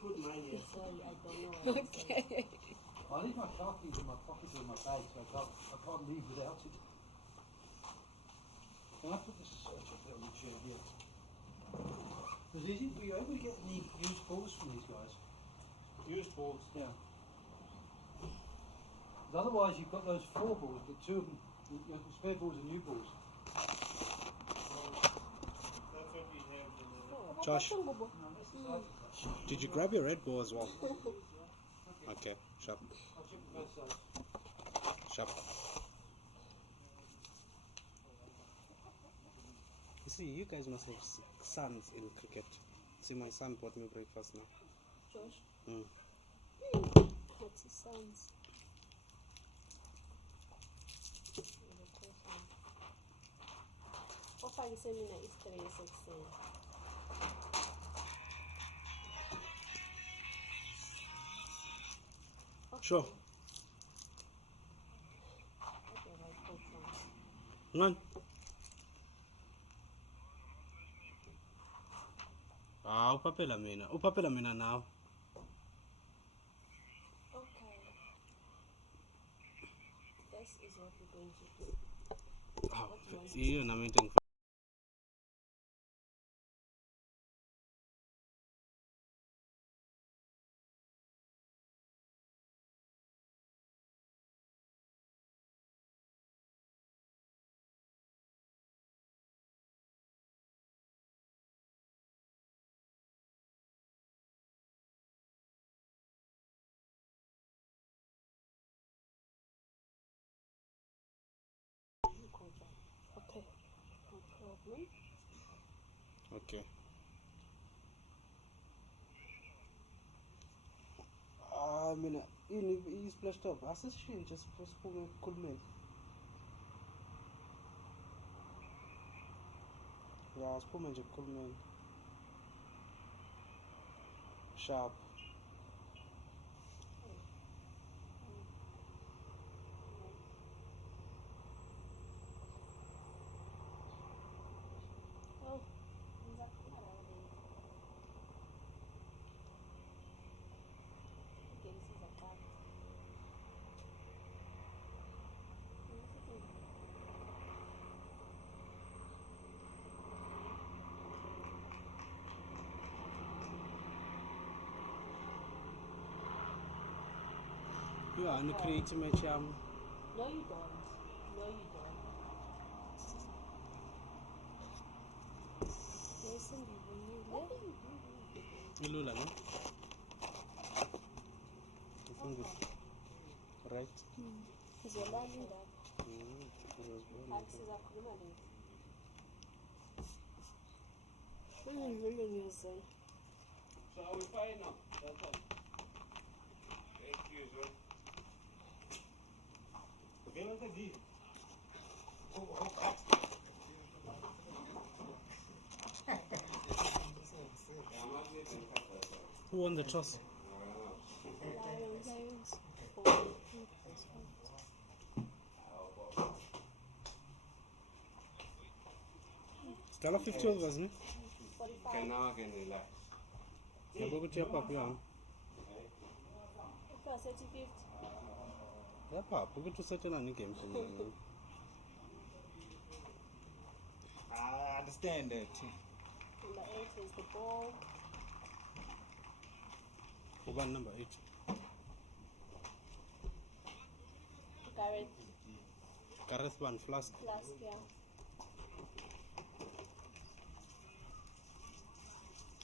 put mine here. Sorry, I don't know. Okay. I leave my car keys in my pocket or in my bag, so I can't leave without it. Can I put this little chair here? Because are you able to get any used balls from these guys? Used balls. Yeah. Because otherwise you've got those 4 balls, but 2 of them, spare balls and new balls. That's what we have in the... Josh, did you grab your Red Bull as well? Okay, sharp. I'll check the both sides. Sharp. You see, you guys must have sons in cricket. See, my son bought me breakfast now. Josh? What's his son's? Ofake semina history yesekuseni. Sure. None. Upapela mina now. Okay. This is what we're going to do. You know, meeting. Okay, no problem. Okay. I mean, he splashed up. I said, she just could make. Yeah, spoon just could make. Sharp. Oh, okay, this is a card. You are creating my charm. No, you don't. No, you don't. Listen, what are you doing? Ilula, no? I think it's right. Zolani that. It was So are we fine now? That's all. Thank you, sir. Give us a deal. Who won the toss? Lions. Stella 50 overs, ne? 45. Okay, now I can relax. Yeah, but go up, yeah. Okay, 35th. Yeah, pop. We're going to settle on the game. I understand that. Number 8 is the ball. Over number 8. Garrett. Gareth Van Flask. Flask, yeah.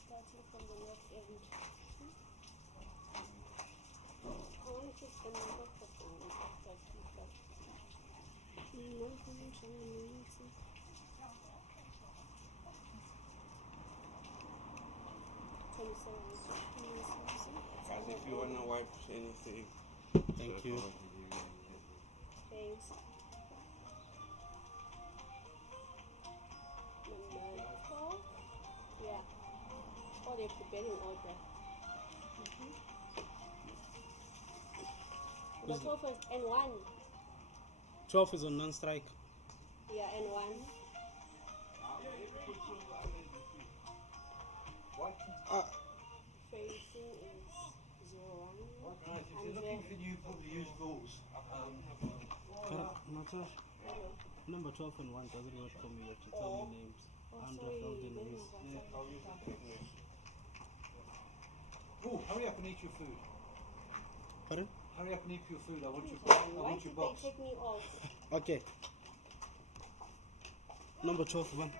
Starting from the left end. I want to check the number for the keeper. No, I'm trying to see. Guys, if you want to wipe anything, Thank you. Thanks. Number 12. Yeah. Oh, they're preparing order. The 12 is N1. 12 is on non-strike. Yeah, N1. what? Facing put the used balls. Nata, number 12 and 1 doesn't work for me. You have to tell me names. Andra Felden is. Oh, hurry up and eat your food. Pardon? Hurry up and eat your food. I want your Why box. did they take me off? Okay. Number 12 1.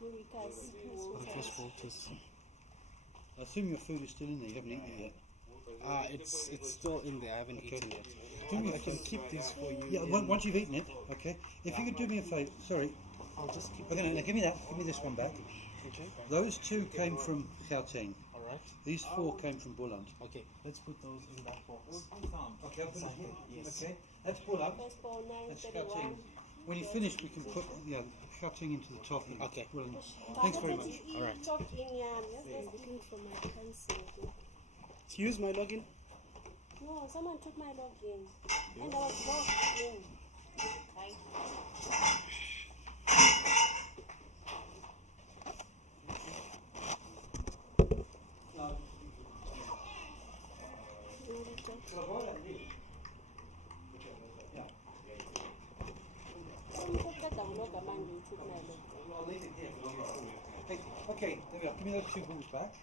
Because Request Walters. I assume your food is still in there. You haven't eaten it yet. It's still in there. I haven't eaten it. Do me a I can favour. keep this for you. Yeah, once you've eaten it, okay. If you could do me a favour, sorry. I'll just keep Okay, no, give me that. Give me this one back. Okay. Those two came from Gauteng. Alright. These four came from Boland. Okay, let's put those in that box. Okay, I'll put it here. Yes. Okay, that's Boland. first ball That's 9:31. Gauteng. When you finish, we can put Gauteng into the top. And Okay. Boland. Thanks very much. Alright. Talking, yeah. Just looking for my pencil. Use my login. No, someone took my login. And I was logged in. Right. I'll leave it here. Hey, okay, there we are. Give me those two balls back.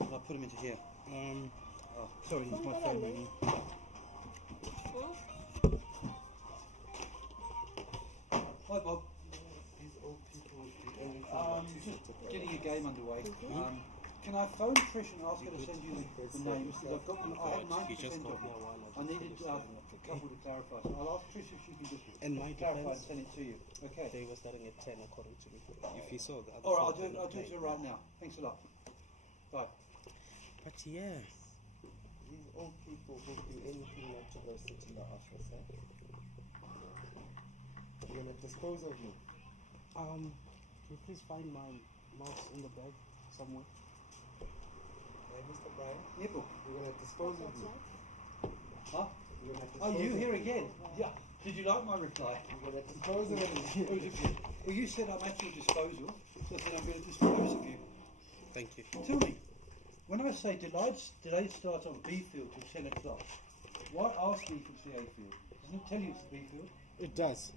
And I'll put them into here. Oh, sorry, it's my phone ringing. Hi, Bob. These old people do anything. Just getting a game underway. Can I phone Trish and ask her to send you the names? Because I've got them. I have 90% of them. I needed a couple to clarify. So I'll ask Trish if she can just And my clarify and defense, send it to you. Okay. they were starting at 10 according to me. If you saw the other All right, four, I'll do it to her right now. Thanks a lot. Bye. But yeah, These old people who do anything not to go sit in the office, eh? You're gonna dispose of me. can you please find my mouse in the bag somewhere? Hey, Mr. Brian, Nipple. you're gonna dispose of me. Huh? You're gonna Oh, dispose you of here me. again? Yeah. Did you like my reply? You're gonna dispose of me. Well, you said I'm at your disposal, so I said I'm going to dispose of you. Thank you. Tell me, when I say did I start on B field till 10 o'clock, why ask me if it's the A field? Doesn't it tell you it's the B field? It does.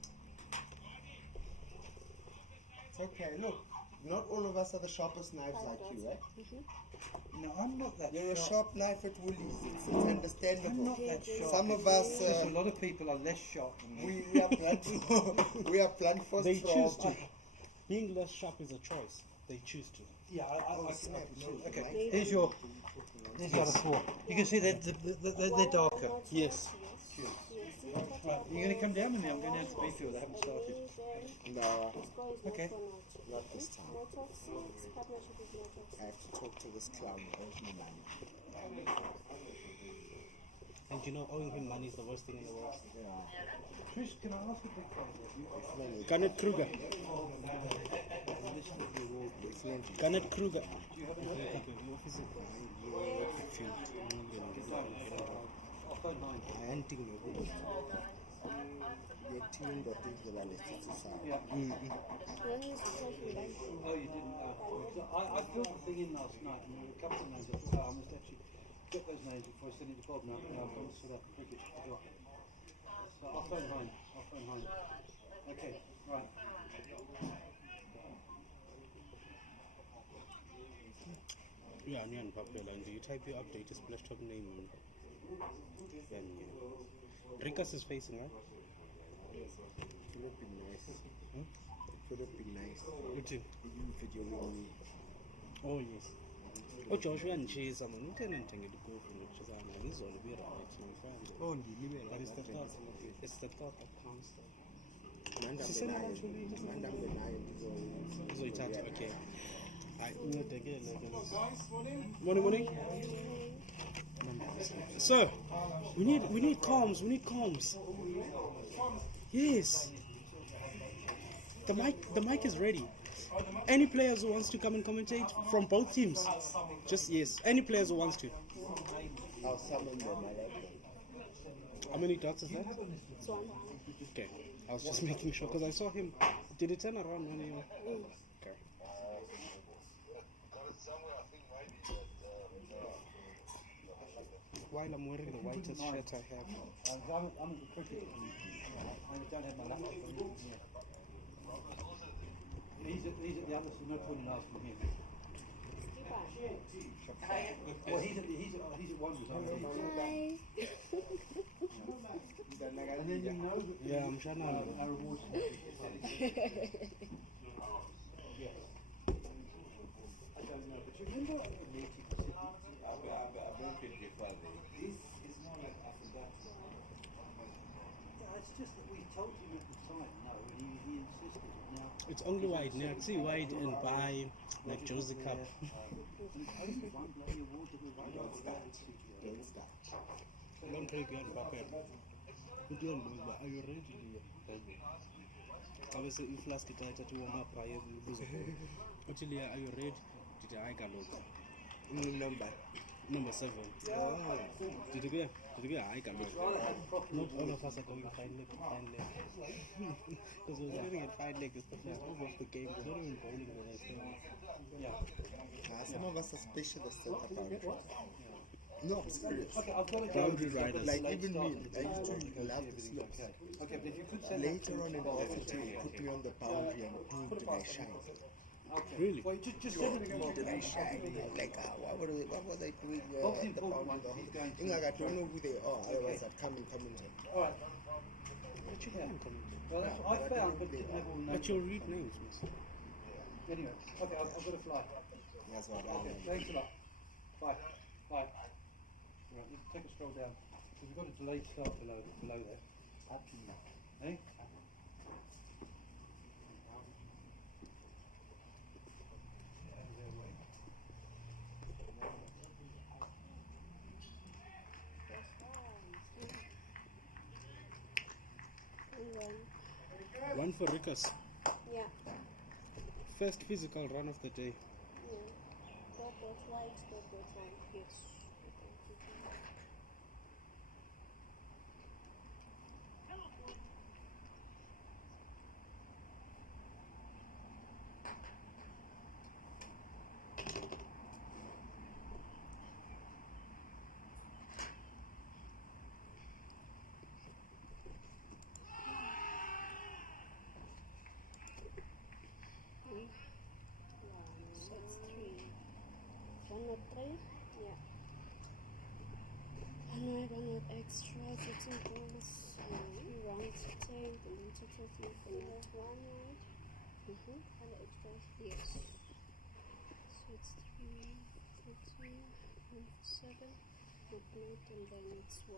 It's okay, look. Not all of us are the sharpest knives like you, eh? No, I'm not that You're a sharp. sharp knife at Woolies. It's I'm understandable. not that sharp. Some of us, There's a lot of people are less sharp than me. we are blunt. We are blunt for They choose strong. to. Being less sharp is a choice. They choose to. Yeah, I snap, can see. no. Okay, here's the other four. You can see they're darker. Yes. Right, you're going to come down with me? I'm going down to B field. I haven't started. No, Okay. not this time. I have to talk to this clown. Owes me money. And you know, owing him money is the worst thing in the world. Trish, can I ask a big favour? Garnet Kruger. Garnet Kruger. I'll phone mine. Yeah. Oh, you didn't know. I filled the thing in last night and there were a couple of names at the time. I must actually get those names before I send it to Bob now. I've got to sort out cricket. So I'll phone home. Okay, right. Yeah, and popular. And you type your update, splash top name. And Rikas is facing, right? Could have been nice. Could have been nice. Good team. Videoing. Oh, yes. Oh, Joshua and Chase, I'm not telling you to go for it. I'm going to be right. Oh, But it's the thought. It's the thought that counts. So it's hard to, okay. Morning. Sir, we need comms. Yes. The mic is ready. Any players who wants to come and commentate from both teams, just yes. Any players who wants to. I'll summon them. I like them. How many dots is that? It's one. Okay, I was just making sure because I saw him. Did he turn around when he? Okay. while I'm wearing the whitest shirt I have. I'm at the cricket. I don't have my laptop or anything here. He's at the other, so no point in asking him. Well, he's at Wanderers, aren't he? Hi. And then you know that Yeah, I'm trying to. our rewards. Yes. I don't know, but you remember the meeting? I've been pretty fuzzy. This is more like after that. It's just that we told him at the time, no, and he insisted. Now, It's only white. Now, see white and buy like Josie Cup. only one bloody award that we won. Don't take your bucket. Put your nose. Are you ready? Obviously, if last it I to warm up, I lose a ball. Actually, are you ready? Did I got number 7. Did you get? I got not all of us are going fine leg. Because we're sitting at fine leg is the first move of the game. We're not even bowling the next thing. Yeah. Some of us are specialists at the boundary. No, I'm serious. Okay, I've got a Boundary riders. Like even me, I used to love the slopes. Okay, but if you could send Later on in varsity, put me on the boundary and boom, did I shine. Okay. Really? Well, just send it again. Did I shine? Like, what were they doing Bob's at the important one, boundary? he's going to. Like, I don't know who they are, otherwise I'd come and commentate. Alright. But you can't comment. Well, that's what I found, but didn't have all the names. But you'll read names, miss. Anyway, okay, I've got to fly. That's what I Okay, mean. thanks a lot. Bye. Bye. Right, you take a stroll down. So we've got a delayed start below there. Eh? And then, One for Rickers. yeah. First physical run of the day. Yeah. That was light, yes. So it's 3. 1 not 3? Yeah. And I got extra 15 balls, 3 rounds to take, and then total fee for not 1, right? And extra? Yes. So it's 3, 14, 1 for 7, not 8, and then it's 1.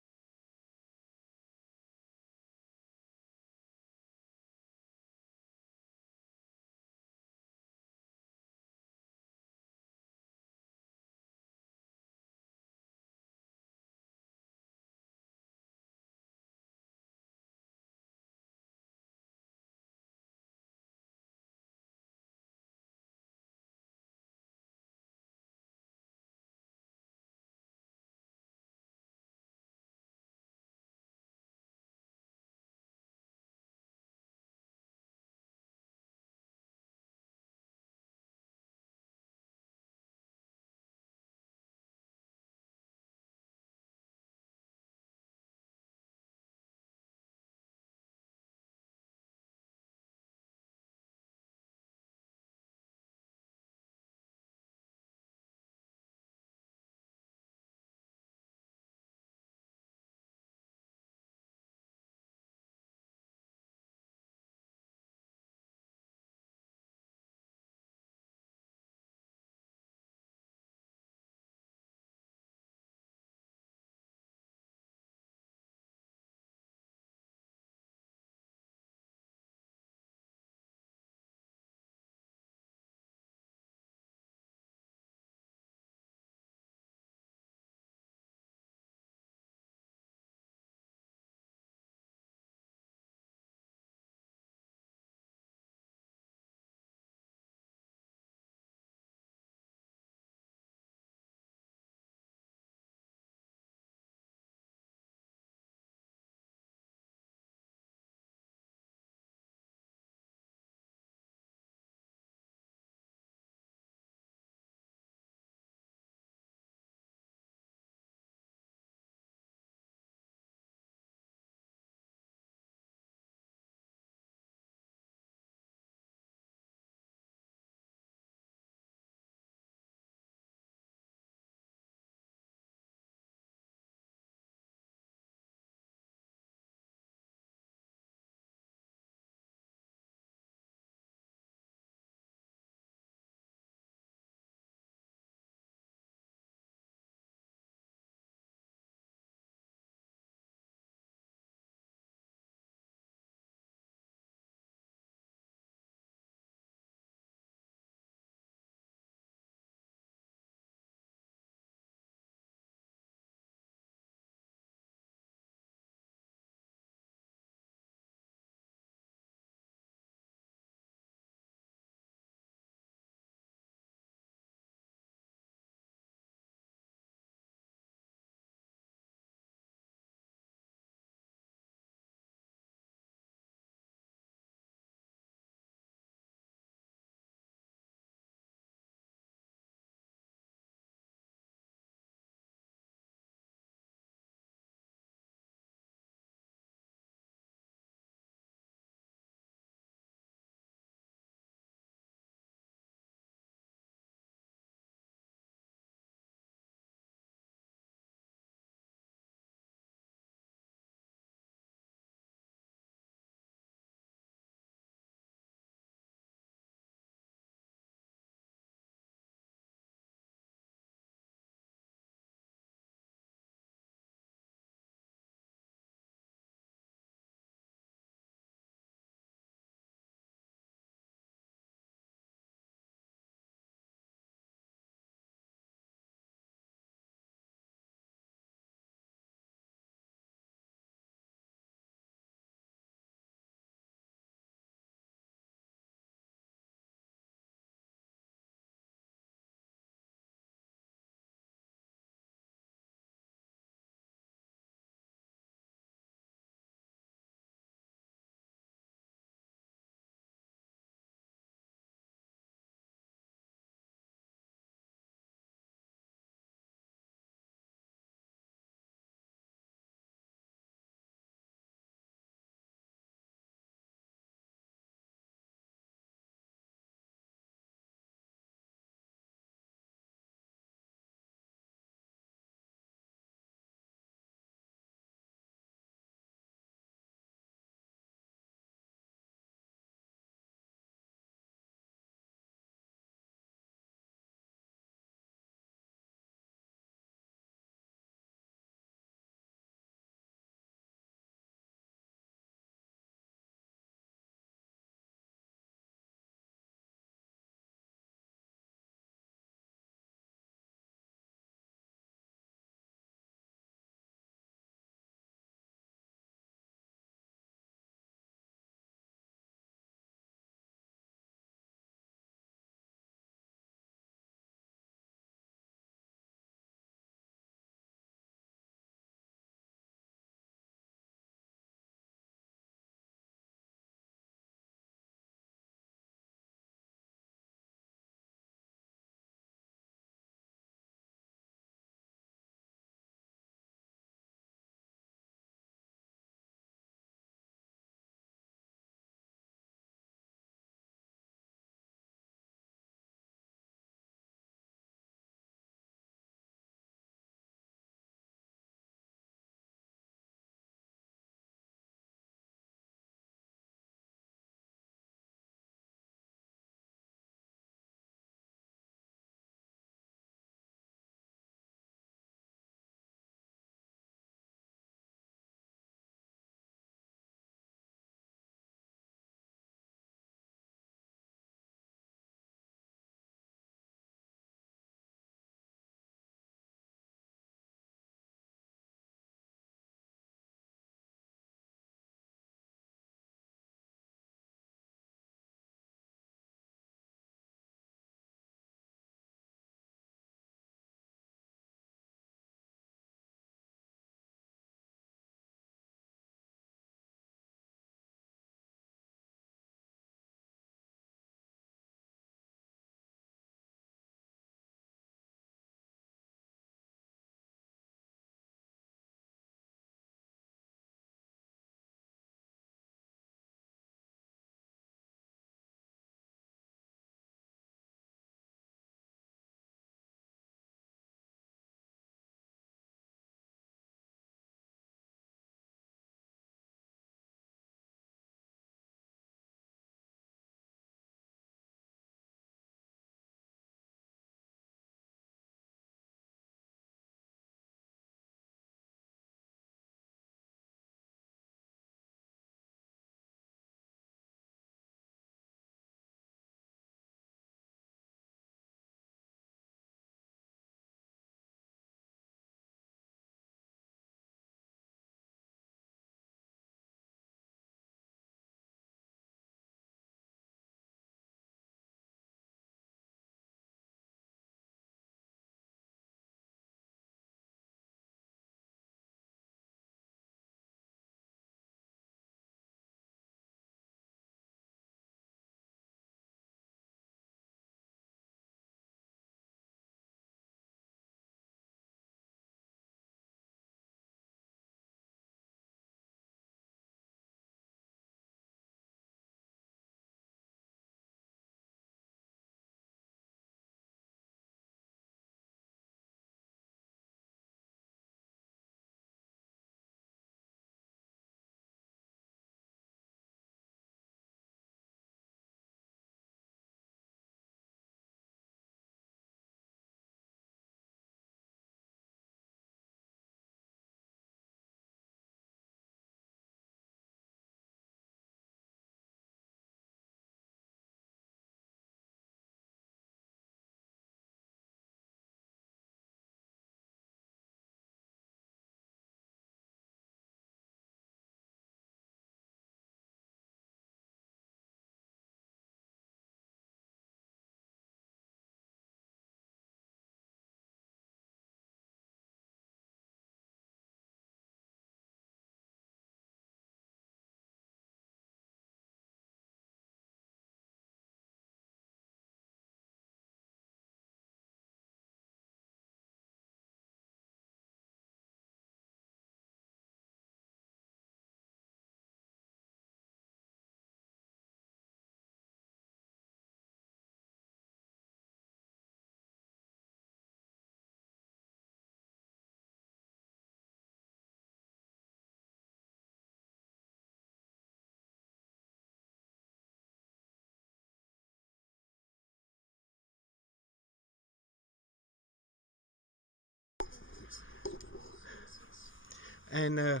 And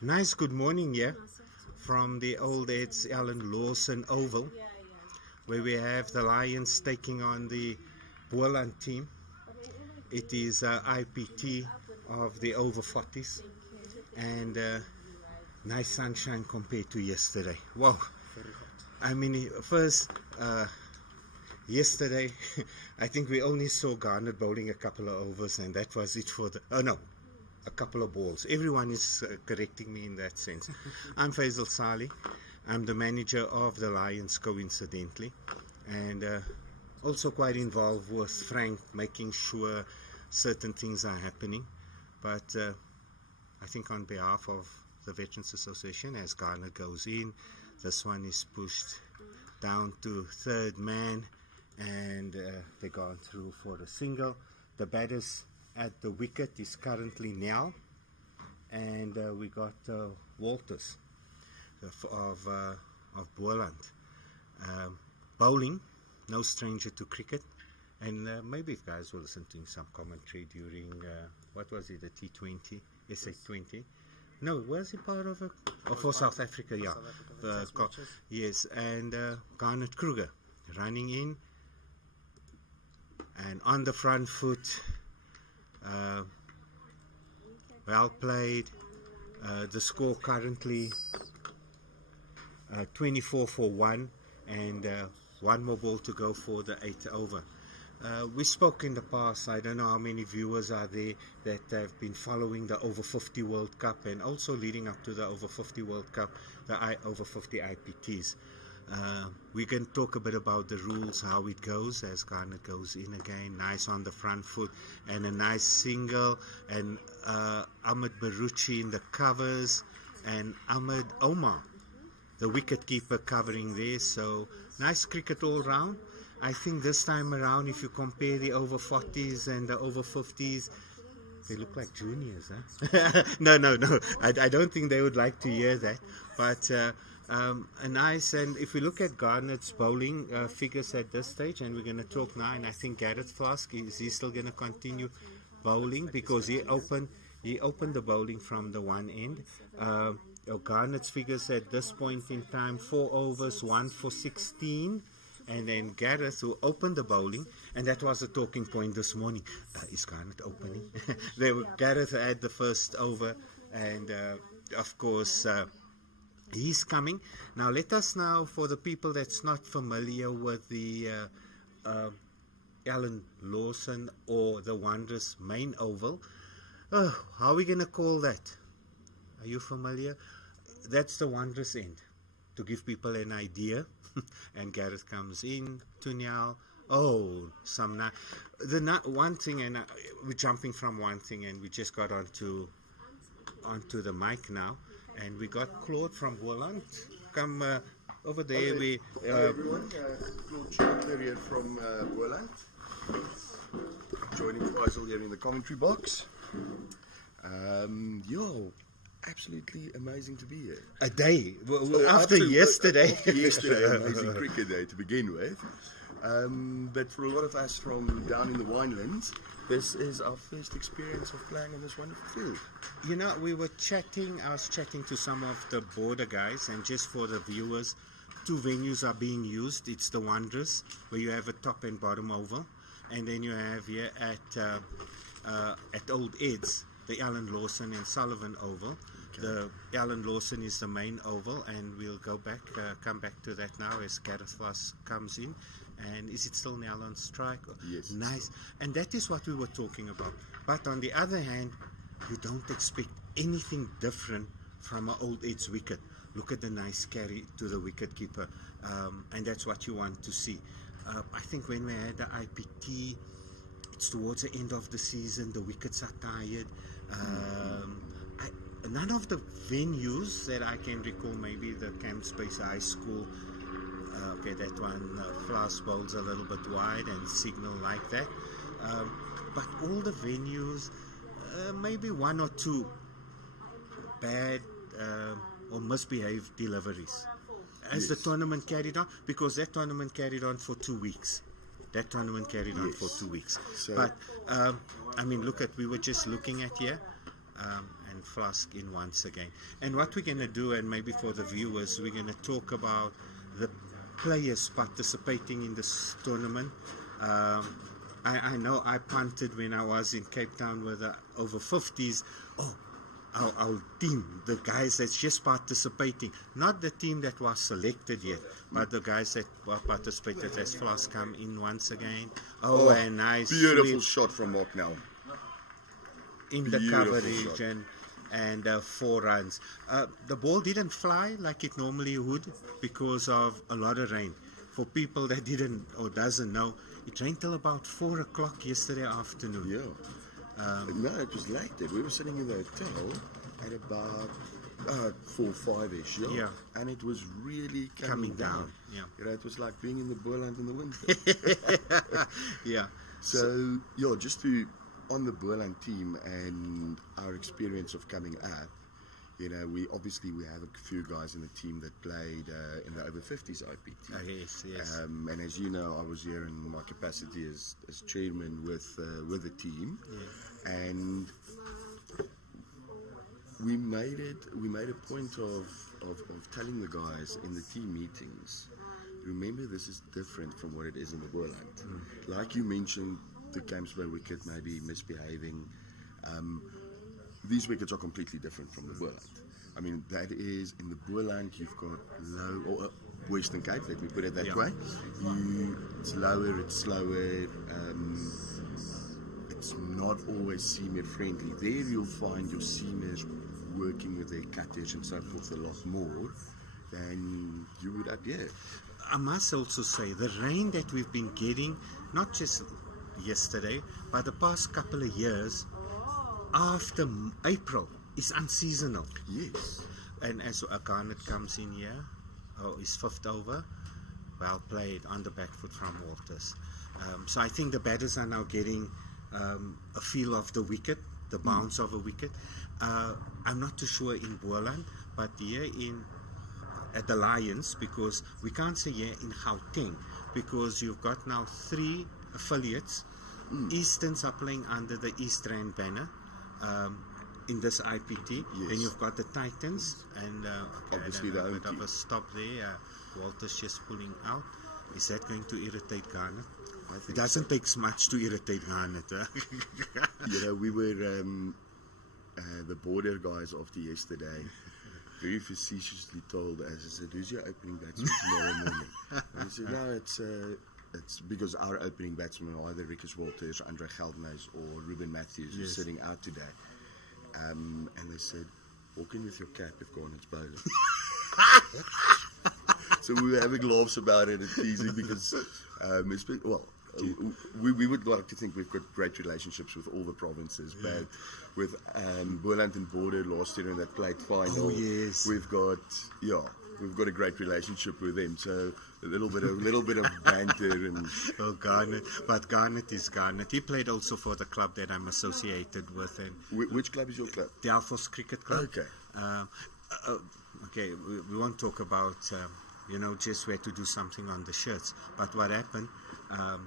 nice good morning here from the Old Eds Alan Lawson Oval, where we have the Lions taking on the Boland team. It is IPT of the Over-40s, and nice sunshine compared to yesterday. Wow! I mean, first, yesterday, I think we only saw Garnet bowling a couple of overs, and that was it for the... Oh no, a couple of balls. Everyone is correcting me in that sense. I'm Faisal Salih. I'm the manager of the Lions, coincidentally, and also quite involved with Frank, making sure certain things are happening. But I think on behalf of the Veterans Association, as Garner goes in, this one is pushed down to third man, and they've gone through for a single. The batters at the wicket is currently Nell, and we got Walters of Boland. Bowling, no stranger to cricket, and maybe if guys were listening to some commentary during, what was it, the T20, SA20? No, was it part of for South Africa, yeah. Yes, and Garnet Kruger running in, and on the front foot, well played. The score currently 24 for 1, and one more ball to go for the 8th over. We spoke in the past, I don't know how many viewers are there that have been following the Over 50 World Cup, and also leading up to the Over 50 World Cup, the Over 50 IPTs. We can talk a bit about the rules, how it goes as Garnet goes in again, nice on the front foot, and a nice single, and Ahmed Baruchi in the covers, and Ahmed Omar, the wicket keeper, covering there. So nice cricket all round. I think this time around, if you compare the Over 40s and the Over 50s, they look like juniors, huh? No. I don't think they would like to hear that. But a nice, and if we look at Garnet's bowling figures at this stage, and we're going to talk now, and I think Gareth Flask, is he still going to continue bowling, because he opened the bowling from the one end. Garnet's figures at this point in time, 4 overs, 1 for 16. And then Gareth, who opened the bowling, and that was the talking point this morning. Is Garnet opening? Gareth had the first over, and of course he's coming. Now let us now, for the people that's not familiar with the Alan Lawson or the Wanderers main oval, how are we going to call that? Are you familiar? That's the Wanderers end, to give people an idea. And Gareth comes in to now. Oh, one thing, and we're jumping from one thing, and we just got onto the mic now, and we got Claude from Boland. Come over there. Hello everyone, Claude Terrier from Boland, joining Faisal here in the commentary box. Absolutely amazing to be here. A day after yesterday. After yesterday, amazing cricket day to begin with. But for a lot of us from down in the Winelands, this is our first experience of playing on this wonderful field. You know, I was chatting to some of the border guys, and just for the viewers, 2 venues are being used. It's the Wanderers, where you have a top and bottom oval, and then you have here at Old Eds, the Alan Lawson and Sullivan Oval. The Alan Lawson is the main oval, and we'll come back to that now as Gareth Voss comes in. And is it still Nell on strike? Yes. Nice. And that is what we were talking about. But on the other hand, you don't expect anything different from an Old Eds wicket. Look at the nice carry to the wicket keeper, and that's what you want to see. I think when we had the IPT, it's towards the end of the season, the wickets are tired. None of the venues that I can recall, maybe the Camp Space High School, okay, that one, Flask bowls a little bit wide and signal like that. But all the venues, maybe 1 or 2 bad or misbehaved deliveries. As the tournament carried on, because that tournament carried on for 2 weeks. So, but, I mean, we were just looking at here. And and Flask in once again. And what we're going to do, and maybe for the viewers, we're going to talk about the players participating in this tournament. I know I punted when I was in Cape Town with the Over-40s. Our team, the guys that's just participating, not the team that was selected yet, but the guys that participated as Flask come in once again. And nice Beautiful sweep shot from Mark now. in the Beautiful coverage shot. and 4 runs. The ball didn't fly like it normally would because of a lot of rain. For people that didn't or doesn't know, it rained till about 4 o'clock yesterday afternoon. Yeah. No, it was late. We were sitting in the hotel at about 4, 5-ish. Yeah. And it was really Coming coming down, yeah. You know, it was like being in the Boland in the winter. Yeah. So, yeah, just to on the Boland team and our experience of coming up, you know, we have a few guys in the team that played in the Over-40s IPT. Yes. And as you know, I was here in my capacity as chairman with the team, and we made a point of telling the guys in the team meetings, remember, this is different from what it is in the Boland. Like you mentioned, the games where wicket may be misbehaving. These wickets are completely different from the Boland. I mean, that is, in the Boland, you've got low, or Western Cape, let me put it that way. It's lower, it's slower, it's not always seamer friendly. There you'll find your seamers working with their cutters and so forth a lot more than you would up here. I must also say, the rain that we've been getting, not just yesterday, but the past couple of years, after April, is unseasonal. Yes. And as Garnet comes in here, his 5th over, well played on the back foot from Walters. So I think the batters are now getting a feel of the wicket, the bounce of a wicket. I'm not too sure in Boland, but here at the Lions, because we can't say here in Gauteng, because you've got now 3 affiliates. Easterns are playing under the East Rand banner in this IPT. Yes. Then you've got the Titans, and Obviously the a bit OT. of a stop there. Walter's just pulling out. Is that going to irritate Garnet? I think It doesn't take much to irritate Garnet. You know, we were the border guys after yesterday very facetiously told us, I said, who's your opening batsman tomorrow morning? And he said, no, it's because our opening batsmen are either Rikus Walters, Andre Geldnys or Ruben Matthews who's sitting out today. And they said, walk in with your cap if Garnet's bowling. So we were having laughs about it and teasing because, we would like to think we've got great relationships with all the provinces, but with Boland and Border last year in that plate final, we've got a great relationship with them. So a little bit of banter and Garnet, but Garnet is Garnet. He played also for the club that I'm associated with, and which club is your club? the Alphos Cricket Club. Okay. Okay, we won't talk about just where to do something on the shirts. But what happened?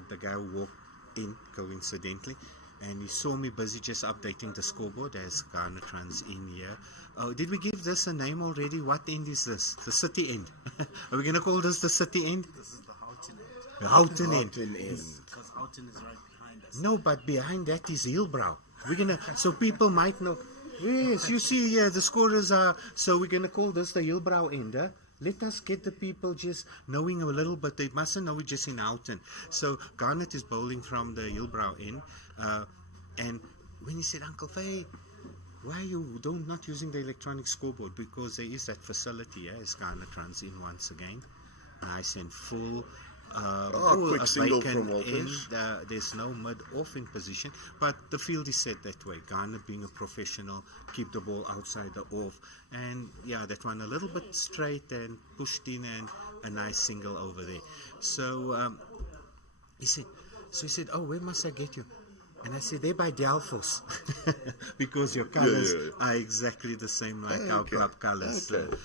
The guy walked in coincidentally, and he saw me busy just updating the scoreboard as Garnet runs in here. Oh, did we give this a name already? What end is this? The city end. Are we going to call this the city end? This is the Houghton end. The Houghton end. Houghton end. Because Houghton is right behind us. No, but behind that is Hillbrow. We're gonna, so people might know. Yes, you see, the scorers are. So we're gonna call this the Hillbrow end. Huh? Let us get the people just knowing a little, but they mustn't know we're just in Houghton. So Garnet is bowling from the Hillbrow end, and when he said, Uncle Faye, why are you not using the electronic scoreboard? Because there is that facility, as Garnet runs in once again. Nice and full. Quick a single vacant from Walters. end. There's no mid-off in position, but the field is set that way. Garnet being a professional, keep the ball outside the off, and that one a little bit straight and pushed in, and a nice single over there. So he said, oh, where must I get you? And I said, they're by Delphos, because your colors are exactly the same like our club colors. Okay.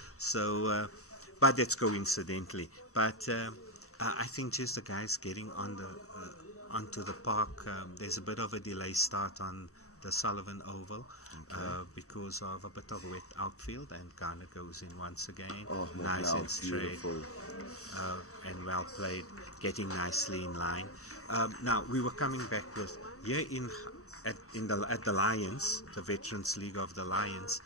But that's coincidentally. But I think just the guys getting on onto the park. There's a bit of a delay start on the Sullivan Oval because of a bit of wet outfield, and kind of goes in once again. Oh, Nice now, and straight, beautiful. and well played, getting nicely in line. Now we were coming back with here at the Lions, the Veterans League of the Lions.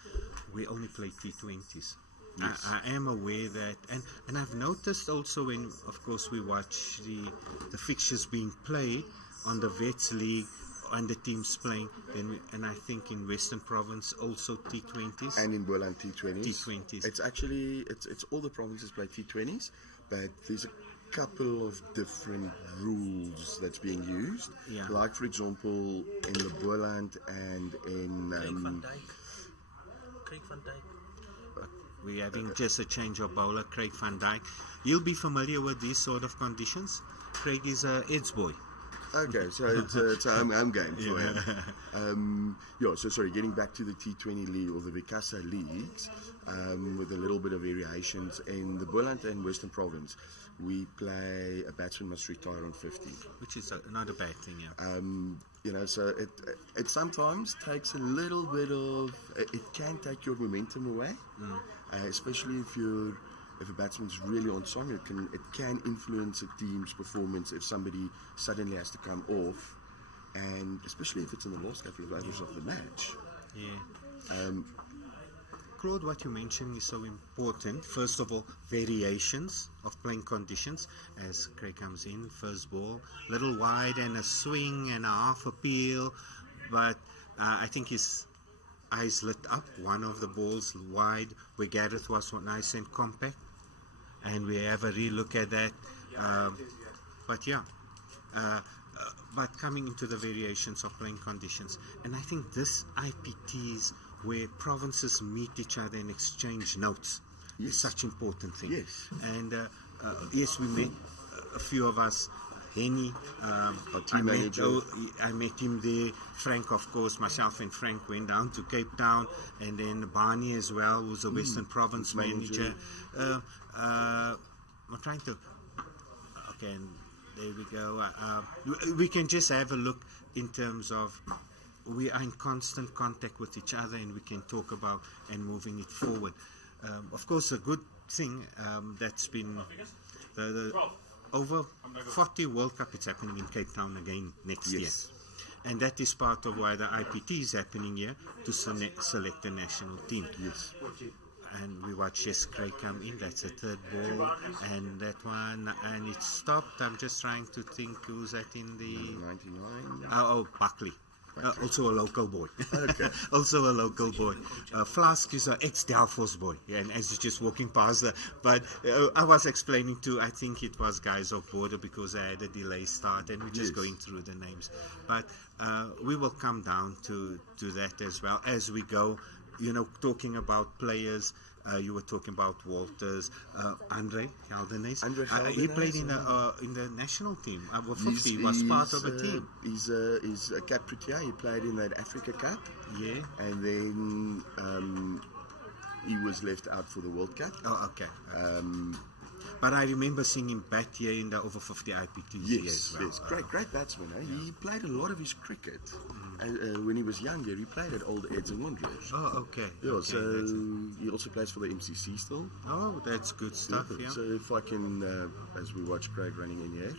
We only play T20s. Yes. I am aware that, and I've noticed also when, of course, we watch the fixtures being played on the Vets League and the teams playing, and I think in Western Province also T20s. And in Boland T20s. T20s. It's actually, it's all the provinces play T20s, but there's a couple of different rules that's being used. Yeah. Like, for example, in the Boland and in... Craig van Dijk. We're having just a change of bowler, Craig van Dijk. You'll be familiar with these sort of conditions. Craig is a Eds boy. Okay, so it's a home game for him. So sorry, getting back to the T20 league or the Vicasa leagues, with a little bit of variations. In the Boland and Western Province, we play a batsman must retire on 50. Which is not a bad thing, yeah. So it sometimes takes a little bit of, it can take your momentum away, especially if a batsman's really on song. It can influence a team's performance if somebody suddenly has to come off, and especially if it's in the last couple of overs of the match. Yeah. Claude, what you mentioned is so important. First of all, variations of playing conditions. As Craig comes in, first ball, little wide and a swing and a half appeal, but I think his eyes lit up. One of the balls wide where Gareth was nice and compact, and we have a re-look at that. But coming into the variations of playing conditions, and I think this IPTs where provinces meet each other and exchange notes is such an important thing. Yes. And yes, we met a few of us. Henny, our team manager. I met him there. Frank, of course, myself and Frank went down to Cape Town, and then Barney as well, who's a Western Province manager. I'm trying to. Okay, and there we go. We can just have a look in terms of. We are in constant contact with each other, and we can talk about and moving it forward. Of course, a good thing that's been the over-40 World Cup. It's happening in Cape Town again next year, and that is part of why the IPT is happening here to select the national team. Yes. And we watch Craig come in. That's a third ball, and that one, and it stopped. I'm just trying to think who's that in the 99. Buckley. Also a local boy. Okay. Also a local boy. Flask is an ex-Delphos boy, and as he's just walking past but I was explaining to, I think it was guys of Border, because I had a delay start, and we're just going through the names. But we will come down to that as well as we go. Talking about players. You were talking about Walters, Andre Heldenes. He played in the national team. Over 50, he was part of a team. He's a Cap Protea. He played in that Africa Cup. Yeah. And then he was left out for the World Cup. Oh, okay. But I remember seeing him bat here in the over 50 IPTs as well. Yes, great batsman. He played a lot of his cricket. When he was younger, he played at Old Eds and Wanderers. Oh, okay. Yeah, okay, so he also plays for the MCC still. Oh, that's good stuff, yeah. So if I can, as we watch Craig running in here.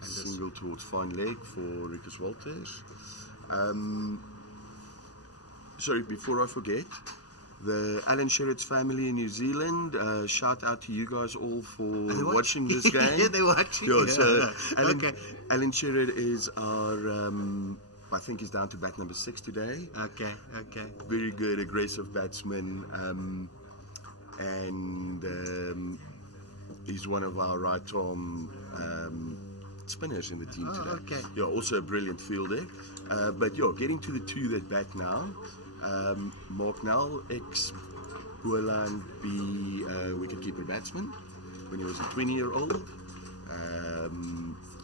And single towards fine leg for Rikus Walters. Sorry, before I forget, the Alan Sherritt's family in New Zealand, shout out to you guys all for watching this game. Yeah, they're watching. Yeah, so Alan Sherritt is our, I think he's down to bat number 6 today. Okay. Very good, aggressive batsman. And he's one of our right-arm spinners in the team today. Okay. Yeah, also a brilliant fielder. But getting to the two that bat now. Mark Nell, ex-Boland B wicketkeeper batsman when he was a 20-year-old.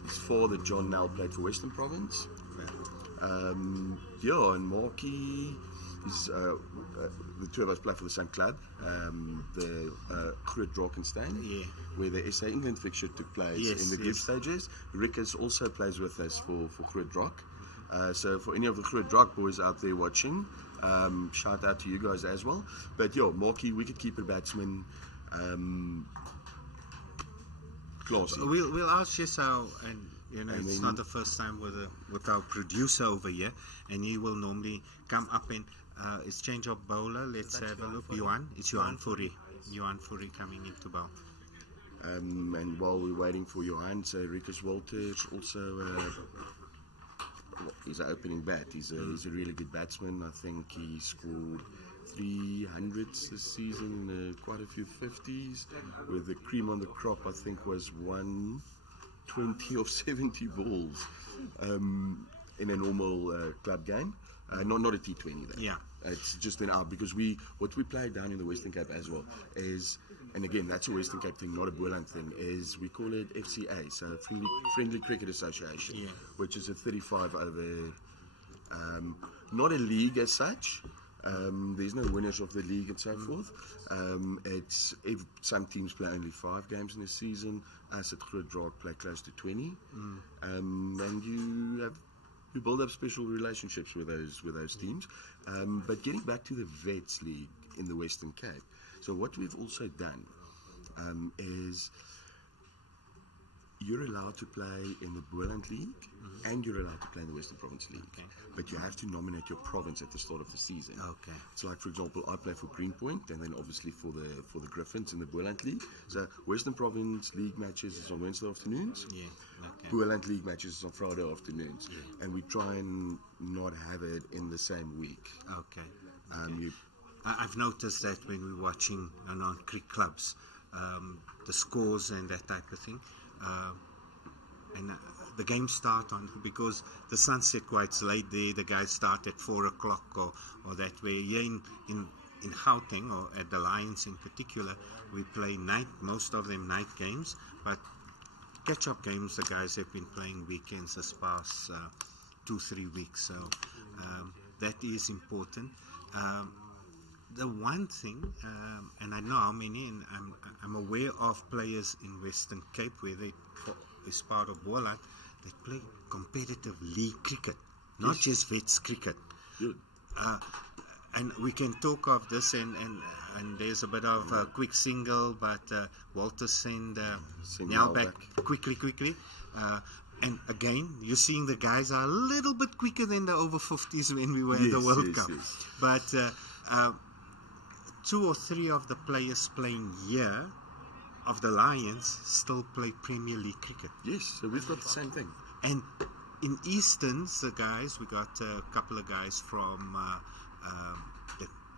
His father, John Nell, played for Western Province. And Marky, the two of us play for the same club, the Groot Drakenstein, Yeah. where the SA England fixture took place Yes, in the group yes. stages. Rickers also plays with us for Groot Drak. So for any of the Groot Drak boys out there watching, shout out to you guys as well. But yeah, Markie, wicketkeeper, batsman, classy. We'll ask Jessau, and And it's then- not the first time with our producer over here, and he will normally come up and it's change of bowler. Let's have a look. It's Johan Fourie. Johan Fourie coming into bowl. And while we're waiting for Johan, so Rikus Walters also he's an opening bat. He's a really good batsman. I think he scored 300s this season, quite a few 50s. With the cream on the crop, I think was 120 of 70 balls in a normal club game. Not a T20 though. Yeah. It's just an out because what we play down in the Western Cape as well is, and again that's a Western Cape thing, not a Boland thing, is we call it FCA, so Friendly Cricket Association, Yeah. which is a 35 over, not a league as such. There's no winners of the league and so forth. Some teams play only 5 games in a season. Us at Groot Draak play close to 20, and you build up special relationships with those teams. But getting back to the Vets League in the Western Cape, so what we've also done is you're allowed to play in the Boland League and you're allowed to play in the Western Province League. Okay. But you have to nominate your province at the start of the season. Okay. So like, for example, I play for Greenpoint and then obviously for the Griffins in the Boland League. So Western Province League matches is on Wednesday afternoons. Yeah. Okay. Boland League matches is on Friday afternoons. And we try and not have it in the same week. Okay. I've noticed that when we're watching on cricket clubs, the scores and that type of thing, and the games start on, because the sunset quite late there, the guys start at 4 o'clock or that way. Here in Gauteng, or at the Lions in particular, we play night, most of them night games, but catch-up games the guys have been playing weekends this past 2-3 weeks, so that is important. The one thing, and I know how many, and I'm aware of players in Western Cape where they is part of Boland, they play competitive league cricket, not just vets cricket. Good. And we can talk of this, and there's a bit of a quick single, but Walter send now back quickly. And again, you're seeing the guys are a little bit quicker than the over-40s when we were in the World Cup. Yes. But 2 or 3 of the players playing here of the Lions still play Premier League cricket. Yes, so we've got the same thing. And in Easterns, the guys, we got a couple of guys from,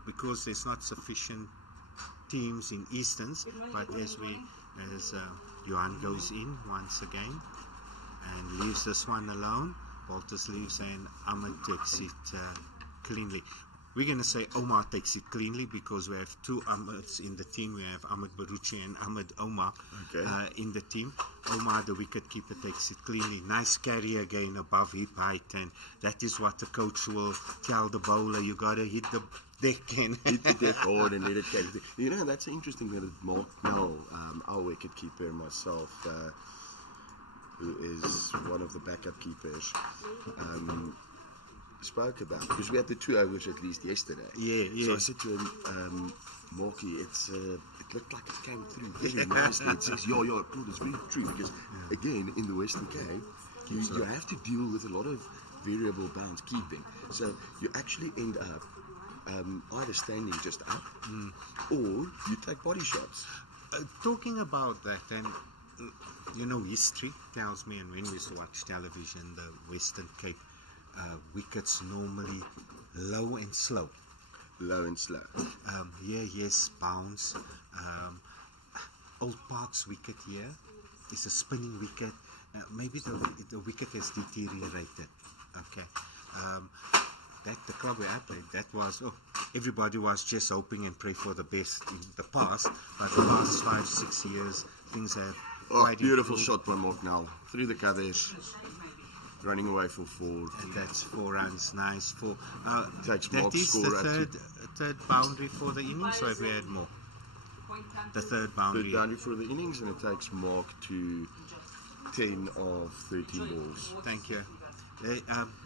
because there's not sufficient teams in Easterns, but as Johan goes in once again and leaves this one alone, Walters leaves and Ahmed takes it cleanly. We're going to say Omar takes it cleanly because we have 2 Ahmeds in the team. We have Ahmed Baruchi and Ahmed Omar in the team. Omar, the wicket keeper, takes it cleanly. Nice carry again above hip height, and that is what the coach will tell the bowler. You got to hit the deck and hit the deck hard and let it catch. You know, that's interesting that Mark Nell, our wicket keeper, and myself, who is one of the backup keepers, spoke about, because we had the 2 overs at least yesterday. Yeah. So I said to him, Marky, it looked like it came through very nicely. It says, yeah, Claude, it's very true, because again, in the Western Cape, you have to deal with a lot of variable bounce keeping. So you actually end up either standing just up or you take body shots. Talking about that, and you know, history tells me, and when we watch television, the Western Cape wickets normally low and slow. Yes, bounce. Old Park's wicket here is a spinning wicket. Maybe the wicket has deteriorated. Okay. The club where I played, that was, everybody was just hoping and pray for the best in the past, but the last 5-6 years, things have quite beautiful improved. shot by Mark now, through the covers. running away for 4. And that's 4 runs. Nice. Takes That Mark's is score the up to third boundary for the innings, or have we had more? The third boundary. third boundary for the innings, and it takes Mark to 10 of 13 balls. Thank you.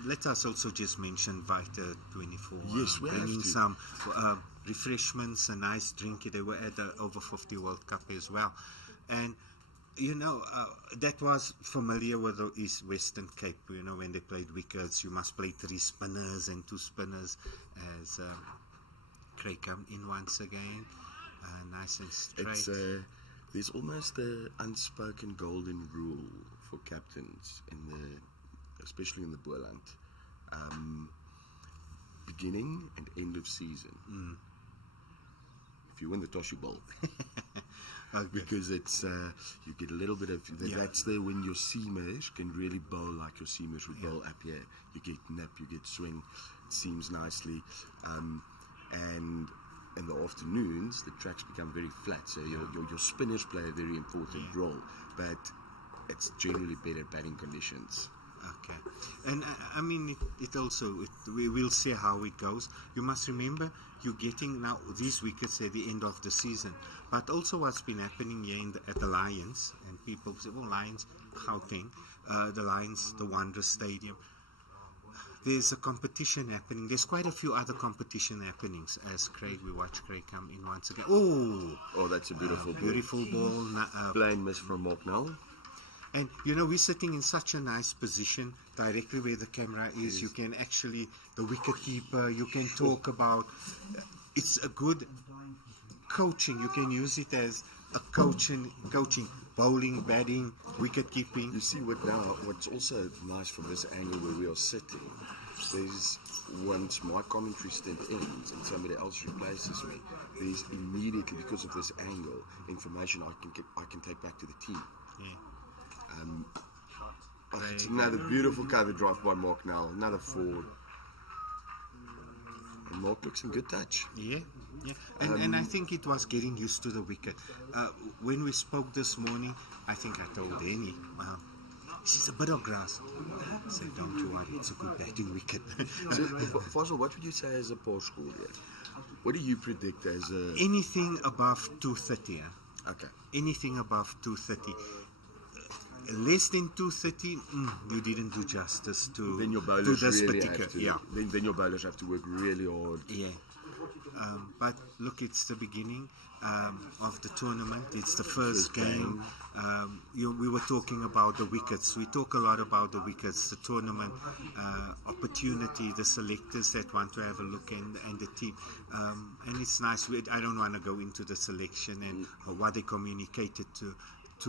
Let us also just mention Vita 24. Yes, we have bringing to. some refreshments, a nice drink. They were at the Over-40 World Cup as well. And, that was familiar with the East Western Cape. When they played wickets, you must play 3 spinners and 2 spinners, as Craig come in once again. Nice and straight. It's there's almost an unspoken golden rule for captains especially in the Boland. Beginning and end of season. If you win the toss, you bowl. Okay. Because it's you get a little bit of that's there when your seamers can really bowl like your seamers would bowl up here. You get nip, you get swing, it seems nicely, and in the afternoons the tracks become very flat, so your spinners play a very important role, but it's generally better batting conditions. Okay, and I mean it also. We will see how it goes. You must remember, you're getting now these wickets at the end of the season, but also what's been happening here at the Lions, and people say, "Well, Lions, Gauteng, the Lions, the Wanderers Stadium." There's a competition happening. There's quite a few other competition happenings. As we watch Craig come in once again. Oh, that's a beautiful ball. Beautiful ball. Plain miss from Mark now. And we're sitting in such a nice position, directly where the camera is. You can actually, the wicket keeper, you can talk about, it's a good coaching. You can use it as a coaching, bowling, batting, wicket keeping. You see what's also nice from this angle where we are sitting, there's once my commentary stint ends and somebody else replaces me, there's immediately, because of this angle, information I can take back to the team. Yeah. It's another beautiful cover drive by Mark now, another 4. And Mark looks in good touch. Yeah. And I think it was getting used to the wicket. When we spoke this morning, I think I told Annie, well, she's a bit of grass. I said, don't you worry, it's a good batting wicket. So, Fossil, what would you say as a par score here? What do you predict as a... Anything above 230. Okay. Anything above 230. Less than 230, you didn't do justice to then your bowlers this really particular. have to, then your bowlers have to work really hard. Yeah. But look, it's the beginning of the tournament. It's the first game. We were talking about the wickets. We talk a lot about the wickets, the tournament opportunity, the selectors that want to have a look, and the team. And it's nice. I don't want to go into the selection and what they communicated to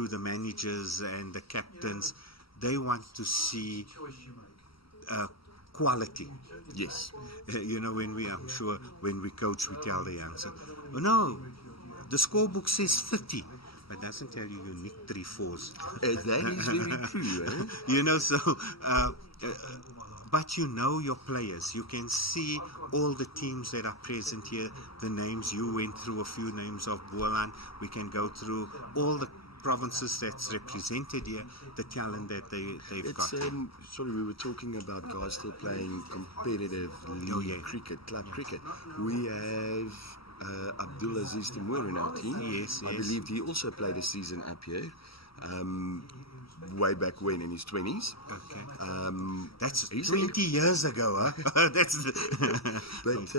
the managers and the captains. They want to see quality. Yes. When we coach, we tell the youngsters, oh no, the scorebook says 30, but doesn't tell you nicked 3 4s. That is very true, eh? But your players. You can see all the teams that are present here, the names. You went through a few names of Boland. We can go through all the provinces that's represented here, the talent that they've got. Sorry, we were talking about guys still playing competitive league cricket, club cricket. We have Abdulaziz Timur in our team. Yes. I believe he also played a season up here, way back when in his 20s. Okay. That's 20 years ago, huh? But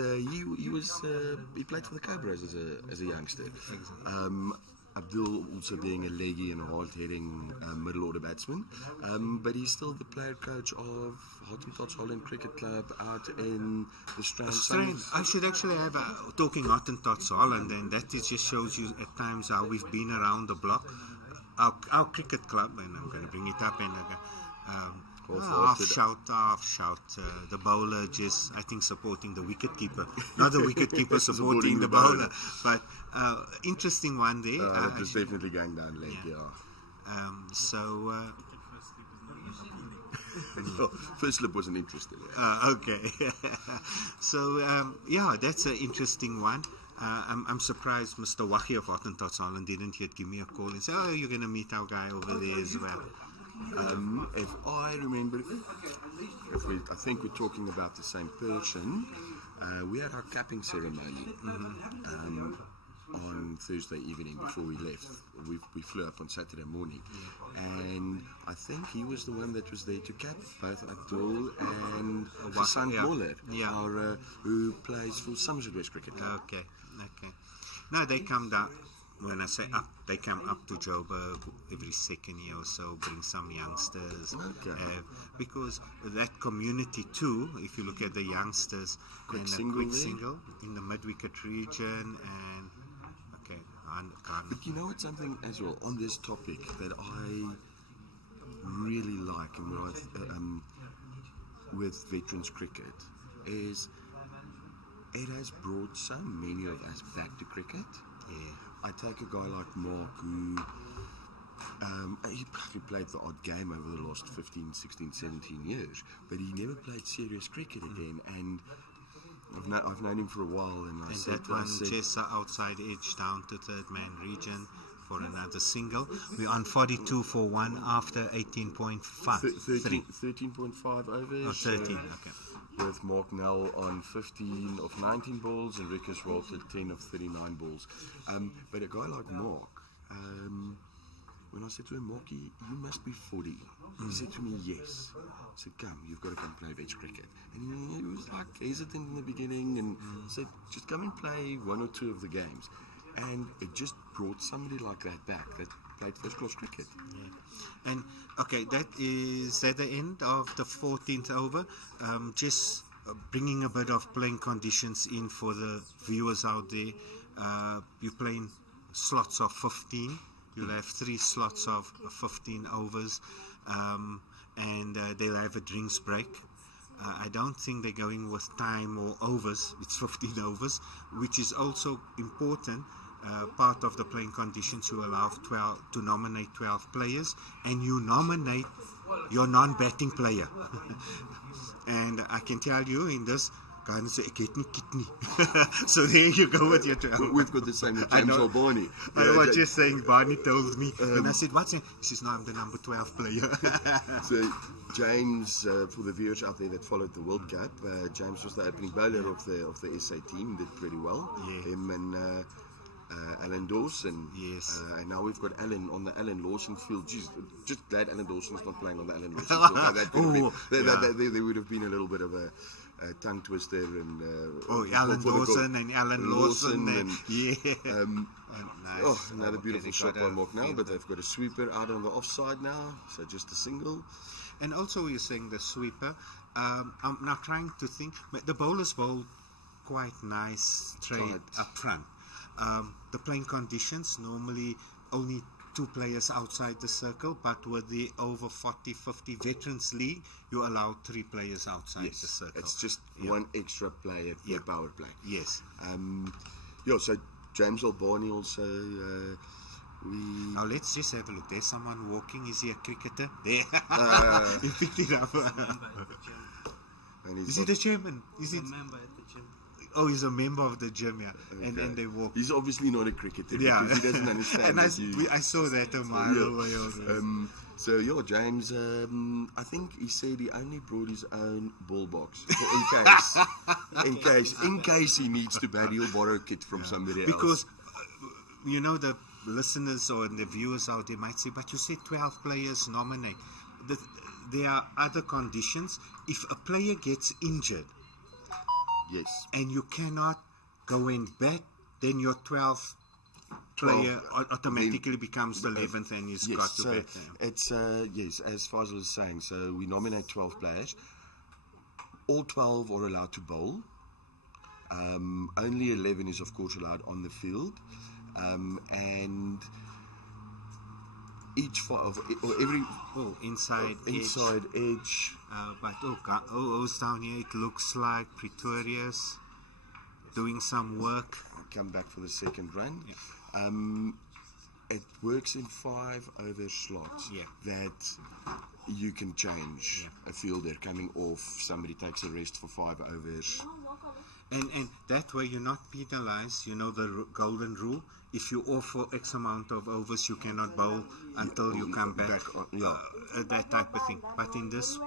he played for the Cobras as a youngster. Exactly. Abdul also being a leggy and a hard-hitting middle order batsman, but he's still the player coach of Hottentots Holland Cricket Club out in the Strand. I should actually have talking Hottentots Holland, and that just shows you at times how we've been around the block. Our cricket club, and I'm going to bring it up, and half shout. The bowler just, I think, supporting the wicket keeper, not the wicket keeper supporting the bowler. But interesting one there. That was definitely going down leg, first slip wasn't interesting. Okay. So that's an interesting one. I'm surprised Mr. Wahi of Hottentots Holland didn't yet give me a call and say, oh, you're going to meet our guy over there as well. If I remember, I think we're talking about the same person. We had our capping ceremony on Thursday evening before we left. We flew up on Saturday morning, and I think he was the one that was there to cap both Abdul and Hassan Boland, who plays for Somerset West Cricket. Okay. No, they come down. When I say up, they come up to Joburg every second year or so, bring some youngsters. Because that community too, if you look at the youngsters, quick single in the mid-wicket region, and But you know what's something as well on this topic that I really like and with veterans cricket is it has brought so many of us back to cricket. I take a guy like Mark who he played the odd game over the last 15, 16, 17 years, but he never played serious cricket again, and I've known him for a while, and I said Chester outside edge down to third man region for another single. We're on 42 for 1 after 18.5 13.5 overs. Oh, 13, okay. With Mark Nell on 15 of 19 balls and Rickers Walter 10 of 39 balls. But a guy like Mark, when I said to him, Mark, you must be 40. He said to me, yes. I said, come, you've got to come play veg cricket. And he was like hesitant in the beginning and said, just come and play 1 or 2 of the games. And it just brought somebody like that back that played first class cricket. And okay, that is at the end of the 14th over. Just bringing a bit of playing conditions in for the viewers out there. You're playing slots of 15. You'll have 3 slots of 15 overs, and they'll have a drinks break. I don't think they're going with time or overs. It's 15 overs, which is also important. Part of the playing conditions, you allow 12 to nominate 12 players, and you nominate your non-batting player. And I can tell you in this, so there you go with your 12. We've got the same with James or Barney. I know what you're saying. Barney told me, and I said, "What's it?" He says, "No, I'm the number 12 player." So James, for the viewers out there that followed the World Cup, James was the opening bowler of the SA team. Did pretty well. Yeah. Him and Alan Lawson. Yes. And now we've got Alan on the Alan Lawson field. Jeez, just glad Alan Lawson's not playing on the Alan Lawson field. There would have been a little bit of a tongue twister and Alan Lawson and Alan Lawson and nice. Another beautiful shot by Mark now, but they've got a sweeper out on the offside now, so just a single. And also you're saying the sweeper. I'm now trying to think. The bowlers bowled quite nice straight up front. The playing conditions, normally only 2 players outside the circle, but with the over 40, 50 Veterans League, you allow 3 players outside the circle. It's just one extra player per power play. Yes. So James Albani also, Now let's just have a look. There's someone walking. Is he a cricketer? There. He picked it up. Is he the chairman? Is he a member at the gym? Oh, he's a member of the gym, yeah. Okay. And then they walk. He's obviously not a cricketer because he doesn't understand. And I saw that a mile away. So James, I think he said he only brought his own ball box in case he needs to bat. He'll borrow a kit from somebody else. Because the listeners or the viewers out there might say, but you said 12 players nominate. There are other conditions. If a player gets injured, yes, and you cannot go and bat, then your 12th player automatically becomes the 11th and he's got to bat. It's yes, as Faisal was saying. So we nominate 12 players. All 12 are allowed to bowl. Only 11 is of course allowed on the field, and each inside edge. But down here it looks like Pretoria's doing some work. I'll come back for the second run. It works in 5 over slots that you can change. A fielder coming off, somebody takes a rest for 5 overs. And that way you're not penalized. You know the golden rule. If you off for X amount of overs, you cannot bowl until you come back. That type of thing. But in this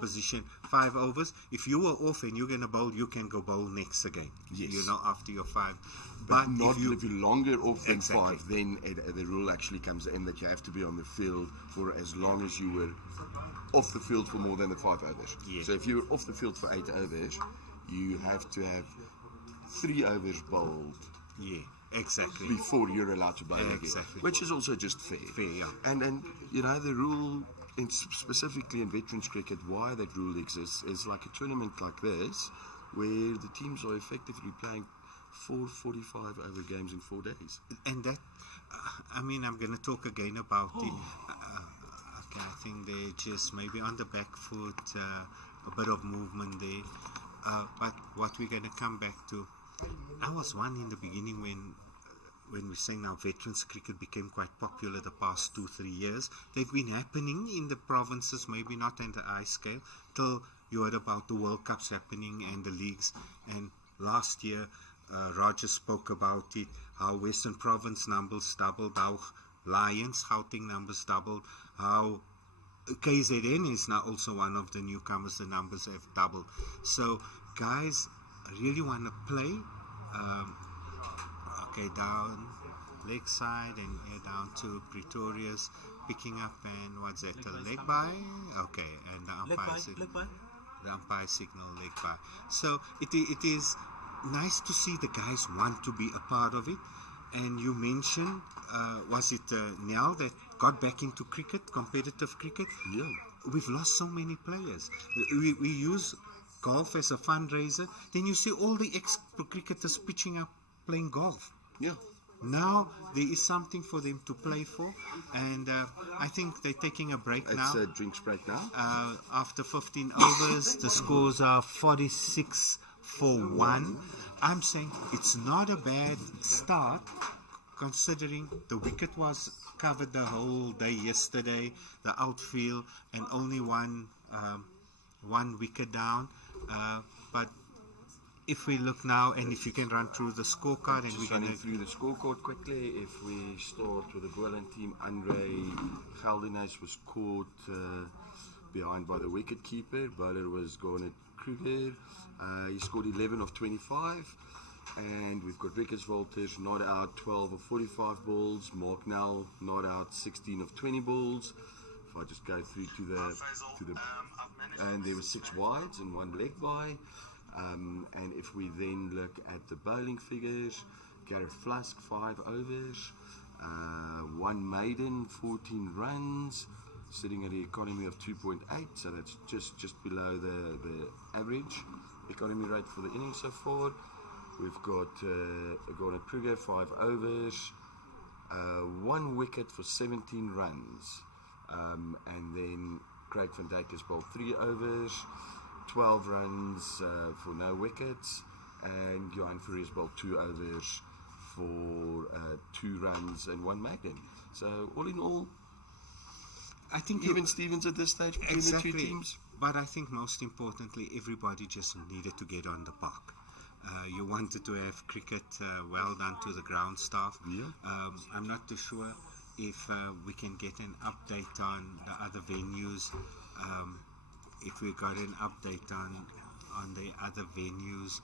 position, 5 overs, if you were off and you're going to bowl, you can go bowl next again. Yes. You know, after your 5. But not if you're longer off than Exactly. 5, then the rule actually comes in that you have to be on the field for as long as you were off the field for more than the 5 overs. Yeah. So if you were off the field for 8 overs, you have to have 3 overs bowled Yeah, exactly. before you're allowed to bowl again, Exactly. which is also just fair. Fair, yeah. And you know, the rule, specifically in veterans cricket, why that rule exists is like a tournament like this, where the teams are effectively playing 4 45 over games in 4 days. And that, I mean, I'm going to talk again about it. Okay, I think they're just maybe on the back foot, a bit of movement there. But what we're going to come back to, I was one in the beginning when we're saying now veterans cricket became quite popular the past 2-3 years. They've been happening in the provinces, maybe not on the high scale, till you heard about the World Cups happening and the leagues. And last year, Roger spoke about it, how Western Province numbers doubled, how Lions, Gauteng numbers doubled, how KZN is now also one of the newcomers, the numbers have doubled. So guys really want to play. Okay, down leg side and down to Pretoria's picking up, and what's that, a leg by? Okay, and the umpire signal leg by. So it is nice to see the guys want to be a part of it. And you mentioned, was it Nell that got back into cricket, competitive cricket? Yeah. We've lost so many players. We use golf as a fundraiser. Then you see all the ex-cricketers pitching up playing golf. Yeah. Now there is something for them to play for, and I think they're taking a break now. It's a drinks break now. After 15 overs, the scores are 46 for 1. I'm saying it's not a bad start, considering the wicket was covered the whole day yesterday, the outfield, and only one wicket down. But if we look now, and if you can run through the scorecard, and we're Running going through the scorecard quickly, if we start with the Boland team, Andre Geldenhuis was caught behind by the wicket keeper. Bowler was Garnet Kruger. He scored 11 of 25. And we've got Ricketts Walters not out 12 of 45 balls. Mark Nell not out 16 of 20 balls. If I just go through to the and there were 6 wides and 1 leg by. And if we then look at the bowling figures, Gareth Flask 5 overs, 1 maiden, 14 runs, sitting at the economy of 2.8, so that's just below the average economy rate for the innings so far. We've got Gordon Kruger 5 overs, 1 wicket for 17 runs, and then Craig van Dijk has bowled 3 overs, 12 runs for no wickets, and Johan Fourie has bowled 2 overs for 2 runs and 1 maiden. So all in all, I think even Stevens at this stage between exactly, the 2 teams. But I think most importantly, everybody just needed to get on the park. You wanted to have cricket well done to the ground staff. Yeah. I'm not too sure if we can get an update on the other venues. If we got an update on the other venues,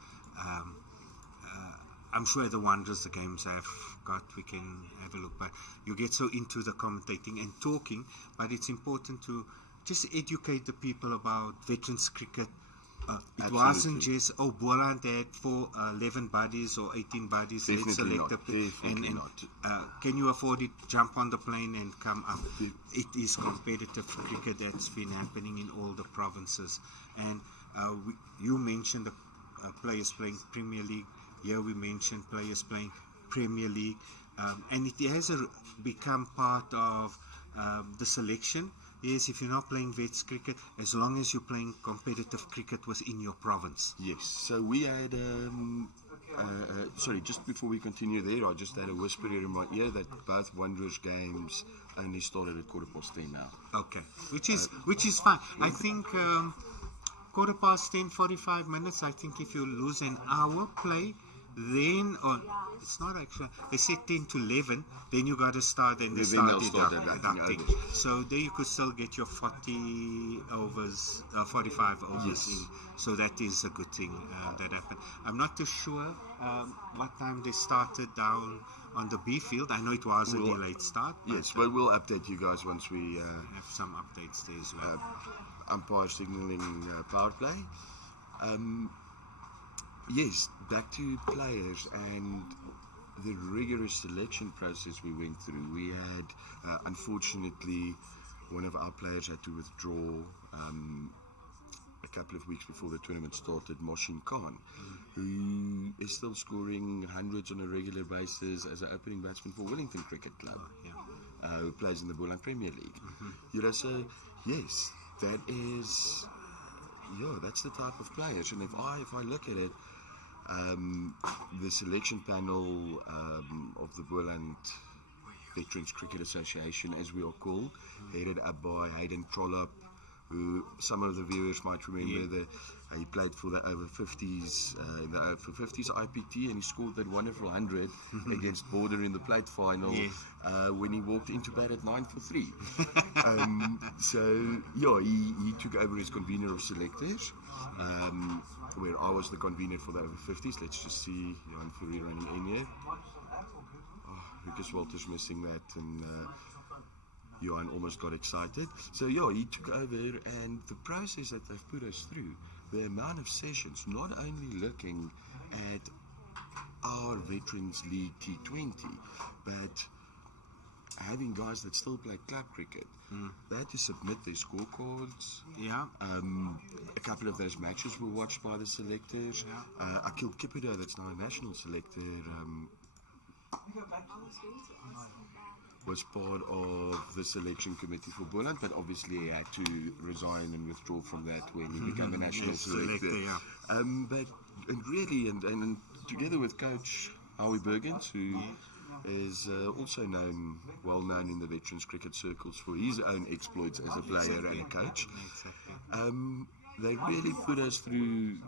I'm sure the Wanderers, the games have got, we can have a look. But you get so into the commentating and talking, but it's important to just educate the people about veterans cricket. It wasn't just, Boland had 11 buddies or 18 buddies. Definitely Let's select not. the Definitely and not. Can you afford it? Jump on the plane and come up. It is competitive cricket that's been happening in all the provinces. And you mentioned the players playing Premier League. Here we mentioned players playing Premier League. And it has become part of the selection. Yes, if you're not playing vets cricket, as long as you're playing competitive cricket within your province. Yes, so we had, sorry, just before we continue there, I just had a whisper here in my ear that both Wanderers games only started at 10:15 now. Okay, which is fine. I think 10:15, 45 minutes. I think if you lose an hour play, then, or it's not actually, they said 10 to 11, then you got to start, and they Then they'll start start deducting. overs. So there you could still get your 40 overs, 45 overs Yes. in. So that is a good thing that happened. I'm not too sure what time they started down on the B field. I know it was a Well, delayed start. Yes, but we'll update you guys once we Have some updates there as well. umpire signaling power play. Yes, back to players and the rigorous selection process we went through. We had, unfortunately, one of our players had to withdraw a couple of weeks before the tournament started, Moshin Khan, who is still scoring hundreds on a regular basis as an opening batsman for Wellington Cricket Club, who plays in the Boland Premier League. You know, so yes, that is, that's the type of players. And if I look at it, the selection panel of the Boland Veterans Cricket Association, as we are called, headed up by Hayden Trollope, who some of the viewers might remember. He played for the Over-40s, in the Over-50s IPT, and he scored that wonderful 100 against Border in the plate final when he walked into bat at 9 for 3. So he took over as convener of selectors, where I was the convener for the Over-50s. Let's just see Johan Fourie running in here. Lucas Walters missing that, and Johan almost got excited. So he took over, and the process that they've put us through, the amount of sessions, not only looking at our Veterans League T20, but having guys that still play club cricket. They had to submit their scorecards. A couple of those matches were watched by the selectors. Akil Kipida, that's now a national selector, was part of the selection committee for Boland, but obviously he had to resign and withdraw from that when he became a national selector. And together with Coach Howie Bergens, who is also well known in the veterans cricket circles for his own exploits as a player and a coach. They really put us through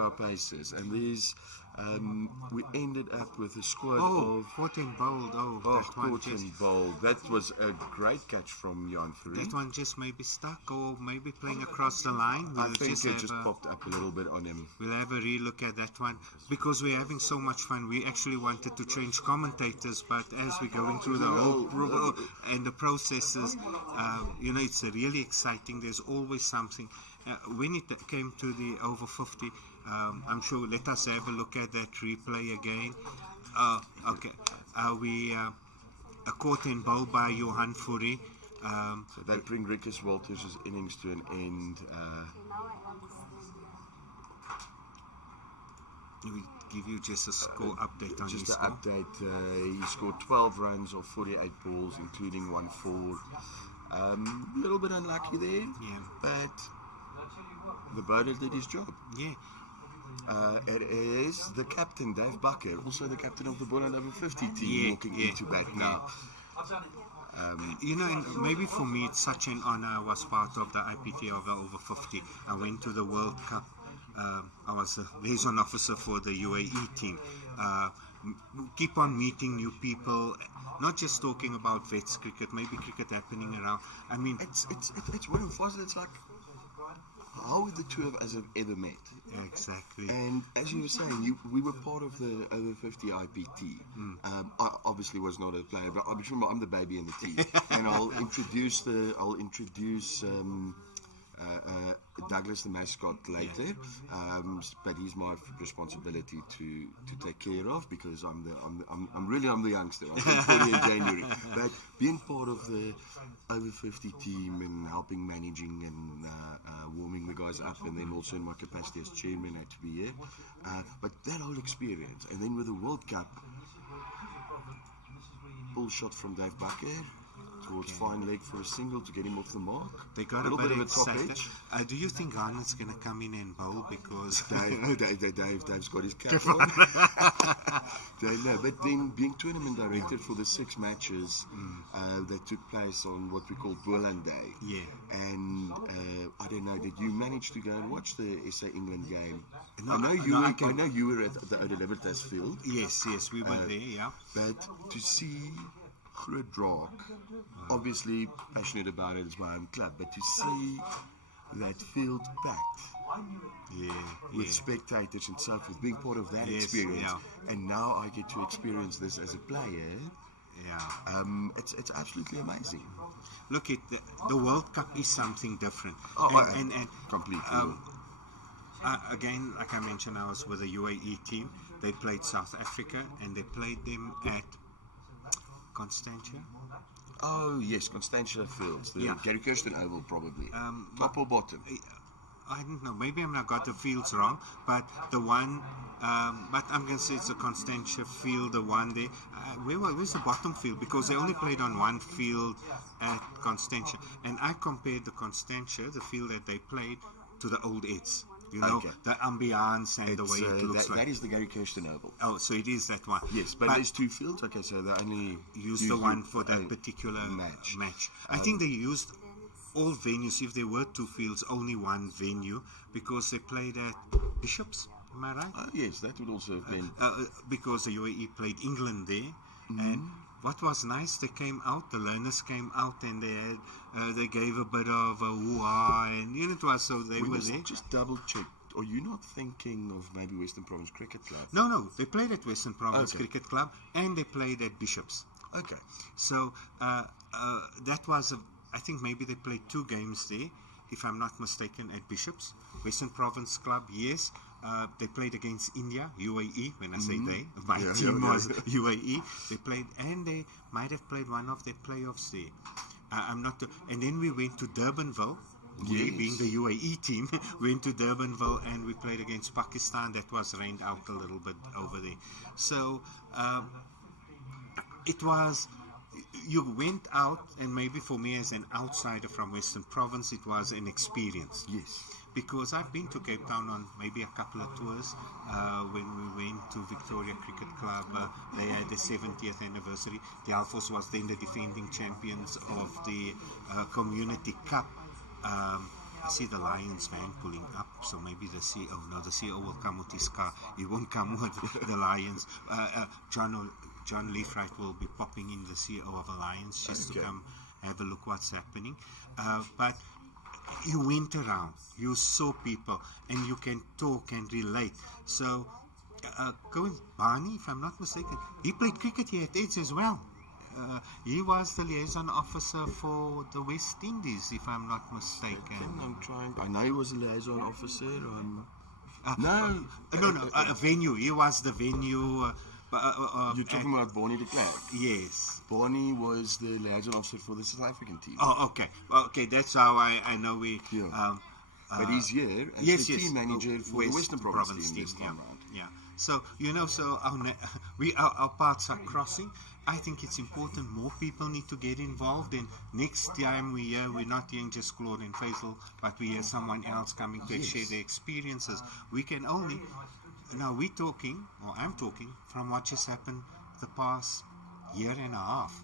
our paces, and we ended up with a squad of caught and bowled. caught and bowled. That was a great catch from Johan Fourie. That one just maybe stuck, or maybe playing across the line. I think it just popped up a little bit on him. We'll have a relook at that one, because we're having so much fun. We actually wanted to change commentators, but as we're going through the whole and the processes, it's really exciting. There's always something. When it came to the over 50, I'm sure, let us have a look at that replay again. We a caught and bowled by Johan Fourie. So that brings Rikus Walters' innings to an end. We give you just a score update on just his an score. update. He scored 12 runs off 48 balls, including 1 4. A little bit unlucky there, but the bowler did his job. It is the captain, Dave Bucker, also the captain of the Boland Over-50 team, walking into bat now. And maybe for me it's such an honor. I was part of the IPT of the Over-50. I went to the World Cup. I was a liaison officer for the UAE team. Keep on meeting new people, not just talking about vets cricket, maybe cricket happening around. I mean, it's one of us. It's like, how the two of us have ever met. Exactly. And as you were saying, we were part of the Over-50 IPT. I obviously was not a player, but I'm the baby in the team. And I'll introduce Douglas, the mascot, later. But he's my responsibility to take care of, because I'm the youngster. I'm 40 in January. But being part of the Over-50 team and helping managing and warming the guys up, and then also in my capacity as chairman, had to be here. But that whole experience, and then with the World Cup, pull shot from Dave Bucker, towards fine leg for a single to get him off the mark. They got a little bit bit of a top excited. edge. Do you think Garnett's going to come in and bowl because Dave's got his cap on. No, but then being tournament director for the 6 matches that took place on what we call Boland Day. Yeah. And I don't know, did you manage to go and watch the SA England game? No, I know you were at the Oude Libertas field. Yes, we were there, yeah. But to see Groot Draak, obviously passionate about it as my own club, but to see that field packed with spectators and so forth, being part of that experience, and now I get to experience this as a player. It's absolutely amazing. Look, the World Cup is something different. And completely. Again, like I mentioned, I was with the UAE team. They played South Africa, and they played them at Constantia. Oh yes, Constantia Fields, the Gary Kirsten Oval, probably. Top or bottom? I don't know. Maybe I got the fields wrong, but the one. But I'm going to say it's a Constantia field, the one there. Where's the bottom field? Because they only played on one field at Constantia, and I compared the Constantia, the field that they played, to the old Eds. You know, the ambiance and the way it looks like. That is the Gary Kirsten Oval. Oh, so it is that one. Yes, but there's 2 fields. Okay, so they only used the one for that particular match. I think they used all venues. If there were 2 fields, only one venue, because they played at Bishops. Am I right? Yes, that would also have been. Because the UAE played England there, and what was nice, they came out, the learners came out, and they gave a bit of a hoo-ha, and it was so they were there. Just double check. Are you not thinking of maybe Western Province Cricket Club? No, they played at Western Province Cricket Club, and they played at Bishops. Okay. So that was, I think maybe they played 2 games there, if I'm not mistaken, at Bishops. Western Province Club, yes. They played against India, UAE. When I say they, my team was UAE. They played, and they might have played one of their playoffs there. I'm not. And then we went to Durbanville. We, being the UAE team, went to Durbanville, and we played against Pakistan. That was rained out a little bit over there. So it was. You went out, and maybe for me as an outsider from Western Province, it was an experience. Yes. Because I've been to Cape Town on maybe a couple of tours. When we went to Victoria Cricket Club, they had the 70th anniversary. The Alphas was then the defending champions of the Community Cup. I see the Lions van pulling up, so maybe the CEO. No, the CEO will come with his car. He won't come with the Lions. John Leafright will be popping in, the CEO of Alliance, just to come have a look what's happening. But you went around, you saw people, and you can talk and relate. So, going Barney, if I'm not mistaken, he played cricket here at Eds as well. He was the liaison officer for the West Indies, if I'm not mistaken. I'm trying. I know he was a liaison officer. No, venue. He was the venue. You're talking about Bonnie de Klerk? Yes. Bonnie was the liaison officer for the South African team. Oh, okay. Okay, that's how I know we. But he's here as the team manager for the Western Province team this time round. Yeah. So our paths are crossing. I think it's important more people need to get involved, and next time we're not hearing just Claude and Faisal, but we hear someone else coming to share their experiences. We can only. Now we're talking, or I'm talking, from what just happened the past year and a half.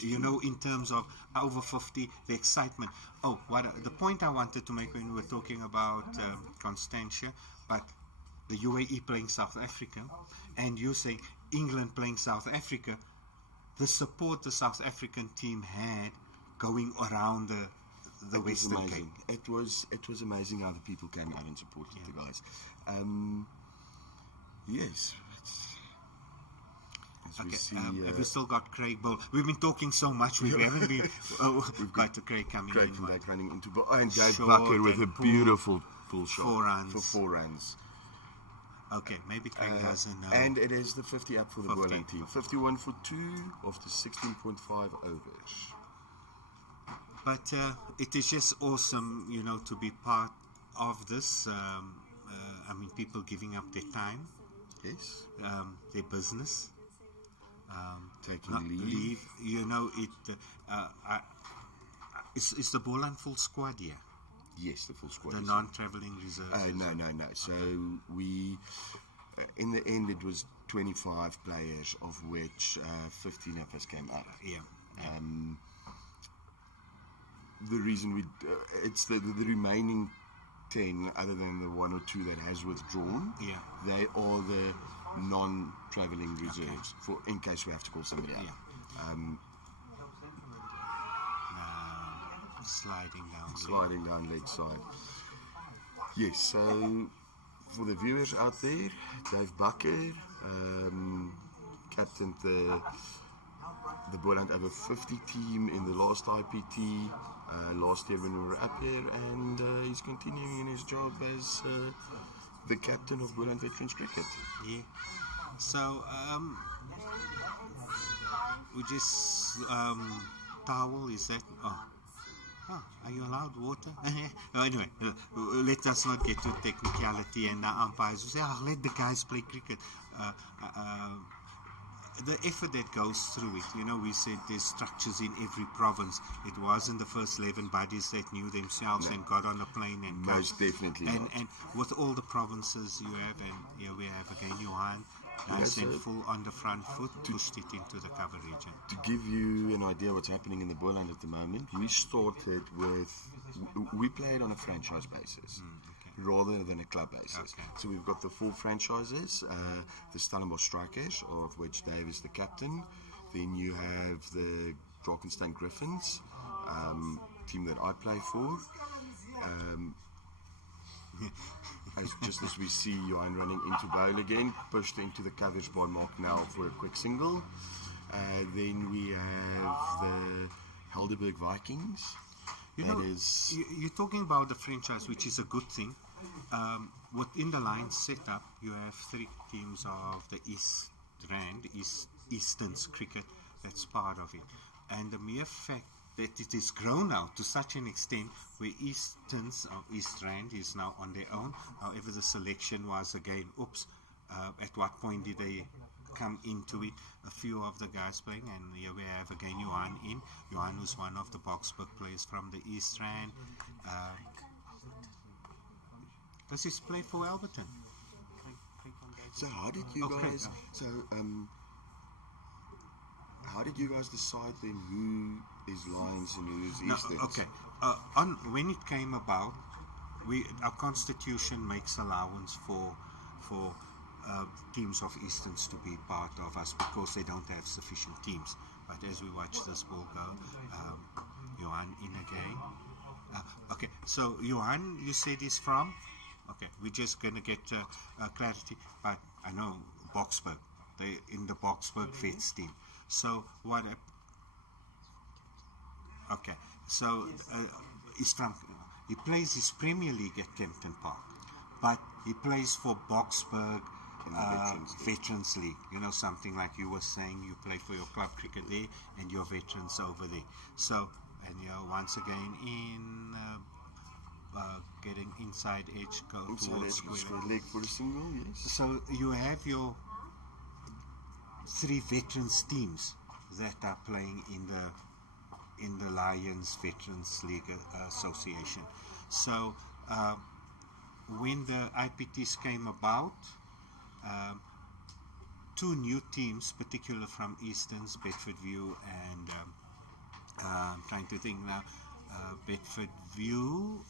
You know, in terms of over 50, the excitement. Oh, the point I wanted to make when we were talking about Constantia, but the UAE playing South Africa, and you saying England playing South Africa, the support the South African team had going around the Western Cape. It was amazing how the people came out and supported the guys. Yes. Have we still got Craig Bowl? We've been talking so much, we haven't been. We've got Craig coming in. Craig from back running into and Dave Bucker with a beautiful pull shot 4 runs. For 4 runs. Okay, maybe Craig doesn't know. And it is the 50 up for the Boland team. 51 for 2 after 16.5 overs. But it is just awesome, you know, to be part of this. I mean, people giving up their time, yes, their business, Taking not leave. You know, is the Boland full squad here? Yes, the full squad. The is non-travelling reserves? No. So we, in the end, it was 25 players, of which 15 of us came up. Yeah. The reason it's the remaining 10, other than the one or two that has withdrawn. Yeah. They are the non-travelling reserves for in case we have to call somebody out. Yeah. Sliding down leg side. Yes, so for the viewers out there, Dave Bakker captained the Boland Over-40 team in the last IPT last year when we were up here, and he's continuing in his job as the captain of Boland Veterans Cricket. Yeah. So we just towel, is that? Are you allowed water? Anyway, let us not get to technicality, and the umpires will say, let the guys play cricket. The effort that goes through it, you know, we said there's structures in every province. It wasn't the first 11 buddies that knew themselves and got on a plane and most definitely not. And with all the provinces you have, and here we have again Johan, nice and full on the front foot, pushed it into the cover region. To give you an idea what's happening in the Boland at the moment, we started we played on a franchise basis. Rather than a club basis. Okay. So we've got the 4 franchises, the Stellenbosch Strikers, of which Dave is the captain. Then you have the Drakensberg Griffins, team that I play for. Just as we see Johan running into bowl again, pushed into the covers by Mark now for a quick single. Then we have the Helderberg Vikings. You know, you're talking about the franchise, which is a good thing. Within the Lions setup, you have 3 teams of the East Rand, Eastern's cricket, that's part of it. And the mere fact that it is grown out to such an extent where Eastern's, or East Rand, is now on their own. However, the selection was again, at what point did they come into it? A few of the guys playing, and here we have again Johan in. Johan was one of the Boksburg players from the East Rand. Does he play for Alberton? So how did you guys? So how did you guys decide then who is Lions and who is Easterns? When it came about, our constitution makes allowance for teams of Easterns to be part of us because they don't have sufficient teams. But as we watch this ball go, Johan in again. So Johan, you said is from? Okay, we're just going to get clarity. But I know Boksburg, they in the Boksburg Vets team. So what? So he's from. He plays his Premier League at Kempton Park, but he plays for Boksburg Veterans League. You know, something like you were saying, you play for your club cricket there and your veterans over there. So, and once again in getting inside edge, go towards square leg for a single, yes. So you have your 3 veterans teams that are playing in the Lions Veterans League Association. So when the IPTs came about, 2 new teams, particularly from Easterns, Bedford View and I'm trying to think now, Bedford View.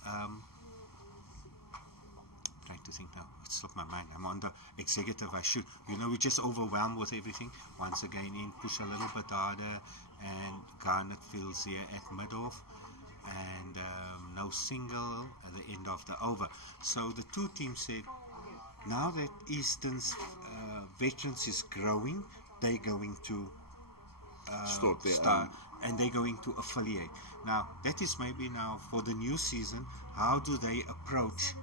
Trying to think now. It slipped my mind. I'm on the executive. we're just overwhelmed with everything. Once again, push a little bit harder, and Garnet Fields here at Midhoff, and no single at the end of the over. So the 2 teams said, now that Eastern's veterans is growing, they're going to start, and they're going to affiliate. Now, that is maybe now for the new season. How do they approach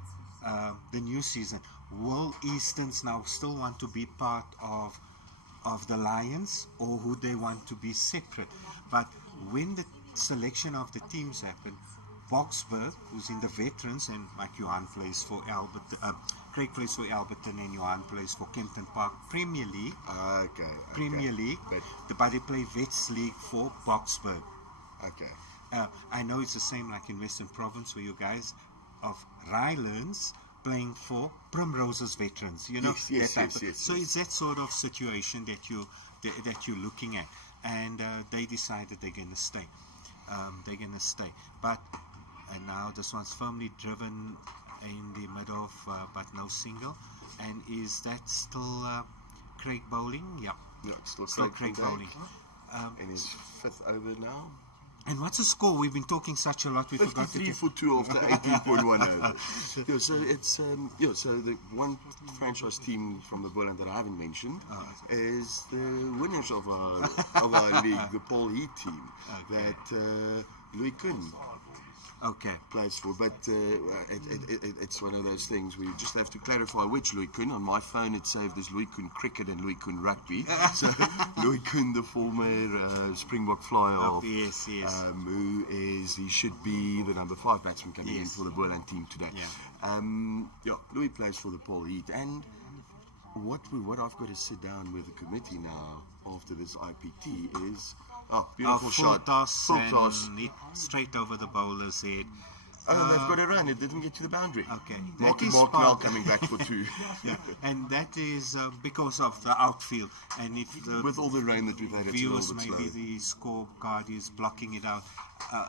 the new season? Will Easterns now still want to be part of the Lions, or would they want to be separate? But when the selection of the teams happened, Boxburg, who's in the veterans, and like Johan plays for Albert, Craig plays for Alberton, and Johan plays for Kempton Park Premier League. Okay. Premier League, but they play Vets League for Boxburg. Okay. I know it's the same like in Western Province, where you guys of Rylands playing for Primrose's veterans. You know, Yes. So it's that sort of situation that you're looking at, and they decided they're going to stay. But and now this one's firmly driven in the middle of but no single. And is that still Craig Bowling? Yeah. Yeah, it's Still Craig Bowling. In his 5th over now. And what's the score? We've been talking such a lot. We forgot 53 for 2 after 18.1 over. So it's so the one franchise team from the Boland that I haven't mentioned is the winners of our league, the Paul Heat team that Louis Kuhn plays for. But it's one of those things we just have to clarify which Louis Kuhn. On my phone it saved as Louis Kuhn Cricket and Louis Kuhn Rugby. So Louis Kuhn, the former Springbok flyer, yes. he should be the number 5 batsman coming in for the Boland team today. Louis plays for the Paul Heat, and what I've got to sit down with the committee now after this IPT is beautiful shot, full toss, straight over the bowler's head. They've got a run. It didn't get to the boundary. Okay, Mark Knell coming back for 2. And that is because of the outfield. And if with all the rain that we've had, it's viewers, a little bit maybe slow. the scorecard is blocking it out.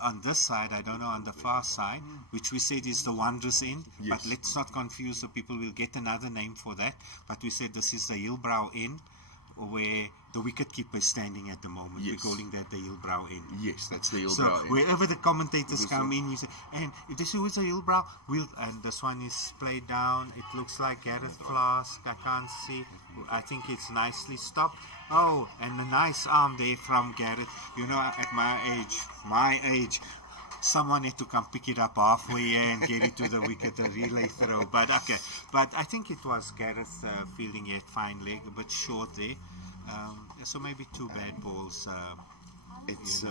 On this side, I don't know, on the far side, which we said is the Wanderers end, but let's not confuse the people. We'll get another name for that. But we said this is the Hillbrow end, where the wicketkeeper is standing at the moment. We're calling that the Hillbrow end. Yes, that's the Hillbrow So end. wherever the commentators come in, we say, and if this is a Hillbrow, and this one is played down. It looks like Gareth Flask. I can't see. I think it's nicely stopped. Oh, and a nice arm there from Gareth. You know, at my age, someone had to come pick it up halfway and get it to the wicket, a relay throw. But okay, but I think it was Gareth fielding it, fine leg, a bit short there. So maybe 2 bad balls. It's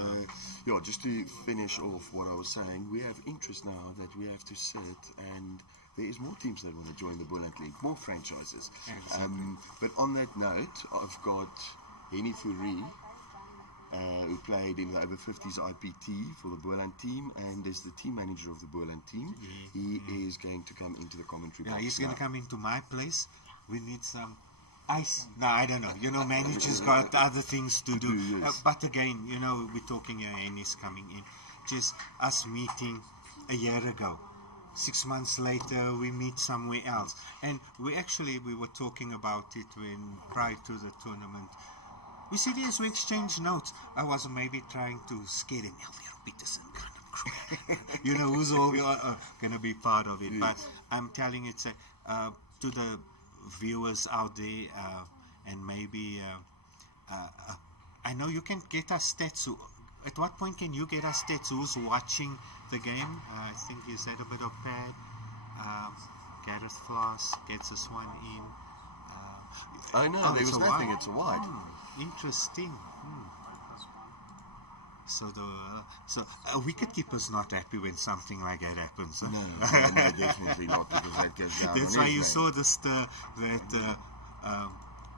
just to finish off what I was saying, we have interest now that we have to sit, and there is more teams that want to join the Boland League, more franchises. But on that note, I've got Henny Fourie, who played in the Over-40s IPT for the Boland team and is the team manager of the Boland team. He is going to come into the commentary box. He's going to come into my place. We need some ice. No, I don't know. You know, managers got other things to do. But again, you know, we're talking here, and he's coming in. Just us meeting a year ago. 6 months later, we meet somewhere else. And we were talking about it prior to the tournament. We said, yes, we exchange notes. I was maybe trying to scare him. Elvira Peterson kind of crew. You know, who's all going to be part of it. But I'm telling it to the viewers out there, and maybe I know you can get us stats. At what point can you get us stats? Who's watching the game? I think is that a bit of pad. Gareth Flask gets us one in. I know, there was nothing. Wide. It's a wide. Interesting. So a wicketkeeper's not happy when something like that happens. No, definitely not, because that goes down. That's why you saw this that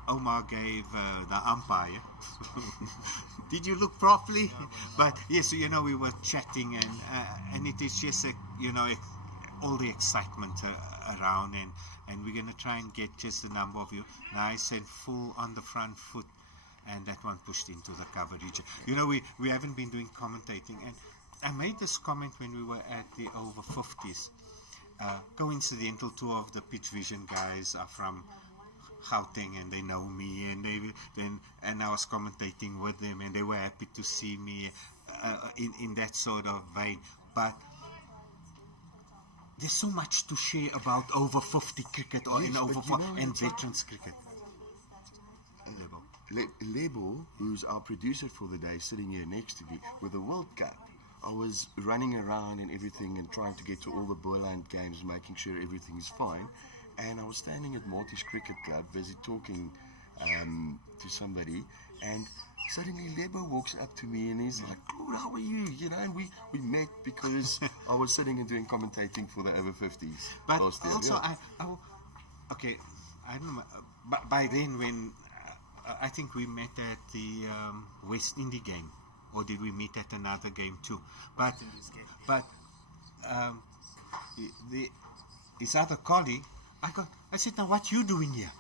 Omar gave the umpire. Did you look properly? But yes, you know, we were chatting, and it is just all the excitement around, and we're going to try and get just a number of you nice and full on the front foot. And that one pushed into the coverage. You know, we haven't been doing commentating. And I made this comment when we were at the Over-40s. Coincidental, 2 of the pitch vision guys are from Gauteng, and they know me. And I was commentating with them, and they were happy to see me in that sort of vein. But there's so much to share about over-50 cricket and veterans cricket. Lebo, who's our producer for the day, sitting here next to me with the World Cup. I was running around and everything and trying to get to all the Boland games, making sure everything is fine. And I was standing at Morty's Cricket Club, busy talking to somebody, and suddenly Lebo walks up to me and he's like, Claude, how are you? You know, and we met because I was sitting and doing commentating for the Over-40s But last year. also, yeah. I don't know, but by then when, I think we met at the West Indies game, or did we meet at another game too? But his other colleague, I said, now what you doing here?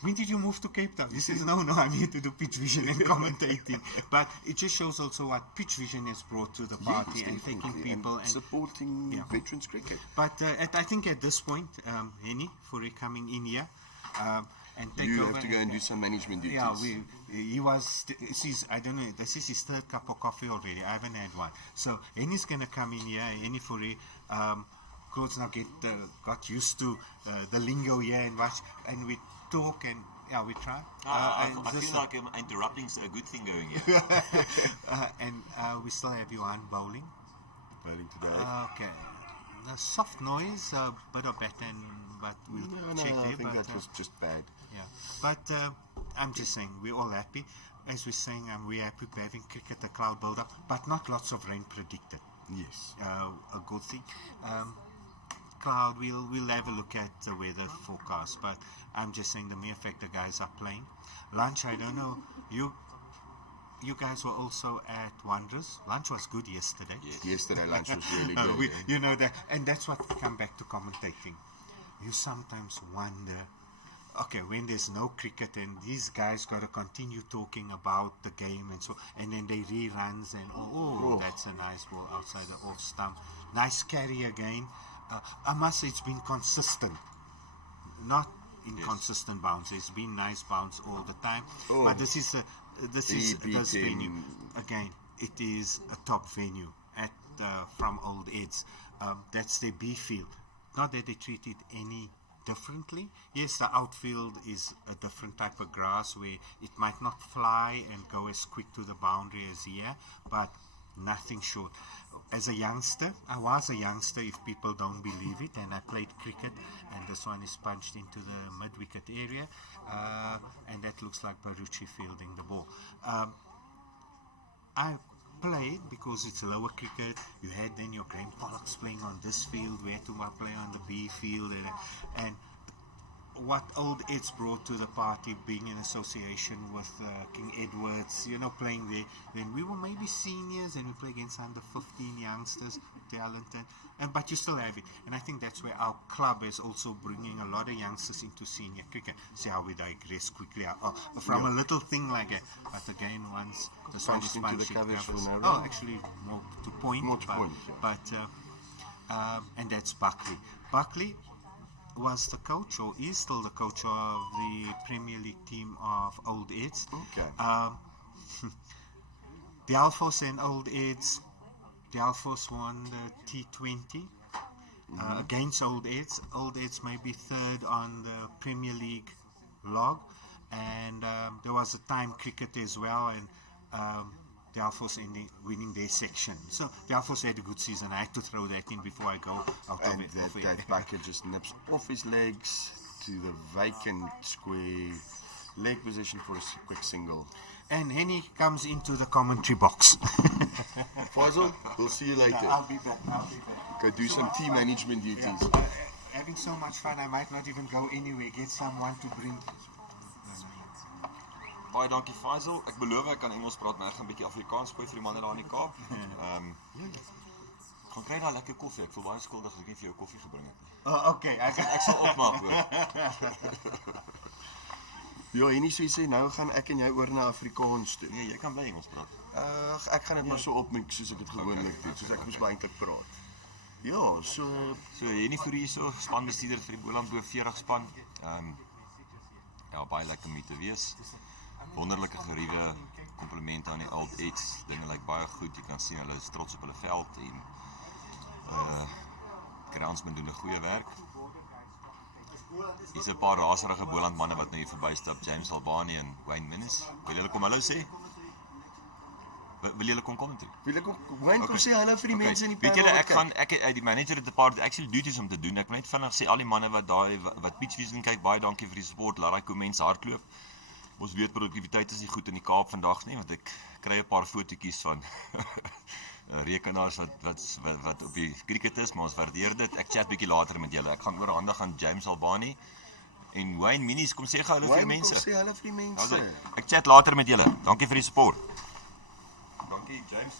When did you move to Cape Town? He says, no, I'm here to do pitch vision and commentating. But it just shows also what pitch vision has brought to the party, and taking definitely, people and supporting veterans cricket. But I think at this point, Henny, for coming in here, and take You over. have to go and do some management duties. Yeah, he was. I don't know. This is his third cup of coffee already. I haven't had one. So Henny's gonna come in here. Henny for Claude's now got used to the lingo here and watch, and we talk and we try. I feel like interrupting is a good thing going here. And we still have you on bowling. Bowling today. Okay. The soft noise, bit of baton, but we'll check I there. think but, that was just bad. yeah. But I'm just saying, we're all happy. As we're saying, we're happy with having cricket, a cloud build-up, but not lots of rain predicted. Yes. A good thing. Cloud, we'll have a look at the weather forecast, but I'm just saying the mere fact the guys are playing. Lunch, I don't know, you guys were also at Wanderers. Lunch was good yesterday. Yes. Yesterday lunch was really No, good. you know that, and that's what we come back to commentating. You sometimes wonder, okay, when there's no cricket and these guys got to continue talking about the game and so, and then they reruns and that's a nice ball outside the off stump. Nice carry again. I must say it's been consistent, not inconsistent bounce. It's been nice bounce all the time. But this venue again. It is a top venue at from Old Eds. That's their B field. Not that they treat it any differently. Yes, the outfield is a different type of grass where it might not fly and go as quick to the boundary as here, but nothing short. As a youngster, I was a youngster if people don't believe it, and I played cricket, and this one is punched into the mid-wicket area, and that looks like Baruchi fielding the ball. I played because it's lower cricket. You had then your Graham Pollocks playing on this field, where to play on the B field, and what Old Eds brought to the party, being in association with King Edward's, playing there. Then we were maybe seniors, and we play against under 15 youngsters, talented, but you still have it. And I think that's where our club is also bringing a lot of youngsters into senior cricket. See how we digress quickly from a little thing like that. But again, once the sun is into the covers for no oh, actually more to point. But and that's Buckley. Buckley was the coach, or is still the coach of the Premier League team of Old Eds. Okay. The Alphos and Old Eds. The Alphos won the T20 against Old Eds. Old Eds may be third on the Premier League log, and there was a time cricket as well, and the Alphos winning their section. So the Alphos had a good season. I had to throw that in before I go out And of it. that bucket just nips off his legs to the vacant square leg position for a quick single. And Henny comes into the commentary box. Faisal, we'll see you later. I'll be back. Go do some team management duties. Having so much fun, I might not even go anywhere. Get someone to bring. Baie dankie Faisal. Ek beloof ek kan Engels praat, maar ek gaan 'n bietjie Afrikaans gooi vir die manne daar in die Kaap. Gaan kry daar lekker koffie. Ek voel baie skuldig as ek nie vir jou koffie gebring het nie. Oh, okay. Ek sal opmaak hoor. Ja, en nie so sê nou gaan ek en jy oor na Afrikaans toe. Nee, jy kan bly Engels praat. Ek gaan dit maar so opmik soos ek dit gewoonlik doen, soos ek moes maar eintlik praat. Ja, so Henny vir hierso, spanbestuurder vir die Boland bo 40 span. Ja, baie lekker om hier te wees. Wonderlike geriewe, komplimente aan die Old Eds. Dinge lyk baie goed. Jy kan sien hulle is trots op hulle veld en groundsmen doen 'n goeie werk. Hier's 'n paar raserige Boland manne wat nou hier verbystap, James Albani en Wayne Minnis. Wil julle kom hallo sê? Wil julle kom commentary? Wayne kom sê hallo vir die mense in die panel. Weet julle, ek die manager het 'n paar actually duties om te doen. Ek wil net vinnig sê al die manne wat pitch vision kyk, baie dankie vir die support. Laat daai kom mense hardloop. Ons weet produktiwiteit is nie goed in die Kaap vandag nie, want ek kry 'n paar fotootjies van rekenaars wat op die cricket is, maar ons waardeer dit. Ek chat bietjie later met julle. Ek gaan oorhandig aan James Albani en Wayne Minis, kom sê hallo vir die mense. Kom sê hallo vir die mense. Ek chat later met julle. Dankie vir die support. Dankie James.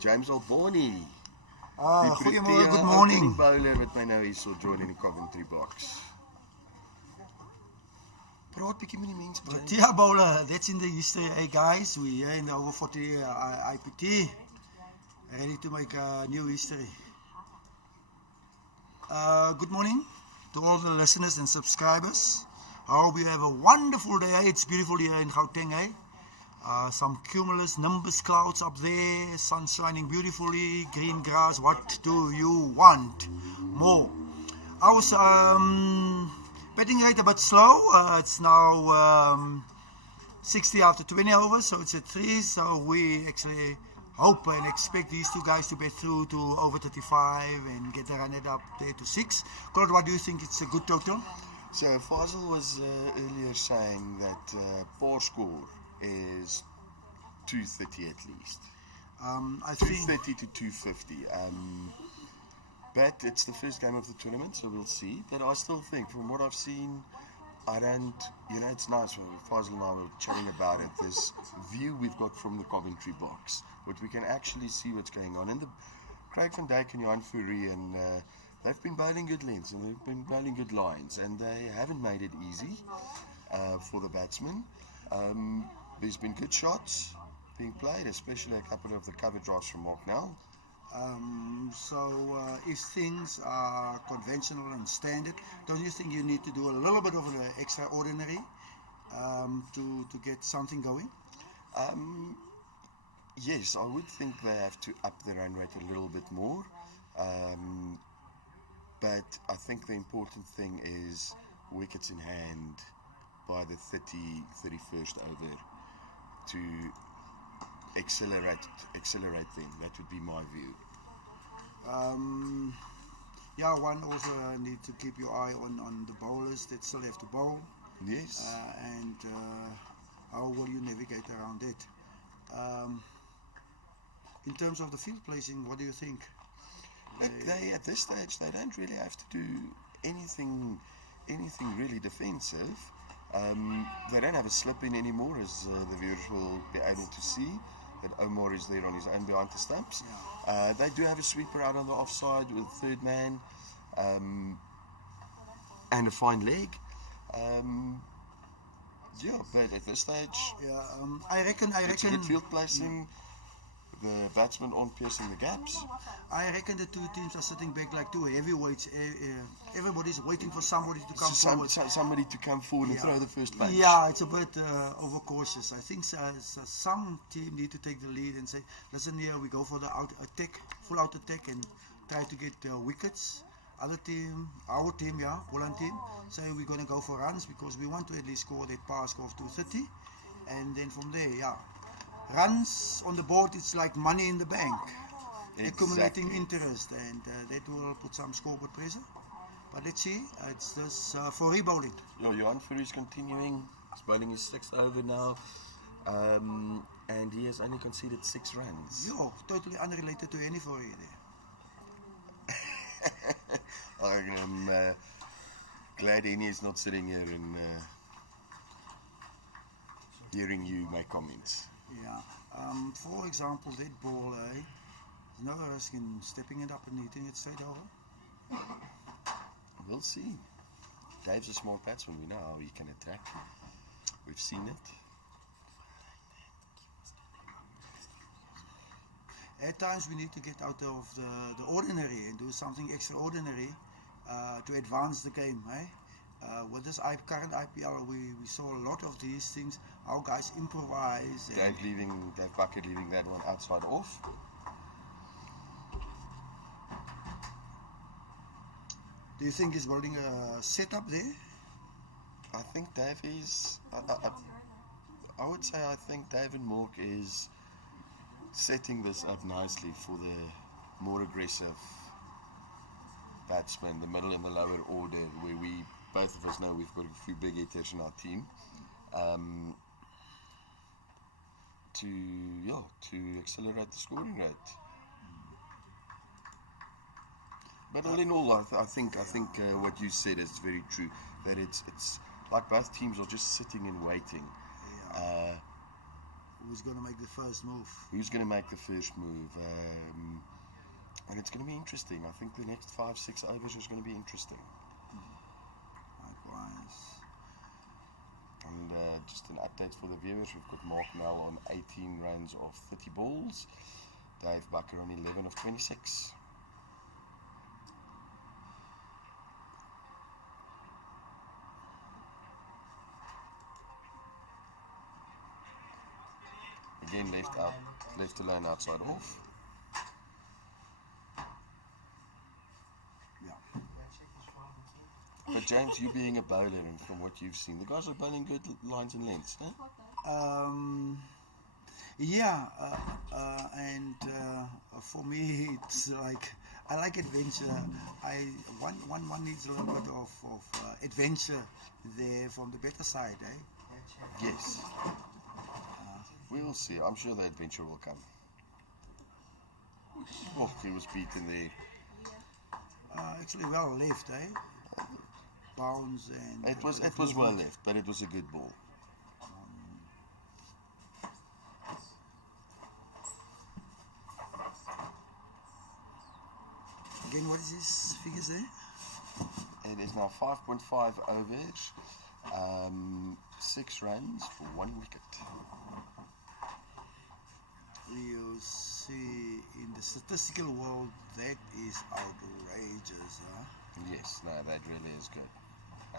James Albani. Goeiemôre, good morning. Bowler wat my nou hier so join in die Coventry box. Praat bietjie met die mense. Tia Bowler, that's in the history. Hey guys, we here in the Over-40 IPT, ready to make a new history. Good morning to all the listeners and subscribers. I hope you have a wonderful day. It's beautiful here in Gauteng. Some cumulus nimbus clouds up there, sun shining beautifully, green grass. What do you want more? I was batting rate a bit slow. It's now 60 after 20 overs, so it's at 3. So we actually hope and expect these two guys to bat through to over 35 and get the run it up there to 6. Claude, what do you think? It's a good total? So Faisal was earlier saying that par score is 230 at least. I think 230 to 250. But it's the first game of the tournament, so we'll see. But I still think, from what I've seen, I don't, it's nice when Faisal and I were chatting about it, this view we've got from the Coventry box, but we can actually see what's going on. And Craig van Dijk and Johan Fourie, and they've been bowling good lengths, and they've been bowling good lines, and they haven't made it easy for the batsmen. There's been good shots being played, especially a couple of the cover drives from Mark Nell. So if things are conventional and standard, don't you think you need to do a little bit of an extraordinary to get something going? Yes, I would think they have to up the run rate a little bit more. But I think the important thing is wickets in hand by the 31st over to accelerate them. That would be my view. Yeah, one also needs to keep your eye on the bowlers that still have to bowl. Yes. And how will you navigate around it? In terms of the field placing, what do you think? They at this stage they don't really have to do anything really defensive. They don't have a slip in anymore, as the viewers will be able to see that Omar is there on his own behind the stumps. Yeah. They do have a sweeper out on the offside with third man and a fine leg. Yeah, but at this stage, Yeah, I reckon. it's a good field placing. The batsmen aren't piercing the gaps. I reckon the two teams are sitting back like two heavyweights. Everybody's waiting for somebody to come forward. Somebody to come forward and Yeah. throw the first punch. Yeah, it's a bit overcautious. I think some team need to take the lead and say, listen here, we go for the full out attack and try to get wickets. Other team, our team, Boland team, say we're going to go for runs because we want to at least score that par score of 230. And then from there, runs on the board, it's like money in the bank. Accumulating interest, and that will put some scoreboard pressure. But let's see, it's this for rebowling. Johan Fourie is continuing. He's bowling his 6th over now. And he has only conceded 6 runs. Totally unrelated to any for you there. I'm glad Annie is not sitting here and hearing you make comments. Yeah. For example, that ball, there's no risk in stepping it up and hitting it straight over. We'll see. Dave's a smart batsman. We know how he can attack. We've seen it. At times we need to get out of the ordinary and do something extraordinary to advance the game. With this current IPL, we saw a lot of these things, how guys improvise. Dave Bucket leaving that one outside off. Do you think he's building a setup there? I think Dave is... I would say I think David Mork is setting this up nicely for the more aggressive batsmen, the middle and the lower order, where we both of us know we've got a few big hitters in our team. To accelerate the scoring rate. But all in all, I think what you said is very true. That it's like both teams are just sitting and waiting. Yeah. Who's going to make the first move? Who's going to make the first move? And it's going to be interesting. I think the next 5-6 overs is going to be interesting. Likewise. And just an update for the viewers, we've got Mark Nell on 18 runs of 30 balls, Dave Bucker on 11 of 26. Again left alone outside off. Yeah. But James, you being a bowler, and from what you've seen, the guys are bowling good lines and lengths, no? Yeah, and for me, it's like I like adventure. One needs a little bit of adventure there from the better side, eh? Yes. We will see. I'm sure the adventure will come. Oh, he was beaten there. Actually, well left, eh? Bounce and. It was well left, but it was a good ball. Again, what is his figures there? It is now 5.5 overs, 6 runs for 1 wicket. You see, in the statistical world, that is outrageous, huh? Yes, no, that really is good.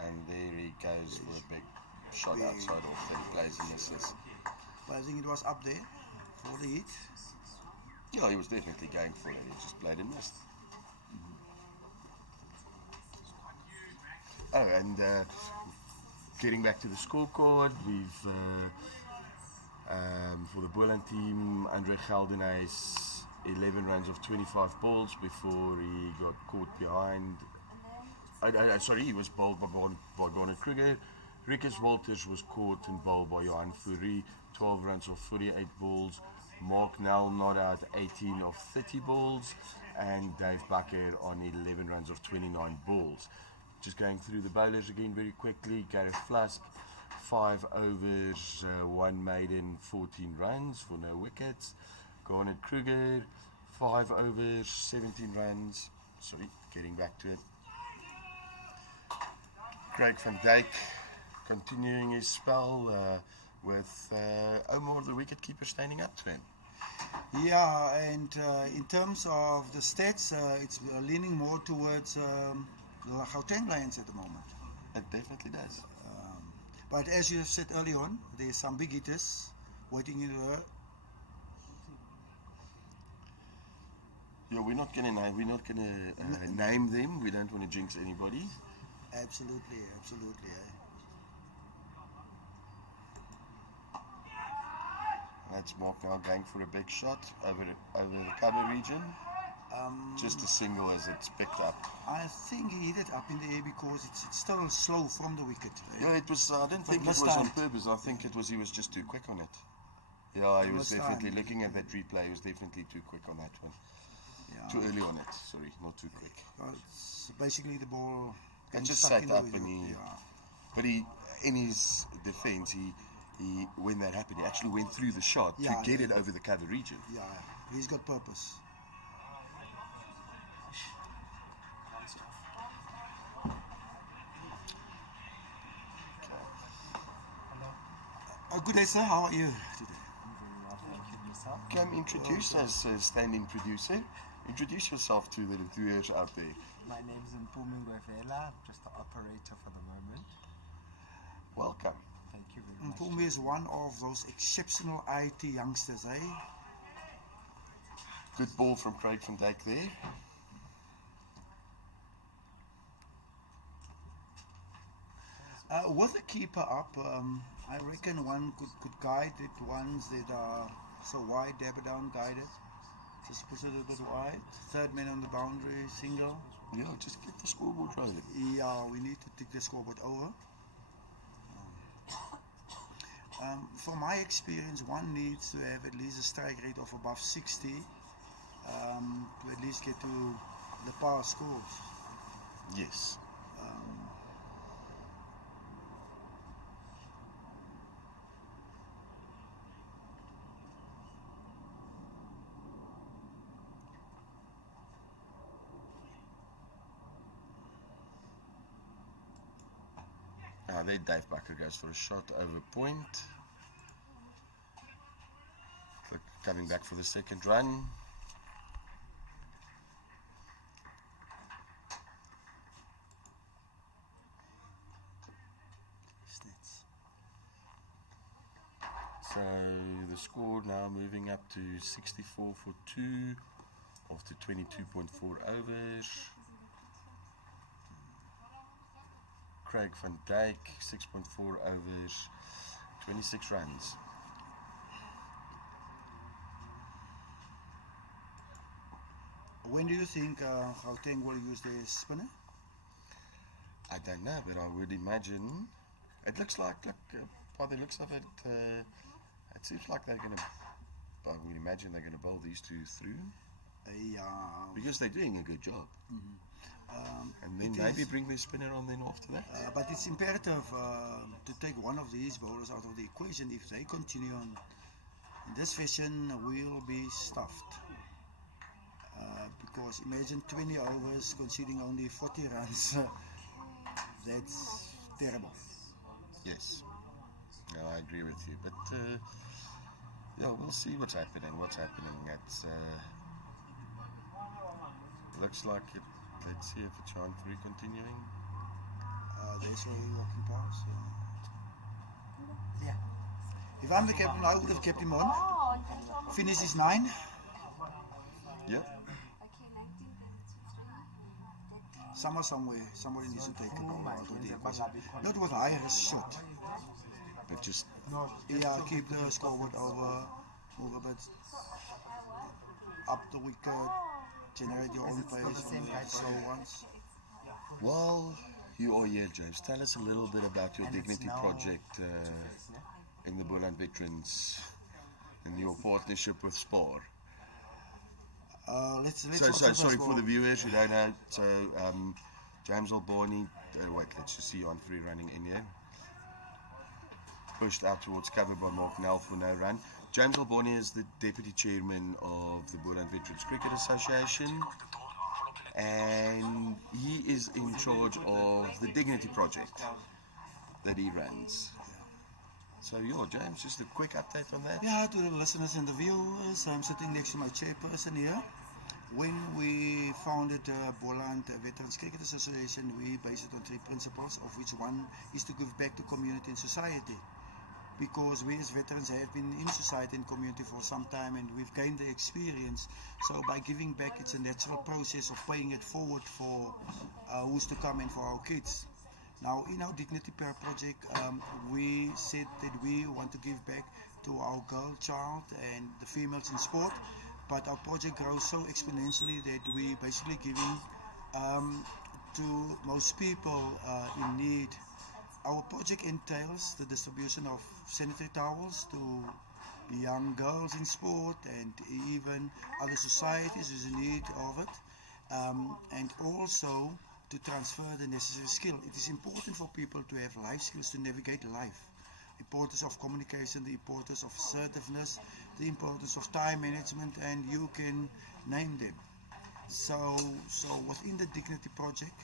And there he goes for a big shot outside off that he plays and misses. But I think it was up there for the hit. Yeah, he was definitely going for it. He just played and missed. Oh, and getting back to the scorecard, we've for the Boland team, Andre Geldenhuys, 11 runs of 25 balls before he got caught behind. Sorry, he was bowled by Boland Kruger. Rikus Walters was caught and bowled by Johan Fourie, 12 runs of 48 balls. Mark Nell not out, 18 of 30 balls. And Dave Bucker on 11 runs of 29 balls. Just going through the bowlers again very quickly. Gareth Flask, 5 overs, 1 maiden, 14 runs for no wickets. Garnet Kruger, 5 overs, 17 runs. Sorry, getting back to it. Craig van Dijk continuing his spell with Omar, the wicketkeeper, standing up to him. Yeah, and in terms of the stats, it's leaning more towards the Gauteng Lions at the moment. It definitely does. But as you have said early on, there's some big hitters waiting in the. Yeah, we're not gonna name them. We don't want to jinx anybody. Absolutely. That's Mark now going for a big shot over the cover region. Just a single as it's picked up. I think he hit it up in the air because it's still slow from the wicket. Yeah, it was. I don't think it was on purpose. I think he was just too quick on it. Yeah, he was definitely looking at that replay. He was definitely too quick on that one. Yeah. Too early on it. Sorry, not too quick. Well, it's basically the ball. It just sat up and he. Yeah. But in his defence, he when that happened, he actually went through the shot to get it over the cover region. Yeah, he's got purpose. Good day, sir. How are you today? Come introduce us, standing producer. Introduce yourself to the viewers out there. My name is Mpumi Revela. I'm just the operator for the moment. Welcome. Thank you very much. Mpumi is one of those exceptional IT youngsters, eh? Good ball from Craig van Dijk there. With the keeper up, I reckon one could guide it ones that are so wide, dab it down, guide it. Just push it a bit wide. Third man on the boundary, single. Yeah, just get the scoreboard rolling. Yeah, we need to take the scoreboard over. From my experience, one needs to have at least a strike rate of above 60 to at least get to the power scores. Yes. There Dave Bucker goes for a shot over point. Coming back for the second run. Stats. So the score now moving up to 64 for 2 after 22.4 overs. Craig van Dijk, 6.4 overs, 26 runs. When do you think Gauteng will use their spinner? I don't know, but I would imagine it looks like by the looks of it, it seems like they're going to. I would imagine they're going to bowl these two through because they're doing a good job. And then maybe bring their spinner on then after that. But it's imperative to take one of these bowlers out of the equation. If they continue on in this fashion, we'll be stuffed. Because imagine 20 overs conceding only 40 runs. That's terrible. Yes, no, I agree with you. But yeah, we'll see what's happening. It's looks like it. Let's see if it's on 3 continuing. They're already walking past. Yeah. If I'm the captain, I would have kept him on. Finish is 9. Yep. Somewhere needs to take a ball out of the equation. Not with highest shot. But just keep the scoreboard over, move a bit up the wicket, generate your own pace on the slow ones. While you are here, James, tell us a little bit about your Dignity project in the Boland Veterans and your partnership with SPAR. Sorry for the viewers who don't know. So James Albani, let's just see on free running in here. Pushed out towards cover by Mark Nell for no run. James Albani is the deputy chairman of the Boland Veterans Cricket Association, and he is in charge of the Dignity project that he runs. So James, just a quick update on that. Yeah, to the listeners and the viewers, I'm sitting next to my chairperson here. When we founded Boland Veterans Cricket Association, we based it on 3 principles, of which one is to give back to community and society. Because we as veterans have been in society and community for some time, and we've gained the experience. So by giving back, it's a natural process of paying it forward for who's to come and for our kids. Now, in our Dignity project, we said that we want to give back to our girl child and the females in sport, but our project grows so exponentially that we basically giving to most people in need. Our project entails the distribution of sanitary towels to young girls in sport and even other societies who's in need of it, and also to transfer the necessary skill. It is important for people to have life skills to navigate life. The importance of communication, the importance of assertiveness, the importance of time management, and you can name them. So within the Dignity project,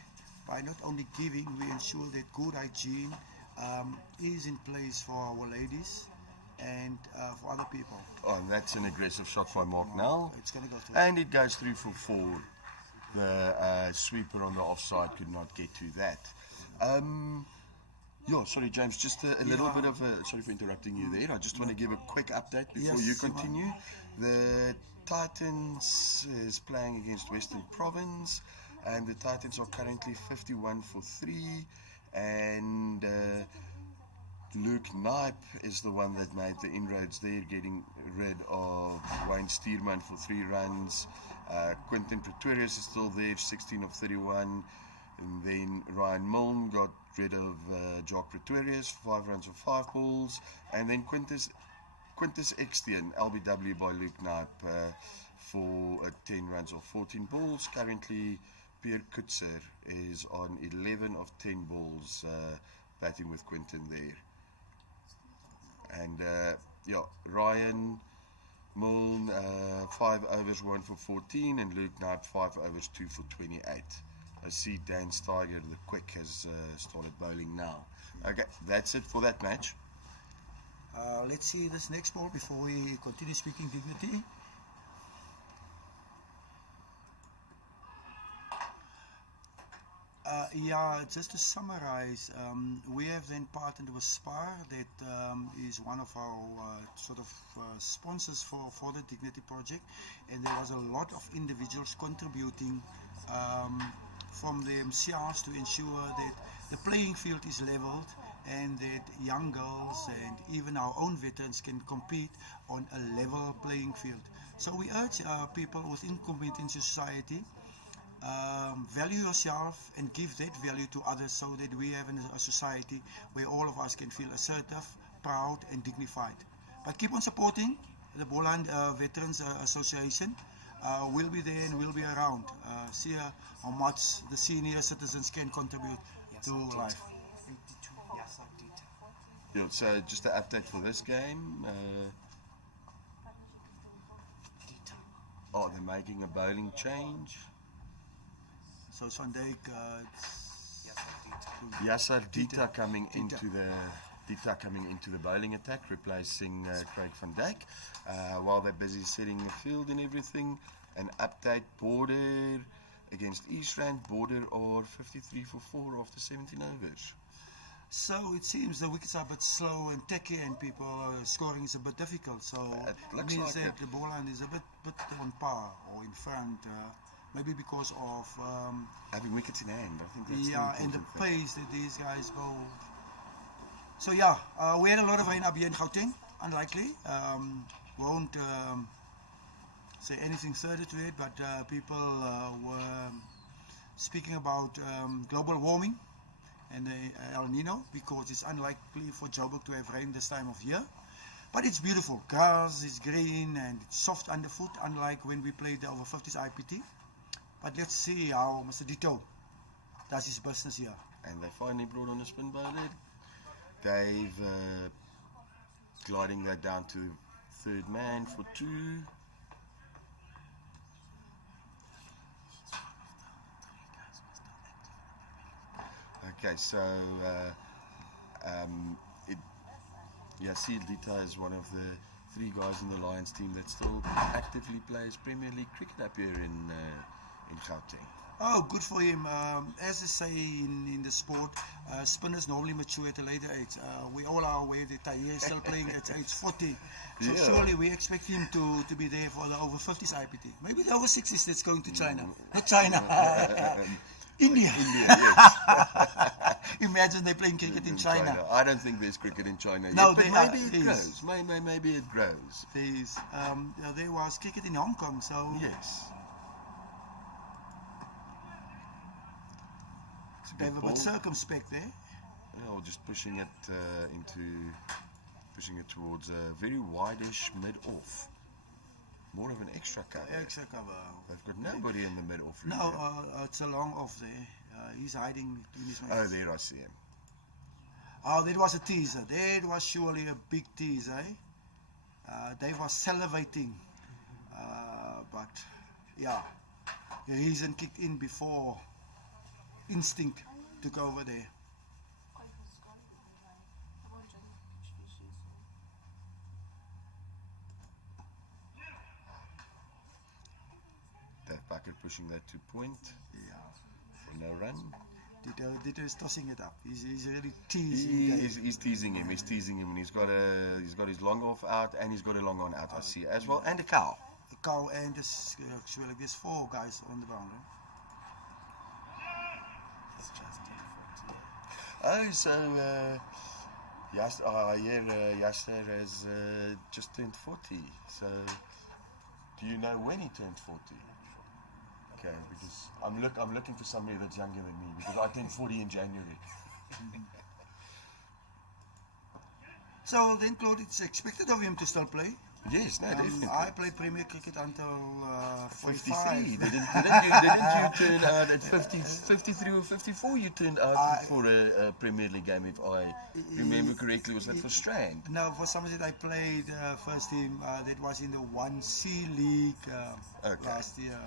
by not only giving, we ensure that good hygiene is in place for our ladies and for other people. Oh, and that's an aggressive shot by Mark now. It's going to go through. And it goes through for 4. The sweeper on the offside could not get to that. Sorry, James, just a little bit of a... Sorry for interrupting you there. I just want to give a quick update before you continue. The Titans is playing against Western Province, and the Titans are currently 51 for 3, and Luke Knipe is the one that made the inroads there, getting rid of Wayne Steerman for 3 runs, Quentin Pretorius is still there, 16 of 31. And then Ryan Milne got rid of Jock Pretorius, 5 runs of 5 balls. And then Quintus Extian, LBW by Luke Knipe, for 10 runs of 14 balls. Currently, Pierre Kutzer is on 11 of 10 balls, batting with Quentin there. And Ryan Milne, 5 overs, 1 for 14, and Luke Knipe, 5 overs, 2 for 28. I see Dan Steiger, the quick, has started bowling now. Okay, that's it for that match. Let's see this next ball before we continue speaking dignity. Just to summarize, we have then partnered with Spar, that is one of our sponsors for the Dignity Project, and there was a lot of individuals contributing from themselves to ensure that the playing field is leveled and that young girls and even our own veterans can compete on a level playing field. So we urge people within community and society, value yourself and give that value to others, so that we have a society where all of us can feel assertive, proud and dignified. But keep on supporting the Boland Veterans Association. We'll be there and we'll be around. See how much the senior citizens can contribute to life. Yeah, so just an update for this game. They're making a bowling change. So Sunday, Yasser Dita coming into the bowling attack, replacing Craig van Dijk, while they're busy setting the field and everything. An update: Border against East Rand. Border are 53 for 4 after 17 overs. So it seems the wickets are a bit slow and tacky, and people scoring is a bit difficult. So it means like that the Boland is a bit on par or in front. Maybe because of having wickets in hand. I think that's and the pace that these guys bowl. So we had a lot of rain up here in Gauteng. Unlikely. Won't say anything further to it, but people were speaking about global warming and El Nino, because it's unlikely for Joburg to have rain this time of year. But it's beautiful. Grass is green and it's soft underfoot, unlike when we played the Over-40s IPT. But let's see how Mr. Dito does his business here. And they finally brought on a spin bowler. Dave gliding that down to third man for 2. Okay, so Yassir Dita is one of the 3 guys in the Lions team that still actively plays Premier League cricket up here in Gauteng. Oh, good for him. As they say in the sport, spinners normally mature at a later age. We all are aware that Tahir is still playing at age 40. So surely we expect him to be there for the Over-40s IPT. Maybe the Over-60s that's going to China. Not China. India. India, yes. Imagine they're playing cricket in China. I don't think there's cricket in China yet, no, but maybe it grows. Maybe it grows. There was cricket in Hong Kong, so... Yes. They were a bit circumspect there. Yeah, or just pushing it towards a very wide-ish mid-off. More of an extra cover. Extra cover. They've got nobody in the mid-off. No, it's a long off there. He's hiding between his mates. Oh, there I see him. Oh, that was a teaser. That was surely a big teaser. They were salivating. But, yeah. The reason kicked in before instinct took over there. Dave Packer pushing that to point. Yeah. For no run. Dito is tossing it up. He's really teasing. He's teasing him. He's teasing him, and he's got his long off out, and he's got a long on out. I see as well, and a cow. A cow, and there's 4 guys on the boundary. Oh, so Yasser has just turned 40. So, do you know when he turned 40? Okay, because I'm looking for somebody that's younger than me because I turned 40 in January. So then, Claude, it's expected of him to still play. Yes, no, definitely. I played Premier Cricket until 53. 45. Didn't you turn out at 53 or 54? You turned out for a Premier League game, if I remember correctly. Was that for Strand? No, for Somerset I played first team. That was in the 1C League last year.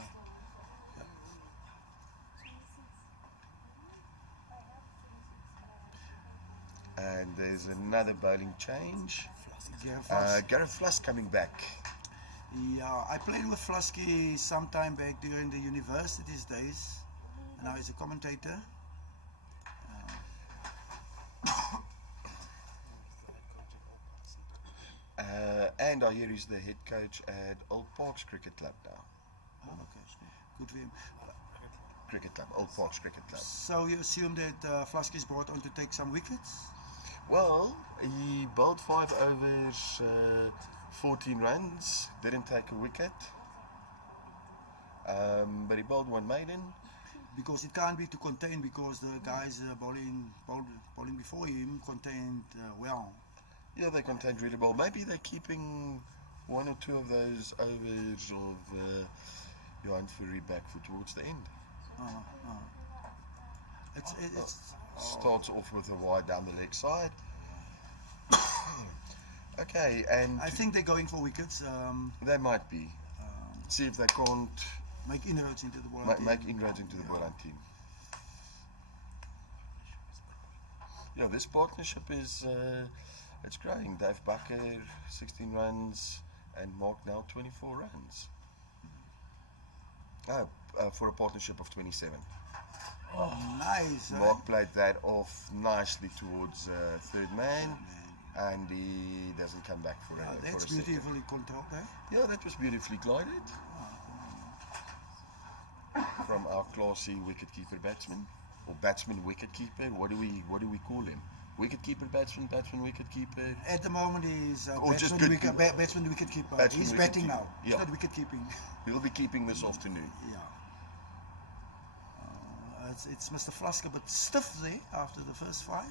And there's another bowling change. Gareth Fluss coming back. Yeah, I played with Flusky sometime back during the university's days. And now he's a commentator. And I hear he's the head coach at Old Parks Cricket Club now. Oh, okay, good for him. Cricket Club, Old Parks Cricket Club. So you assume that Flusky is brought on to take some wickets? Well, he bowled 5 overs, 14 runs, didn't take a wicket, but he bowled 1 maiden. Because it can't be to contain, because the guys bowling before him contained well. Yeah, they contained really well. Maybe they're keeping 1 or 2 of those overs of Johan Fourie back for towards the end. Starts off with a wide down the leg side. Okay, and I think they're going for wickets. They might be. See if they can't make inroads into the Boland team. Make inroads into the Boland team. Yeah, this partnership is it's growing. Dave Bakker 16 runs and Mark now 24 runs. For a partnership of 27. Oh, nice. Mark played that off nicely towards third man, and he doesn't come back for it. That's beautifully controlled, eh? Yeah, that was beautifully glided from our classy wicketkeeper batsman, or batsman wicketkeeper. What do we call him? Wicketkeeper, batsman, wicketkeeper. At the moment, he's batsman, wicketkeeper. He's batting now. Yeah. He's not wicketkeeping. He'll be keeping this afternoon. Yeah. It's Mr. Flusker, but stiff there after the first 5.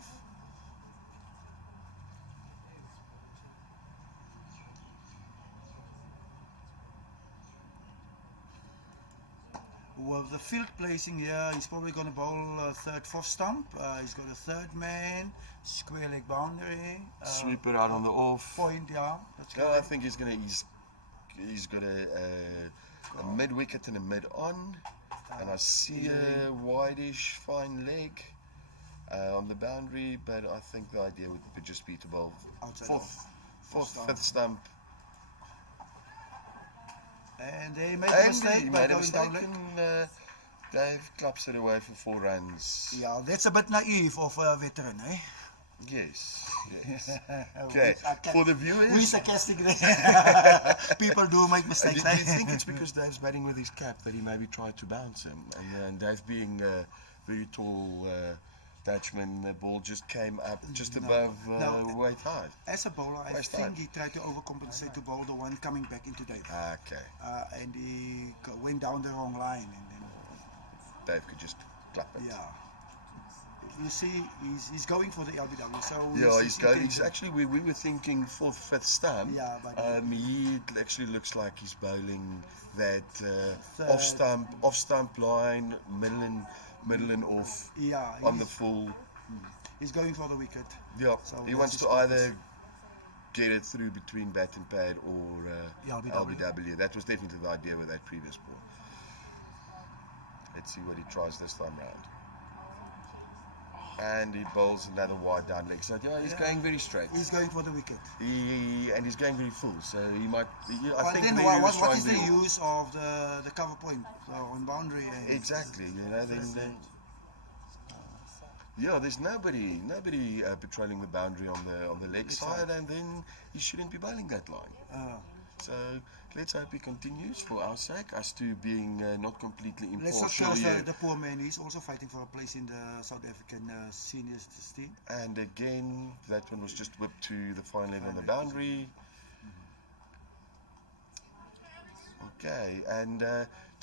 With the field placing here, he's probably going to bowl third, fourth stump. He's got a third man, square leg boundary. Sweeper out on the off. Point, yeah. That's I think he's got a mid wicket and a mid on. And I see a wideish fine leg on the boundary, but I think the idea would just be to bowl fourth, fifth stump. And they made a mistake by going down leg. Dave claps it away for 4 runs. Yeah, that's a bit naive of a veteran, eh? Yes. Okay, for the viewers... We're sarcastic there. People do make mistakes. Do you think it's because Dave's batting with his cap that he maybe tried to bounce him? And Dave being a very tall Dutchman, the ball just came up just above weight height. As a bowler, I think he tried to overcompensate to bowl the one coming back into Dave. Okay. And he went down the wrong line. And then Dave could just clap it. Yeah. You see, he's going for the LBW. So yeah, he's going. He's actually we were thinking 4th, 5th stump. Yeah, but he actually looks like he's bowling that off stump line, middle and off. Yeah, on the full. He's going for the wicket. Yeah, so he wants to either get it through between bat and pad or LBW. That was definitely the idea with that previous ball. Let's see what he tries this time round. And he bowls another wide down leg. So yeah, he's going very straight. He's going for the wicket. And he's going very full. So he might. I think then what is the use of the cover point on boundary? Exactly. You know, then yeah, there's nobody patrolling the boundary on the leg side, and then he shouldn't be bowling that line. So let's hope he continues for our sake, us two being not completely impartial. Let's not curse the poor man. He's also fighting for a place in the South African seniors team. And again, that one was just whipped to the fine leg on the boundary. Okay, and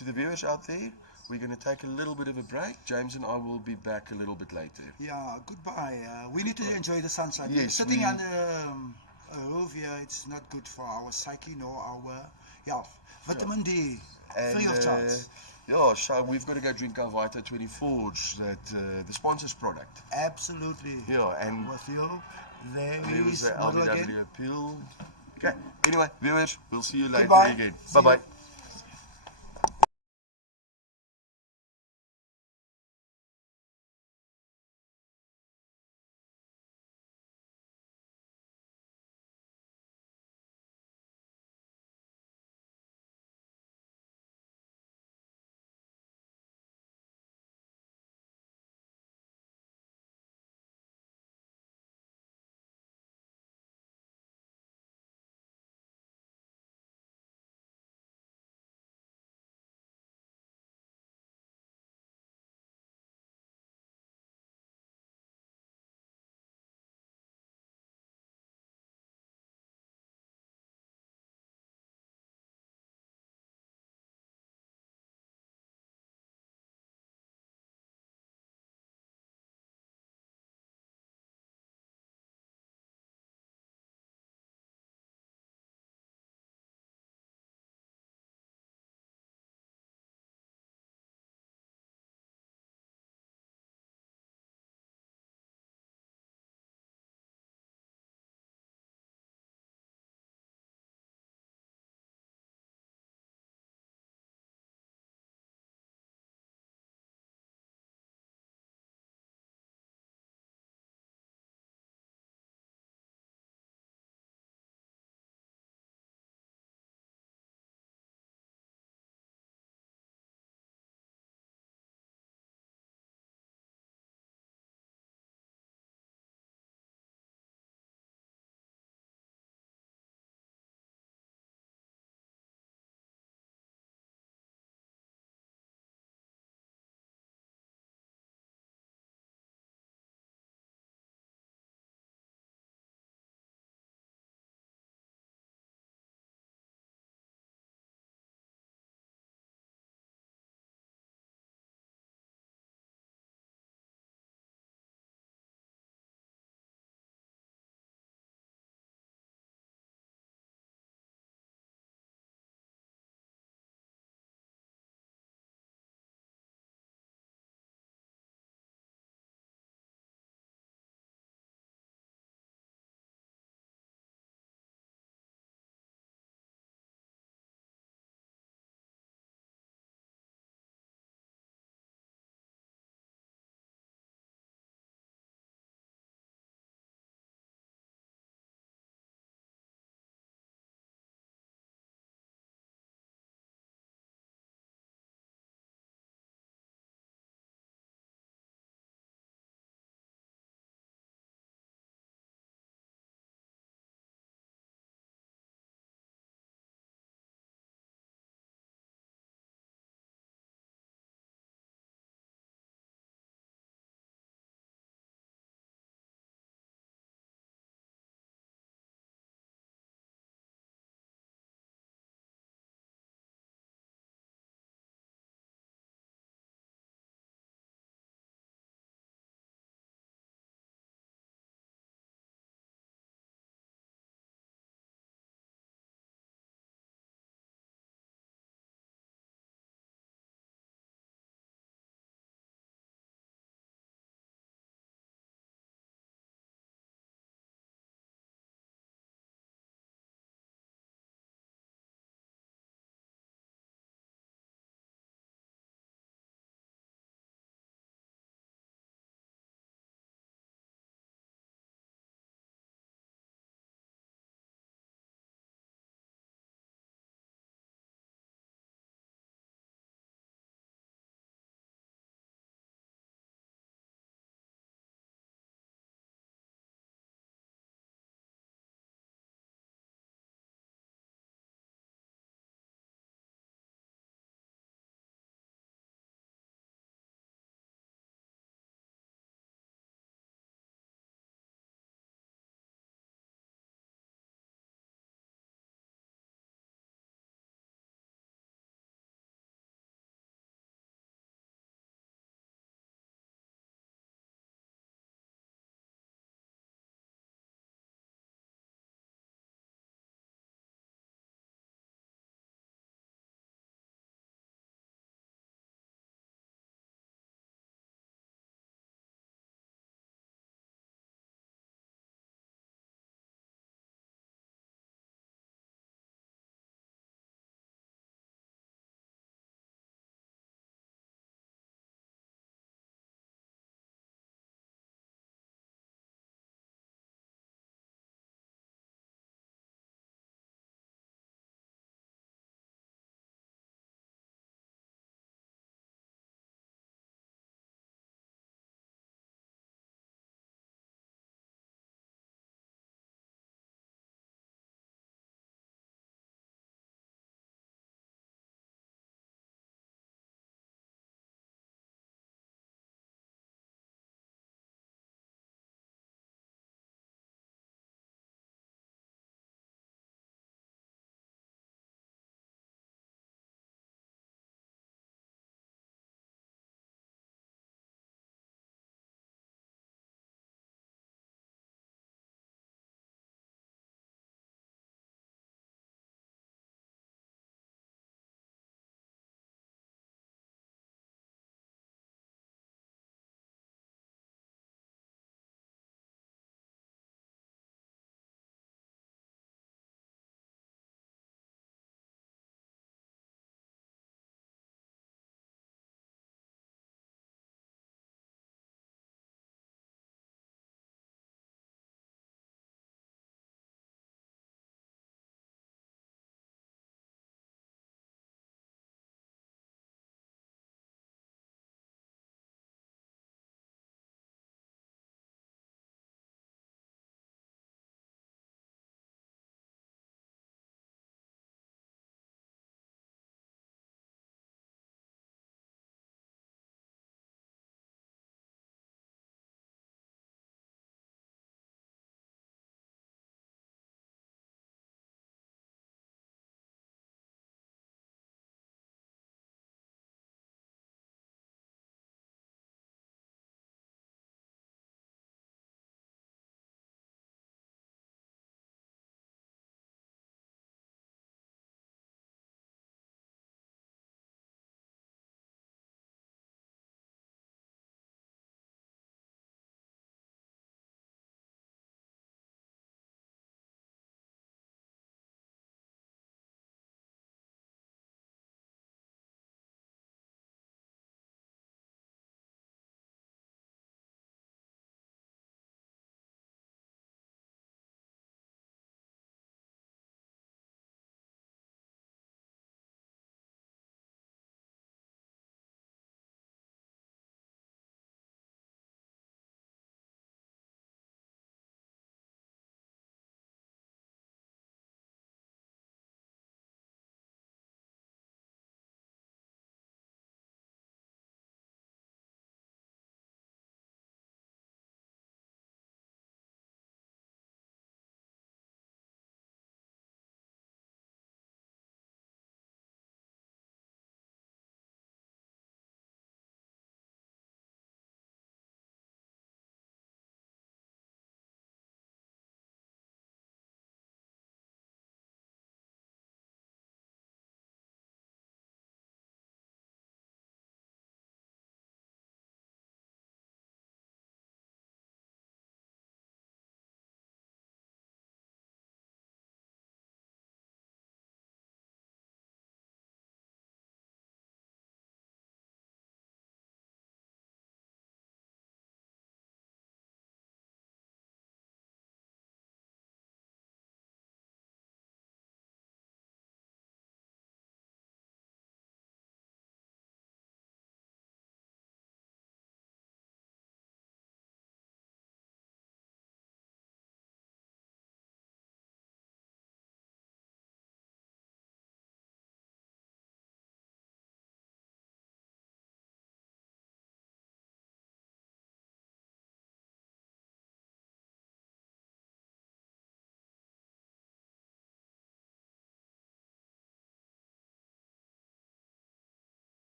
to the viewers out there, we're going to take a little bit of a break. James and I will be back a little bit later. Yeah, goodbye. We need to enjoy the sunshine. Yes, Sitting under a roof here, it's not good for our psyche nor our health. Vitamin D, free of charge. Yeah, so we've got to go drink our Vita 24s, the sponsors product. Absolutely. Yeah, and with you, there was is the model LBW again. appeal. Okay, anyway, viewers, we'll see you later Goodbye. again. See you. Bye-bye.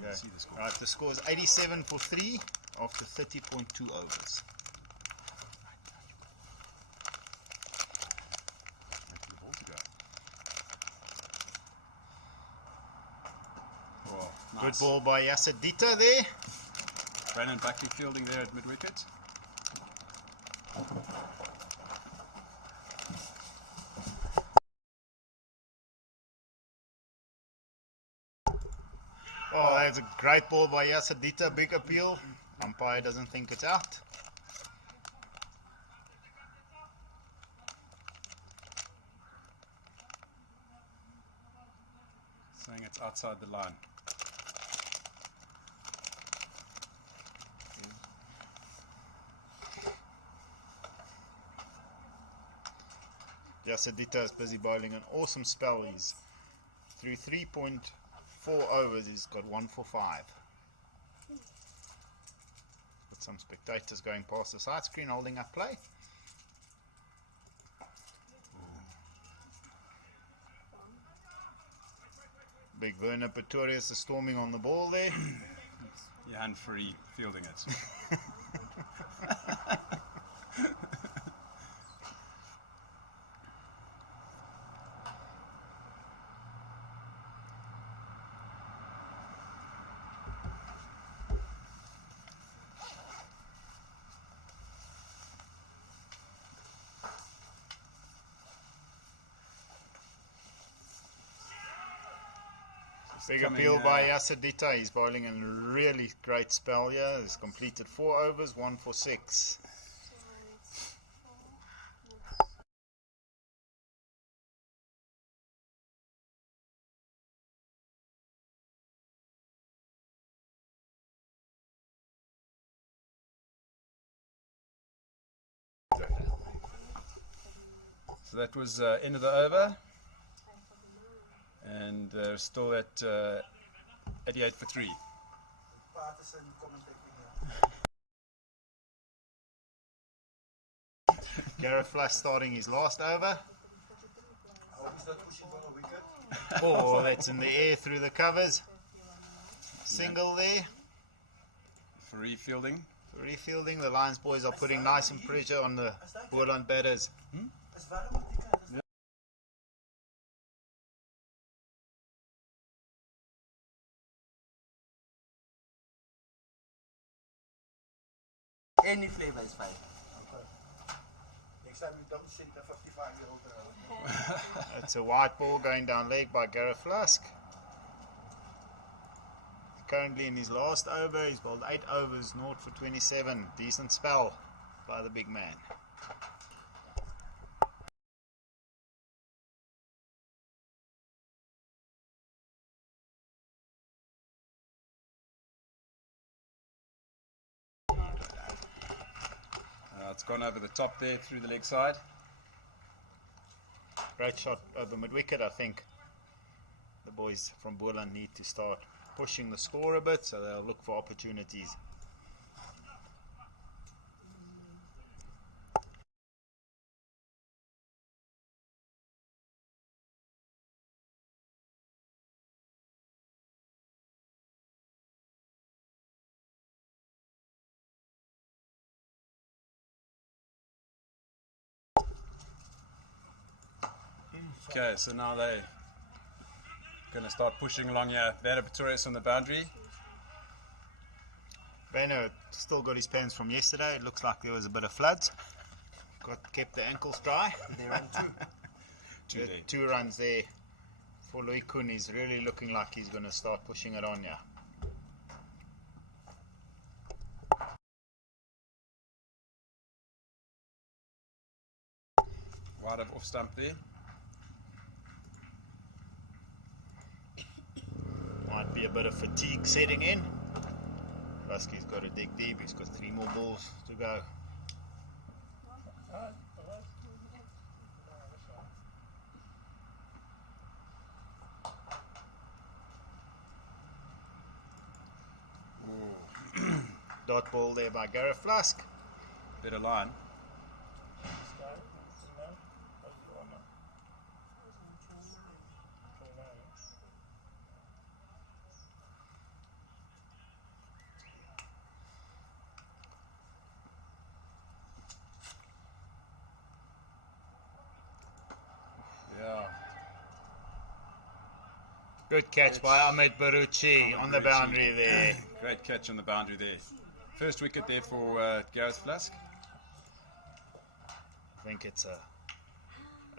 me Okay. see the score. Right, the score is 87 for 3 after 30.2 overs. Wait for the ball to go. Oh, nice. Good ball by Yasadita there. Brandon Buckley fielding there at mid-wicket. Oh, that's a great ball by Yasadita. Big appeal. Umpire doesn't think it's out. Saying it's outside the line. Yasadita is busy bowling an awesome spell. He's through 3.4 overs. He's got 1 for 5. Got some spectators going past the side screen holding up play. Big Werner Pretorius is storming on the ball there. Jan Free fielding it. Big appeal by Yasadita. He's bowling a really great spell here. He's completed 4 overs, 1 for 6. So that was end of the over. And still at 88 for 3. Gareth Flash starting his last over. Oh, that's in the air through the covers. Single there. Free fielding. Refielding. The Lions boys are putting nice and pressure on the Boland batters. Any flavor is fine. Except we don't sing the 55-year-old. It's a white ball going down leg by Gareth Flask. Currently in his last over, he's bowled 8 overs, 0 for 27. Decent spell by the big man. It's gone over the top there through the leg side. Great shot over mid-wicket, I think. The boys from Boland need to start pushing the score a bit, so they'll look for opportunities. Okay, so now they're going to start pushing along here. Werner Pretorius on the boundary. Werner still got his pens from yesterday. It looks like there was a bit of floods. Kept the ankles dry. They ran 2. 2 runs there for Louis Kuhn. He's really looking like he's going to start pushing it on here. Wide of off stump there. Might be a bit of fatigue setting in. Lusky's got to dig deep. He's got 3 more balls to go. Dot ball there by Gareth Flask. Better line. Good catch by Ahmed Baruchi on the boundary there. Great catch on the boundary there. First wicket there for Gareth Flask. I think it's a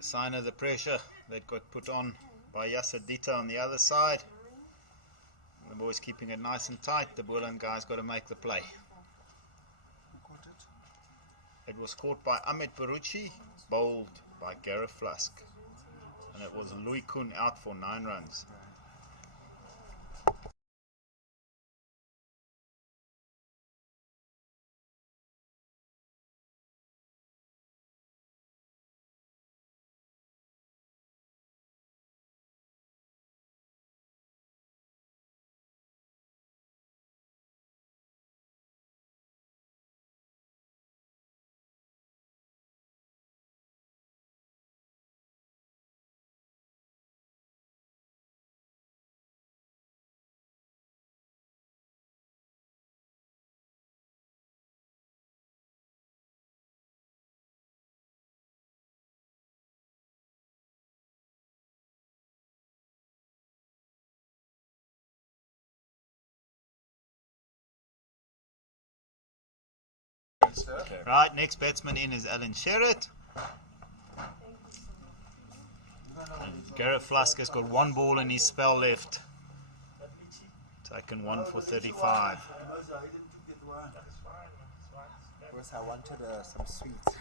sign of the pressure that got put on by Yasadita on the other side. The boys keeping it nice and tight. The Boland guys got to make the play. It was caught by Ahmed Baruchi, bowled by Gareth Flask. And it was Louis Kuhn out for 9 runs. Right, next batsman in is Alan Sherritt. Gareth Flask has got 1 ball in his spell left. Taken 1 for 35. First, I wanted some sweets.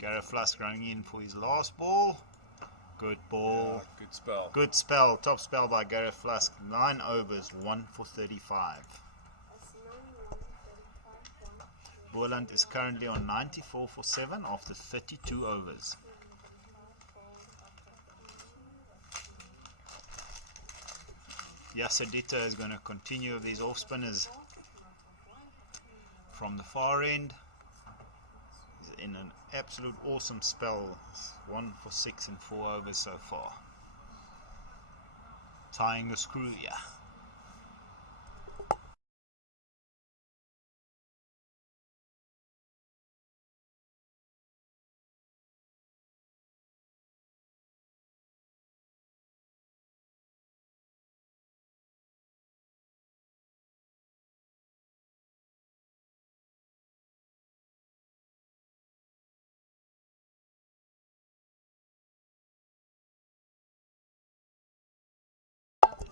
Gareth Flask running in for his last ball. Good ball. Yeah, good spell. Good spell. Top spell by Gareth Flask. 9 overs, 1 for 35. Boland is currently on 94 for 7 after 32 overs. Yasadita is going to continue with these off spinners from the far end. He's in an absolute awesome spell. 1 for 6 in 4 overs so far. Tying the screw here.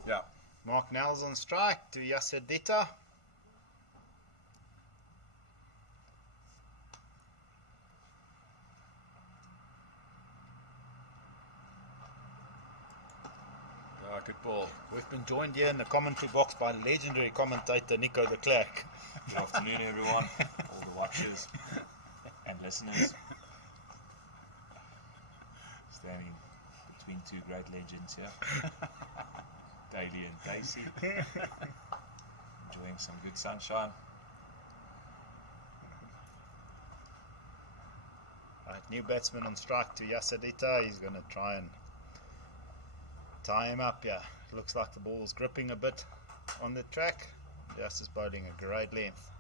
Yeah. Mark Nels on strike to Yasadita. Good ball. We've been joined here in the commentary box by legendary commentator Nico de Klerk. Good afternoon, everyone, all the watchers and listeners. Standing between 2 great legends here, Daly and Dacey. Enjoying some good sunshine. Right, new batsman on strike to Yasadita. He's going to try and tie him up. Yeah, looks like the ball's gripping a bit on the track. Yas is bowling a great length.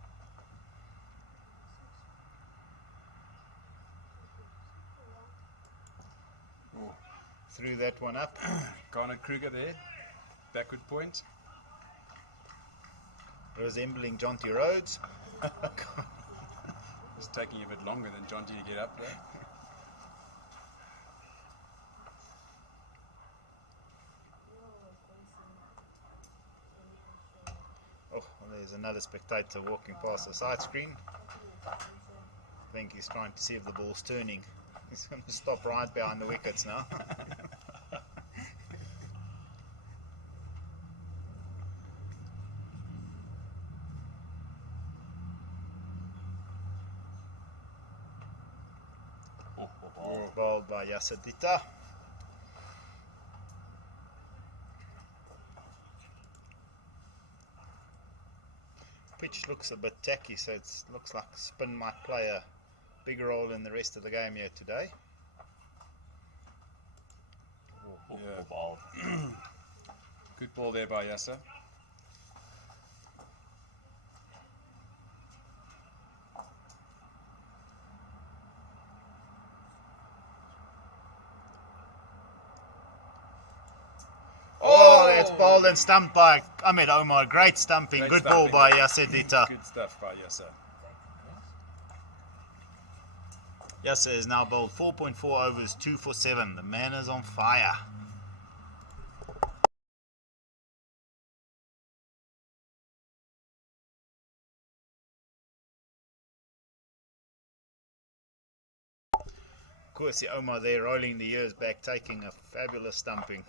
Oh. Threw that one up. Garnet Kruger there, backward point. Resembling Jonty Rhodes. It's taking a bit longer than Jonty to get up there. Oh, well, there's another spectator walking past the side screen. I think he's trying to see if the ball's turning. He's going to stop right behind the wickets now. Bowled by Yasadita. Pitch looks a bit tacky, so it looks like spin might play a big role in the rest of the game here today. Yeah. Ball. Good ball there by Yasser. Oh, that's bowled and stumped by Ahmed Omar. Great stumping. Good ball by Yasser Dita. Good stuff by Yasser. Yasser is now bowled 4.4 overs, 2 for 7. The man is on fire. Kwesi Omar there, rolling the years back, taking a fabulous stumping.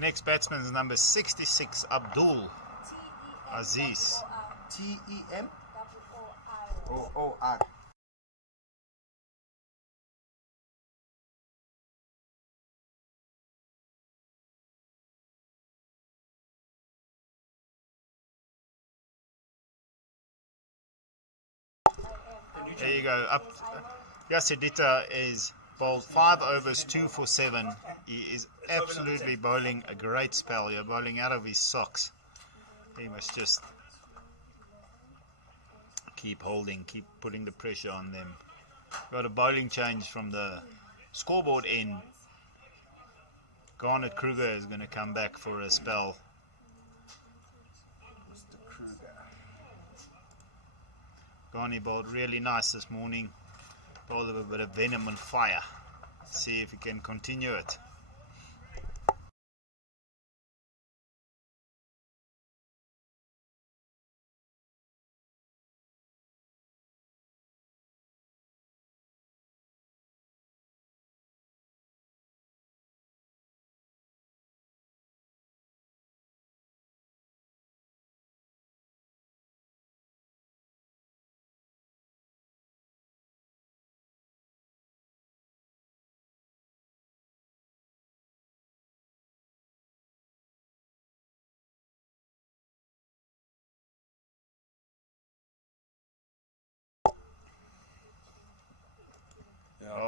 Next batsman is number 66, Abdul Aziz. T-E-M-O-O-R. There you go. Up, Yasser Dita is bowled 5 overs, 2 for 7. He is absolutely bowling a great spell. You're bowling out of his socks. He must just keep holding, keep putting the pressure on them. Got a bowling change from the scoreboard end. Garnet Kruger is going to come back for a spell. Garnet bowled really nice this morning. Bowled a bit of venom and fire. See if he can continue it.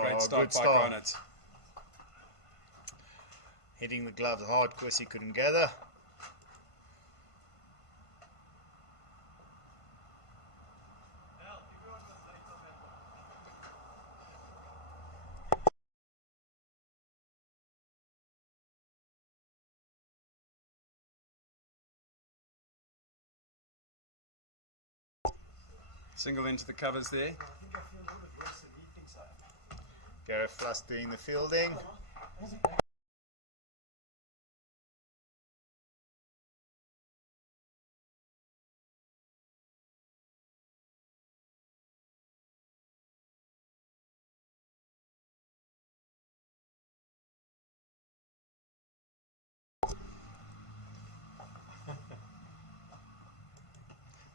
Great start good by start. Garnet. Hitting the gloves hard, Kwesi couldn't gather. Single into the covers there. Gareth Fluss doing the fielding.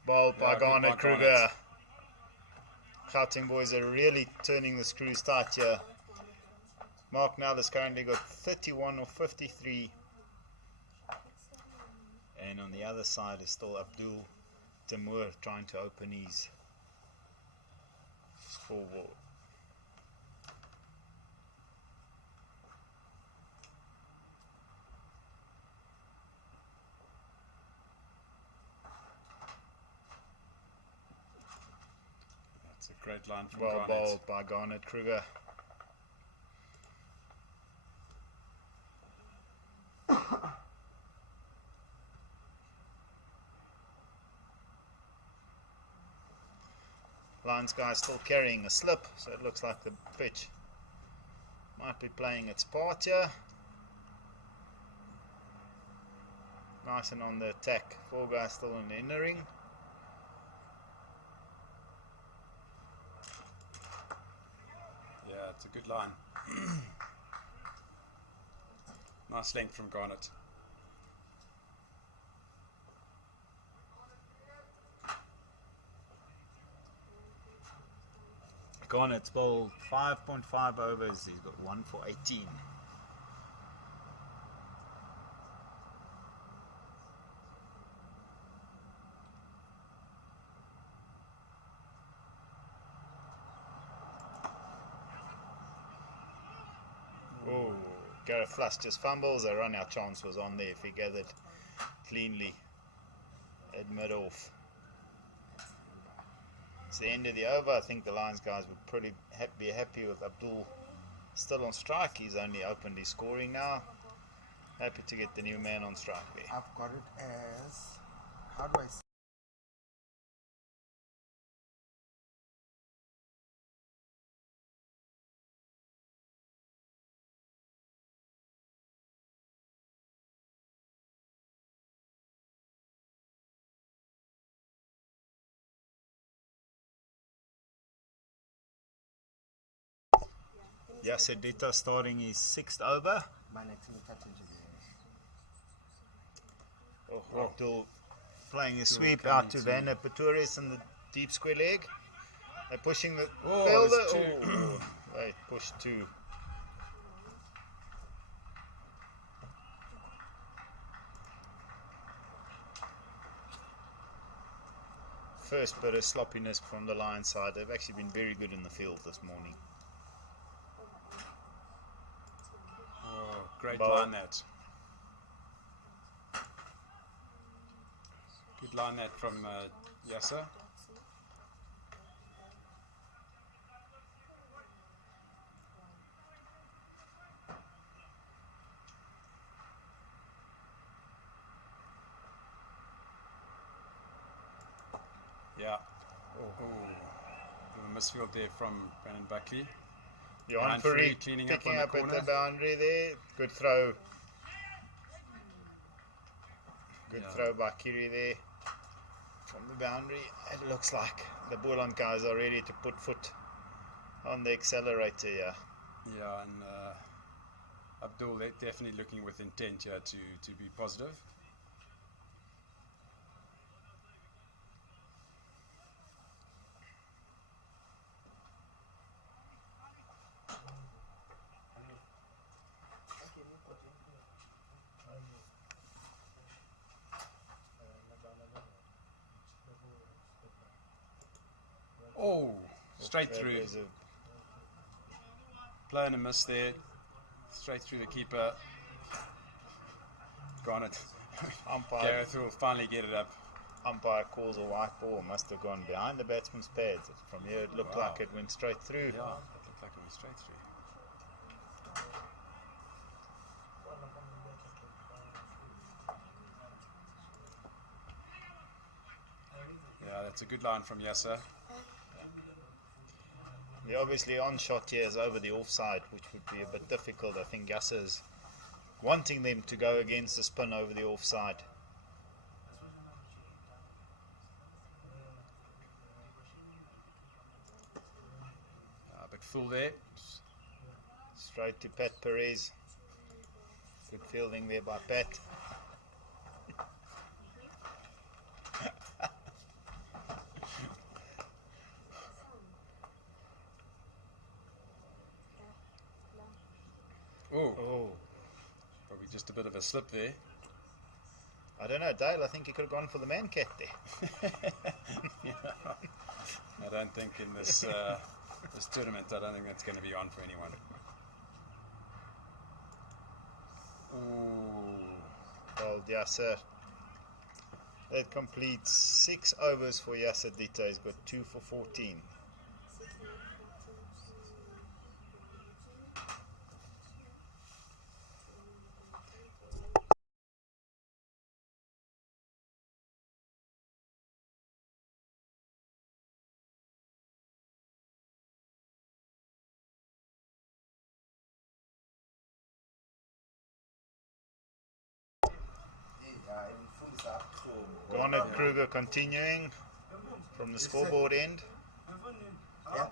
Ball by Garnet Kruger. Gauteng boys are really turning the screws tight here. Mark now has currently got 31 or 53. And on the other side is still Abdul Temur trying to open his scoreboard. That's a great line from Well Garnet. bowled by Garnet Kruger. Lions guy still carrying a slip, so it looks like the pitch might be playing its part here. Nice and on the attack. 4 guys still in the inner ring. Yeah, it's a good line. Nice length from Garnet. Garnet's bowled 5.5 overs. He's got 1 for 18. Oh, Gareth Flush just fumbles. A run out chance was on there if he gathered cleanly at mid-off. It's the end of the over. I think the Lions guys would be happy with Abdul still on strike. He's only opened his scoring now. Happy to get the new man on strike there. I've got it as, how do I say? Yasedita starting his 6th over. Abdul playing a sweep out to Van Pretorius in the deep square leg. They're pushing the fielder. They pushed 2. First bit of sloppiness from the Lions side. They've actually been very good in the field this morning. Great line that. Good line that from Yasser. Yeah. A misfield there from Brandon Buckley. Johan Fourie cleaning picking up, at the boundary there. Good throw. Good throw by Kiri there from the boundary. It looks like the Boland guys are ready to put foot on the accelerator here. Yeah, and Abdul definitely looking with intent here to be positive. Oh, straight through. Playing a miss there. Straight through the keeper. Garnet. Gareth will finally get it up. Umpire calls a white ball. Must have gone behind the batsman's pads. From here it looked like it went straight through. Yeah, it looked like it went straight through. Yeah, that's a good line from Yasser. The obviously on shot here is over the offside, which would be a bit difficult. I think Yasser's wanting them to go against the spin over the offside. A bit full there. Straight to Pat Perez. Good fielding there by Pat. Oh, probably just a bit of a slip there. I don't know, Dale. I think he could have gone for the man cat there. Yeah. I don't think in this this tournament, I don't think that's going to be on for anyone. Well, Yasser. That completes 6 overs for Yasedita. He's got 2 for 14. Warner Kruger continuing from the scoreboard end. Yeah.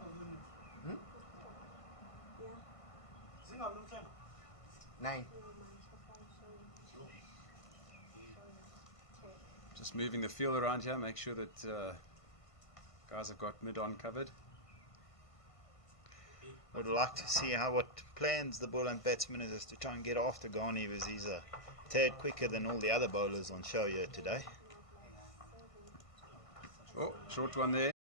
Nine. Just moving the field around here, make sure that guys have got mid-on covered. Would like to see what plans the Boland batsman is to try and get after Ghani, because he's a tad quicker than all the other bowlers on show here today. Oh, short one there.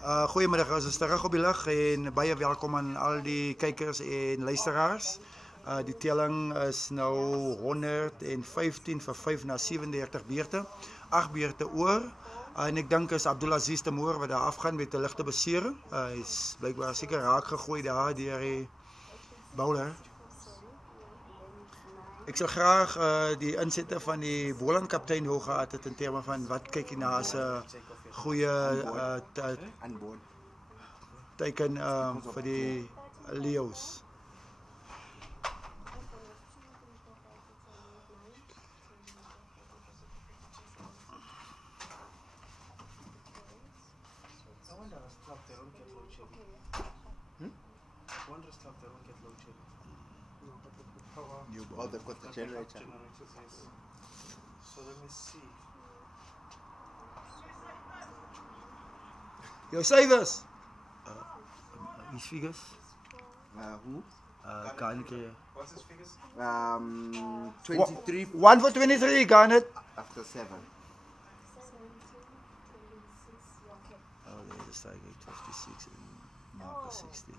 Goeiemiddag, ons is terug op die lig en baie welkom aan al die kykers en luisteraars. Die telling is nou 115 vir 5 na 37 beurte. 8 beurte oor. En ek dink is Abdulaziz Tamoor wat daar afgaan met 'n ligte besering. Hy is blykbaar seker raak gegooi daar deur die bowler. Ek sal graag die insette van die Boland kaptein hoor gehad het in terme van wat kyk hy na as 'n goeie teken vir die Leeu's. They've got the generator. So let me see. Your savers. His figures. Who? Can't care. What's his figures? 23. 1 for 23, Garnet. After 7. Oh, there's a strike 56 and marker 60.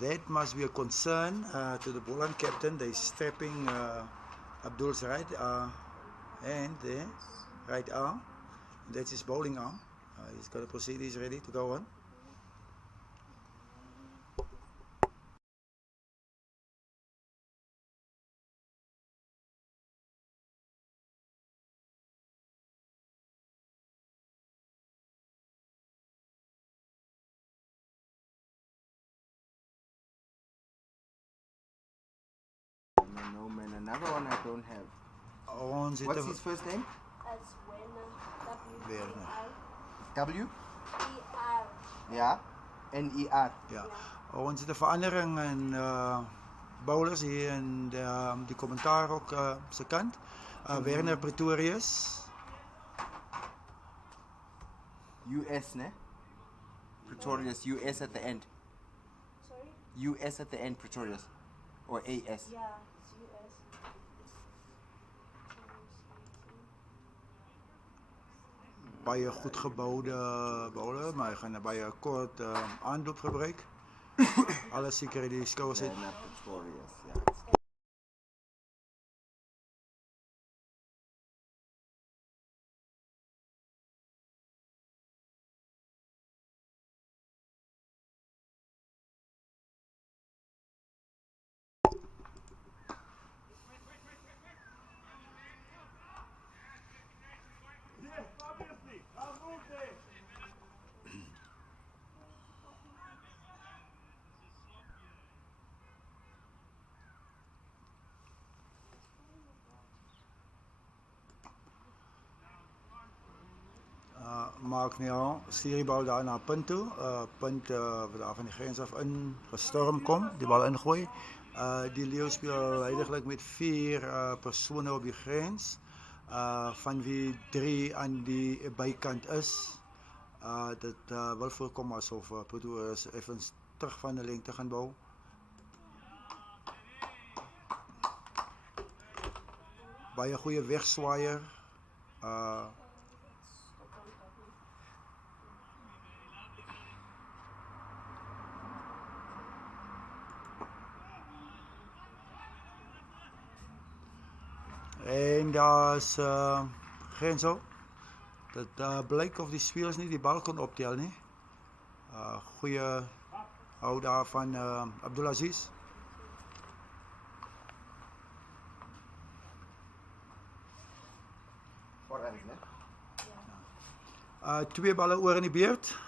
That must be a concern to the Boland captain. They're strapping Abdul's right hand there, right arm. That's his bowling arm. He's got to proceed. He's ready to go on. No man, another one I don't have. Ons het What's his first name? That's Werner. W? W-E-R. Ja. N-E-R. Ja. Ons het 'n verandering in bowlers hier in die kommentaar ook se kant. Werner Pretorius. US, ne? Pretorius, US at the end. Sorry? US at the end, Pretorius. Or AS. Yeah, it's US. Baie goed gebouwde bowler, maar hy gaan 'n baie kort aanloop gebruik. Alles seker die skouers het. Werner Pretorius, ja. Maak nie al, stuur die bal daar na punt toe. Punt wat daar van die grens af in gestorm kom, die bal ingooi. Die leeu speel heiliglik met 4 persone op die grens. Van wie 3 aan die bykant is. Dit wil voorkom asof Pretorius effens terug van die lengte gaan bou. Baie goeie wegswaaier. En daar's Grenzo. Dat blyk of die spelers nie die bal kon optel nie. Goeie hou daar van Abdulaziz. Voorhand, né? 2 balle oor in die beurt.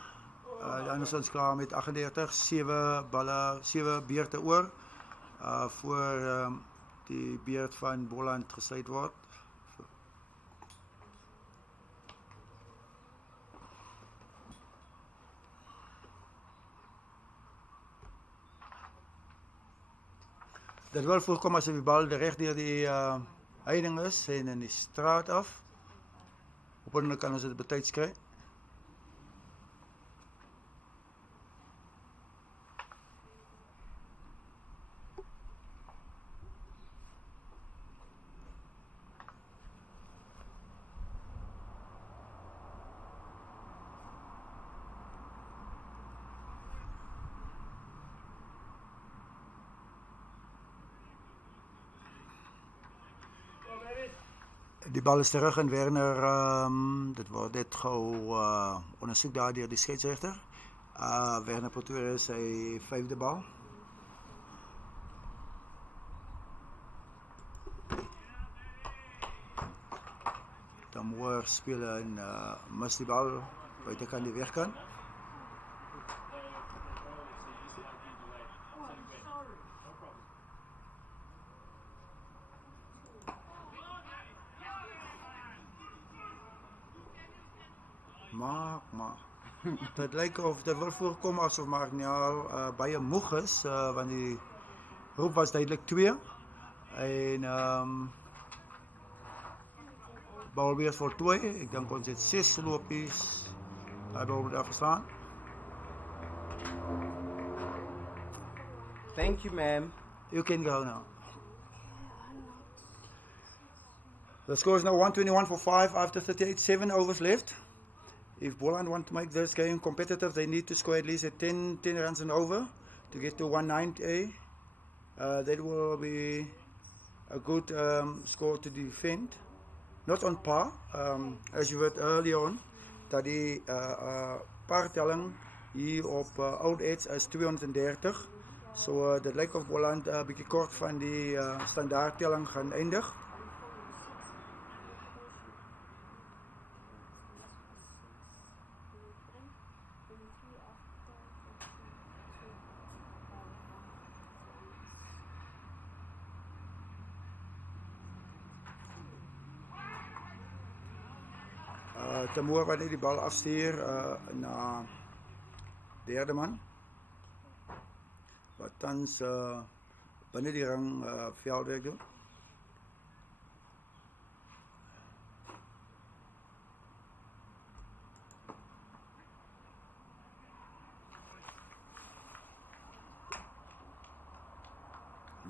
Dan is ons klaar met 38, 7 beurte oor. Voor die beurt van Boland gesluit word. Dit wil voorkom as die bal reg deur die heining is en in die straat af. Hopelijk kan ons dit betyds kry. Die bal is terug en Werner, dit word net gou ondersoek daar deur die skeieregter. Werner Pretorius sy 5de bal. Dan Moore speel en mis die bal buitekant die wegkant. Maar dit lyk of dit wil voorkom asof Marniaal baie moeg is, want die roep was duidelik 2 en bal weer voltooi. Ek dink ons het 6 lopies daai bal daar gestaan. Thank you, ma'am. You can go now. The score is now 121 for 5 after 38, 7 overs left. If Boland want to make this game competitive, they need to score at least 10 runs and over to get to 190. That will be a good score to defend. Not on par, as you heard earlier on, dat die paartelling hier op Old Age is 230. So dat lyk of Boland 'n bietjie kort van die standaardtelling gaan eindig. Tamoor wat net die bal afstuur na derde man. Wat tans binne die ring veldwerk doen.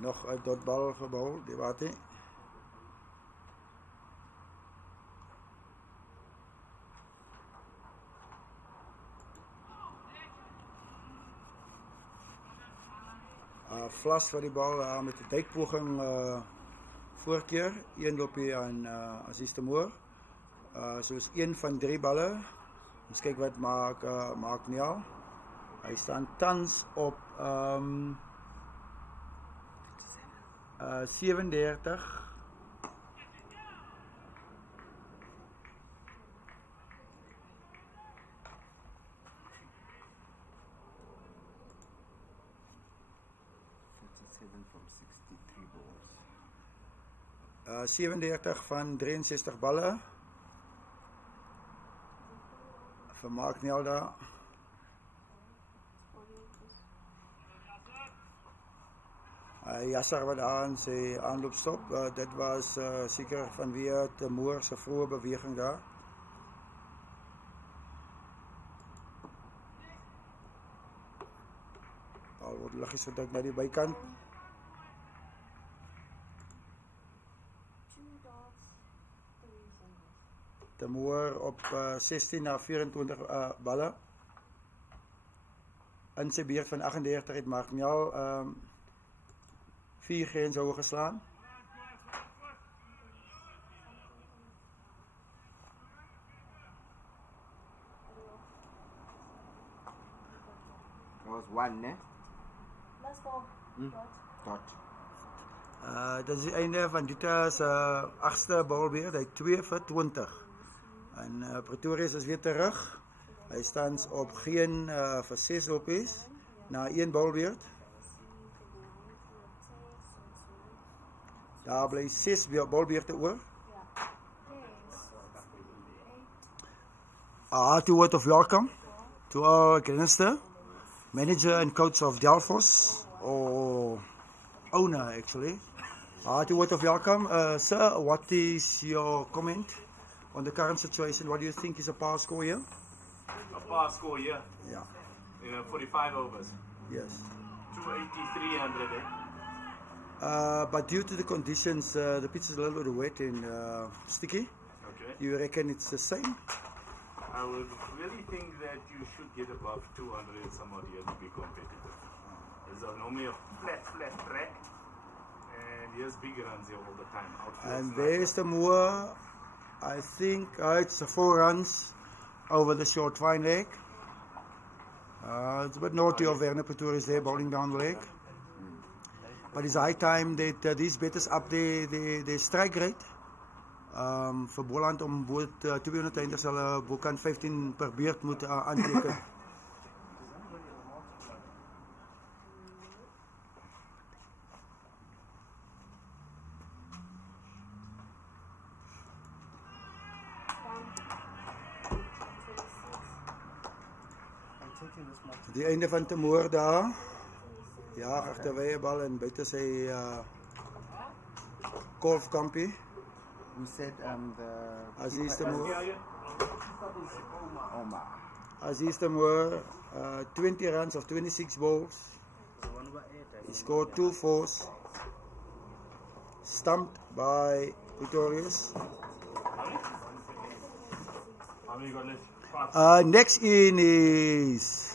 Nog een dotbal gebouwd, die wat hij. Vlas vir die bal met die duikpoging voorkeer. Een loopie aan Aziz Tamoor. Soos een van 3 balle. Ons kyk wat maak Niel. Hy staan tans op 37. From 63 balls. 37 van 63 balle. Vermaak Niel daar. Jasser wat aan sy aanloop stop. Dit was seker vanweë Tamoor se vroeë beweging daar. Al word liggies gedruk na die bykant. Tamoor op 16 na 24 balle. In sy beurt van 38 het Markniel 4 grenshouwe geslaan. That was 1, né? Last ball. Dot. Dat is die einde van dit is 8ste balbeurt. Hy 2 vir 20. En Pretorius is weer terug. Hy staan op geen vir 6 lopies na 1 balbeurt. Daar bly 6 balbeurte oor. A hearty word of welcome to our Granister, manager and coach of Delphos, or owner actually. A hearty word of welcome. Sir, what is your comment on the current situation? What do you think is a power score here? A power score here? Yeah. 45 overs. Yes. 280, 300. But due to the conditions, the pitch is a little bit wet and sticky. Okay. You reckon it's the same? I would really think that you should get above 200 some odd here to be competitive. There's normally a flat track, and here's big runs here all the time. And there's the Moor. I think it's 4 runs over the short fine leg. It's a bit naughty of Werner Pretorius there bowling down the leg. But it's high time that these batters up their strike rate. Vir Boland om boot 200 eindig sal bokant 15 per beurt moet aanteken. Die einde van Tamoor daar. Ja, agterwye bal en buite sy golfkampie. We said the Aziz Tamoor. Omar. Aziz Tamoor, 20 runs of 26 balls. He scored 2 fours. Stumped by Pretorius. How many got left? Next in is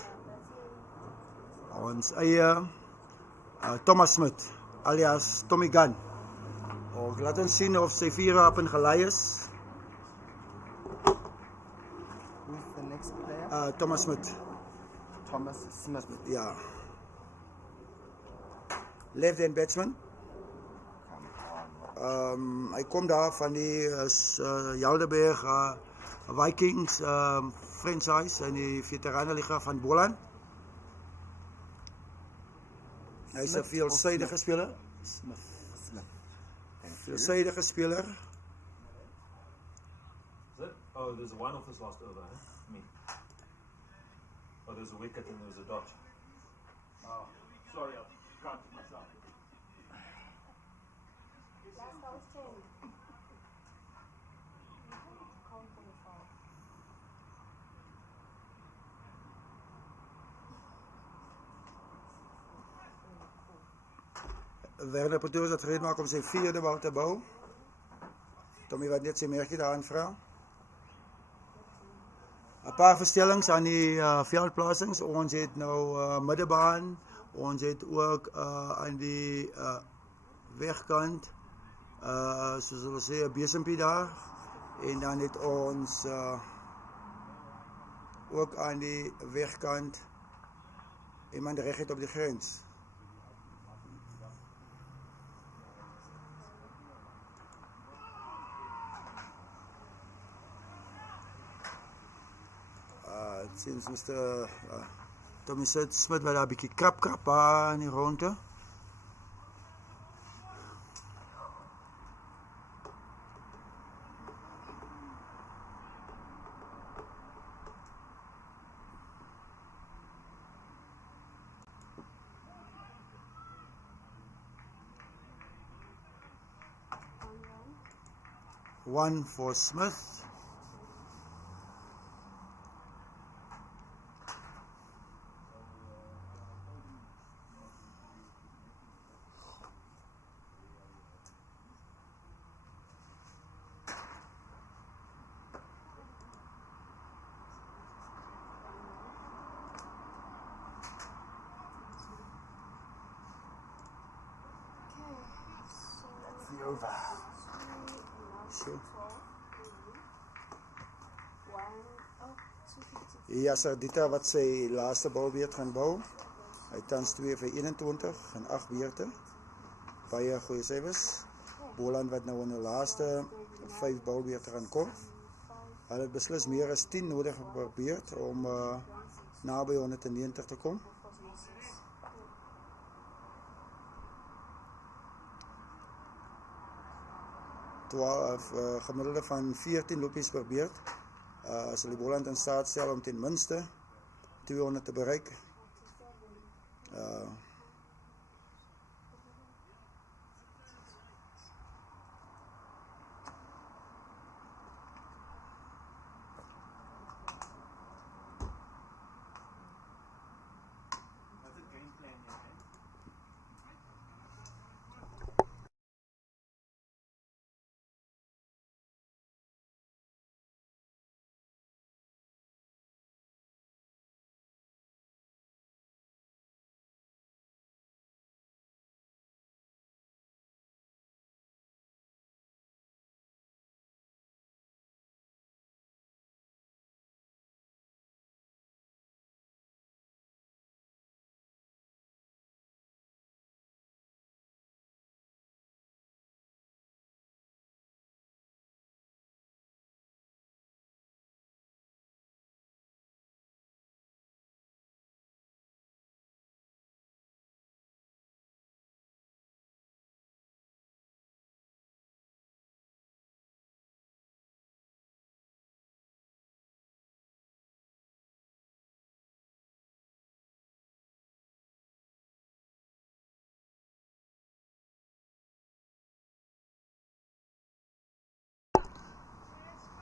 ons eie Thomas Smith, alias Tommy Gunn. Laat ons sien of sy vuurwapen gelei is. Who's the next player? Thomas Smith. Thomas Smith. Ja. Left-hand batsman. Hy kom daar van die Helderberg Vikings franchise in die veteranenliga van Boland. Hy is 'n veelsidige speler. Smith. Veelsidige speler. Oh, there's a one off his last over, eh? Me. Oh, there's a wicket and there's a dot. Oh, sorry, I counted myself. Last out 10. Count for yourself. Werner Pretoria dat gereed maken om zijn vierde bal te bouwen. Tommy wat net zijn merkje daar aanvraag. Een paar verstellings aan die veldplaatsings. Ons het nou middenbaan. Ons het ook aan die wegkant. Zoals we zeggen, besempie daar. En dan het ons ook aan die wegkant iemand recht op de grens. Sinds Mr. Tommy Smith wat daar een beetje krap aan die ronde. One for Smith. Over. Sure. Ja, sir, dit wat sy laaste balbeurt gaan bou. Hy tans 2 vir 21 en 8 beurte. Baie goeie syfers. Boland wat nou in die laaste 5 balbeurte gaan kom. Hulle het beslis meer as 10 nodig per beurt om naby 190 te kom. Gemiddelde van 14 lopies per beurt. Sal die Boland in staat stel om ten minste 200 te bereik.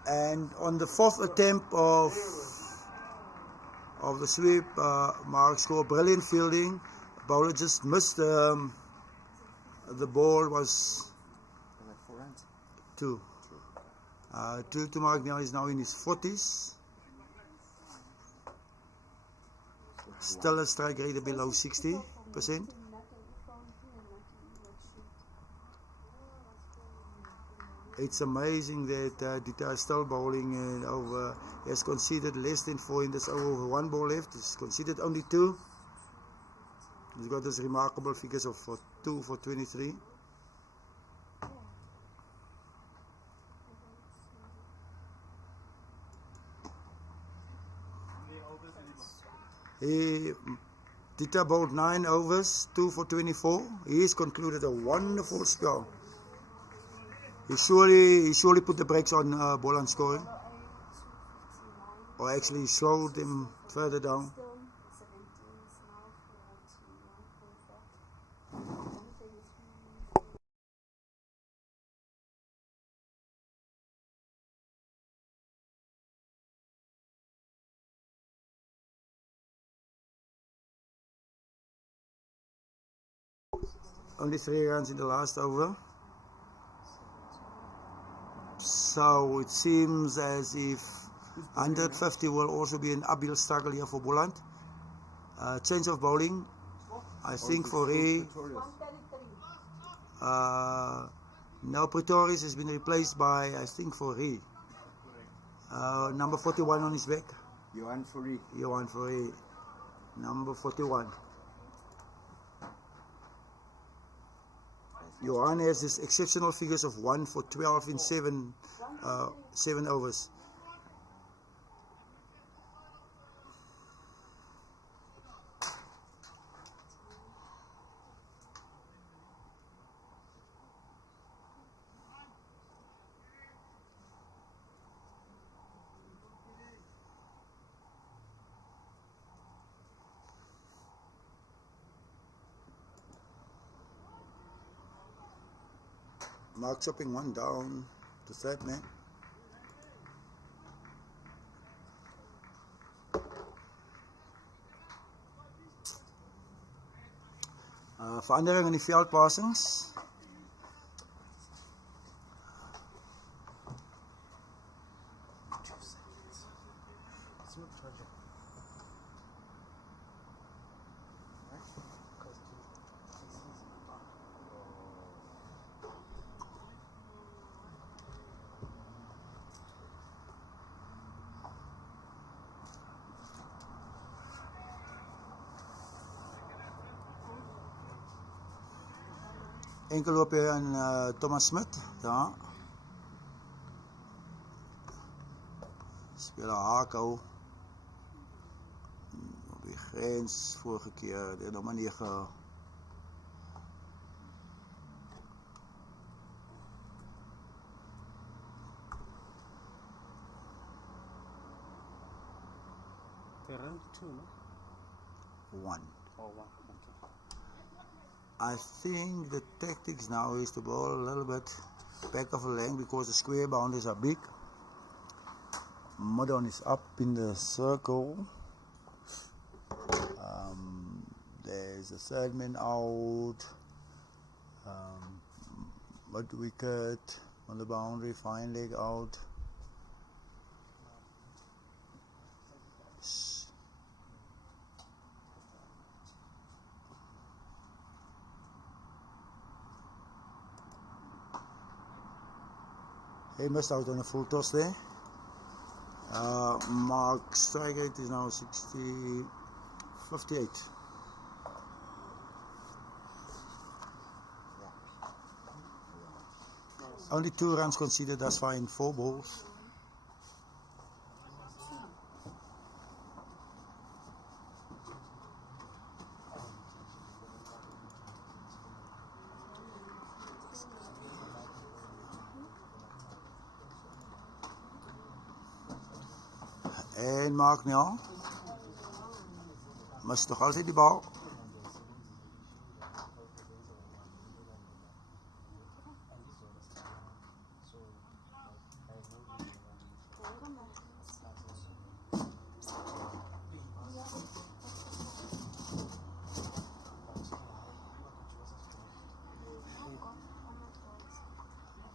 And on the 4th attempt of the sweep, Mark scored brilliant fielding. Bowler just missed the ball. Was 4 runs. 2. 2 to Mark now is now in his 40s. Still a strike rate below 60%. It's amazing that Dita is still bowling and over. He has conceded less than 4 in this over. 1 ball left. He's conceded only 2. He's got this remarkable figures of 2 for 23. Dita bowled 9 overs, 2 for 24. He's concluded a wonderful spell. He surely put the brakes on Boland scoring. or actually slowed them further down. Only 3 runs in the last over. So it seems as if 150 will also be an uphill struggle here for Boland. Change of bowling, I think for Ray. Now Pretorius has been replaced by, I think, for Ray. Number 41 on his back. Johan Fourie. Johan Fourie. Number 41. Johan has this exceptional figures of 1 for 12 in 7 overs. Mark chopping 1 down to third man. Verandering in die veldpassings. Enkel loop hier aan Thomas Smith, ja. Speel een haak hou. Op die grens vorige keer, de nummer 9. Round 2, no? 1. Oh, 1. I think the tactics now is to bowl a little bit back of the length because the square boundaries are big. Modon is up in the circle. There's the third man out. Mid wicket on the boundary, fine leg out. He missed out on a full toss there. Mark strike rate is now 58. Only 2 runs conceded thus far in 4 balls. En Mark nou. Mist toch altijd die bal.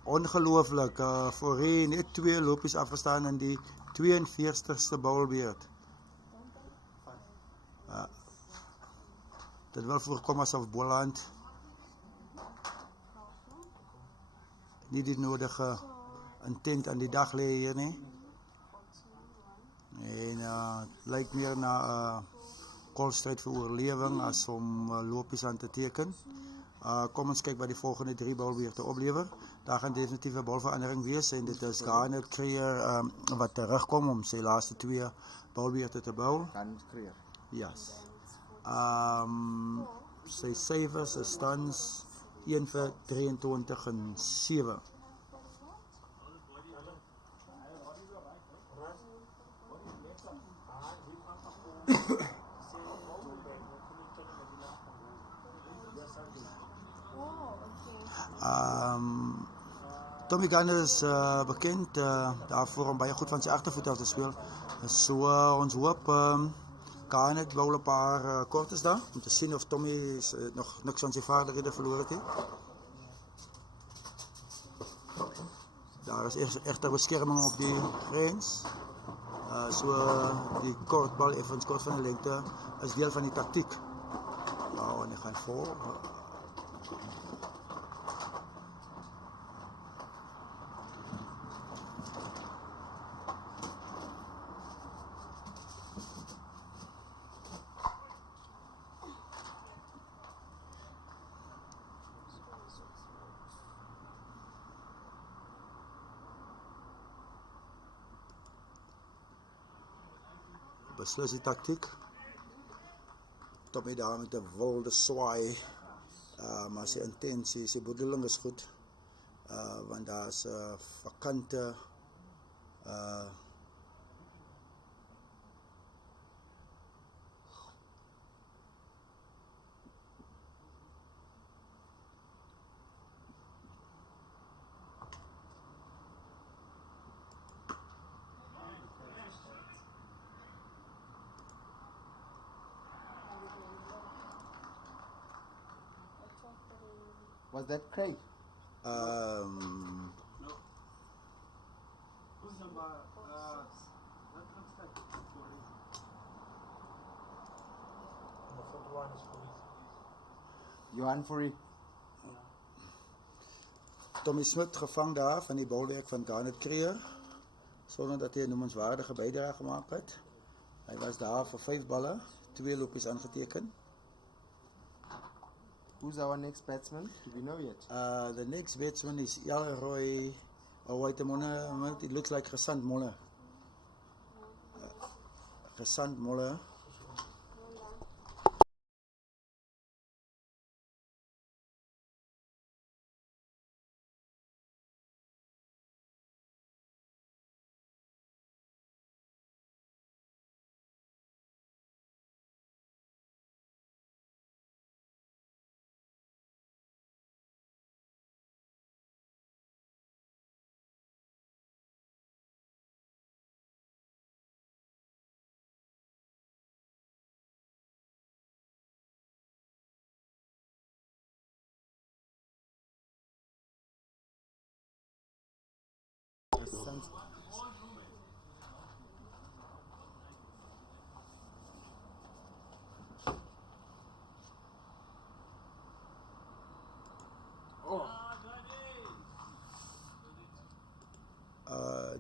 Ongelooflik, voorheen net 2 loopjes afgestaan in die 42ste bowlbeurt. Dit wil voorkom asof Boland nie die nodige intent aan die dag lê hier nie. En lyk meer na 'n kolstryd vir oorlewing as om loopjes aan te teken. Kom ons kyk wat die volgende 3 bowlbeurte oplewer. Daar gaan definitief 'n bolverandering wees en dit is Garnet Creer wat terugkom om sy laaste 2 bowlbeurte te bou. Garnet Creer. Yes. Sy savers is tans 1 vir 23 en 7. Tommy Gunn is bekend daarvoor om baie goed van sy agtervoet af te speel. So ons hoop Garnet wou 'n paar kortes daar om te sien of Tommy nog niks van sy vaardighede verloor het. Daar is egter beskerming op die grens. So die kortbal effens kort van die lengte is deel van die taktiek. Nou en hy gaan voor. Beslis die taktiek. Tommy daar met 'n wilde swaai. Maar sy intensie, sy bedoeling is goed. Want daar is 'n vakante Was that Craig? Johan Fourie. Tommy Smit gevang daar van die bolwerk van Garnet Creer, sonder dat hy 'n noemenswaardige bydrae gemaak het. Hy was daar vir 5 balle, 2 lopies aangeteken. Who's our next batsman? Do we know yet? The next batsman is Elroy. Oh, wait a moment. It looks like Gesant Moller. Gesant Moller.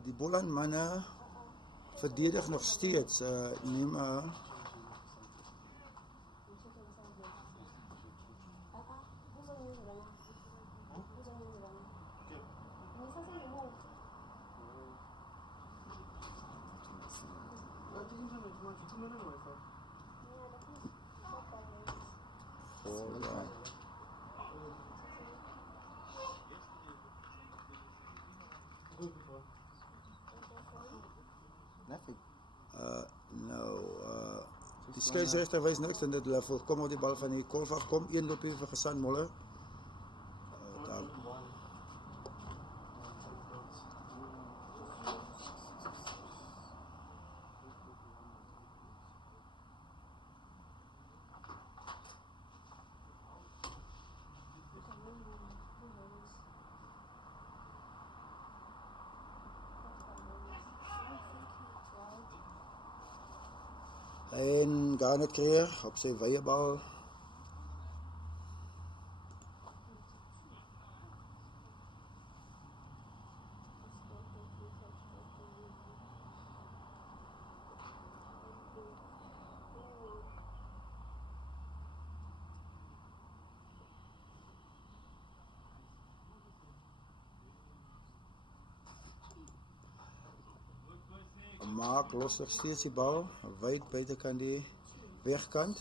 Die Boland manne verdedig nog steeds. Neem Nothing. Die skeieregter wys niks en dit hulle voorkom op die bal van die kolf afkom. 1 loopie vir Gesant Moller. En Garnet Creer op sy wye bal. Maak los nog steeds die bal, wyd buitekant die wegkant.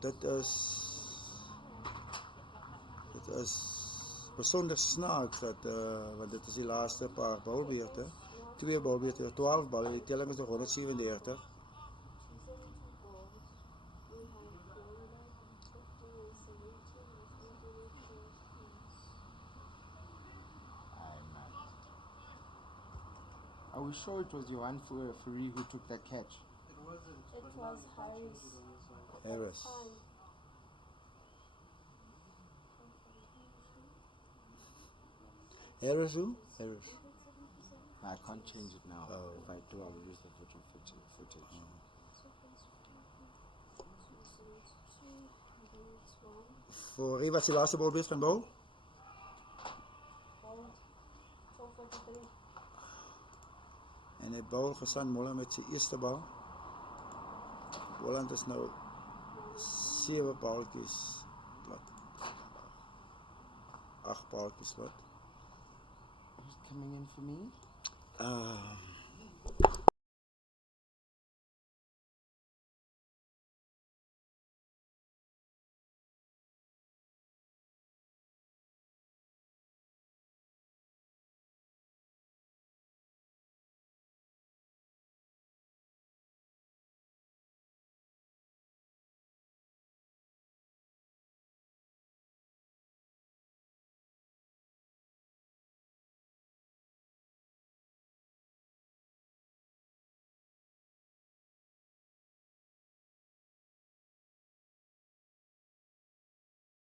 Dit is besonder snaaks dat want dit is die laaste paar balbeurte. 2 balbeurte, 12 balle, die telling is nog 137. Are we sure it was Johan Fourie who took that catch? It was Harris. Harris. Harris who? Harris. I can't change it now. Oh. If I do, I'll use the virtual footage. Voor wie was die laatste bal van Bo? En hij bal vir San Molla met sy eerste bal. Boland is nou 7 balkies plat. 8 balkies plat. Who's coming in for me?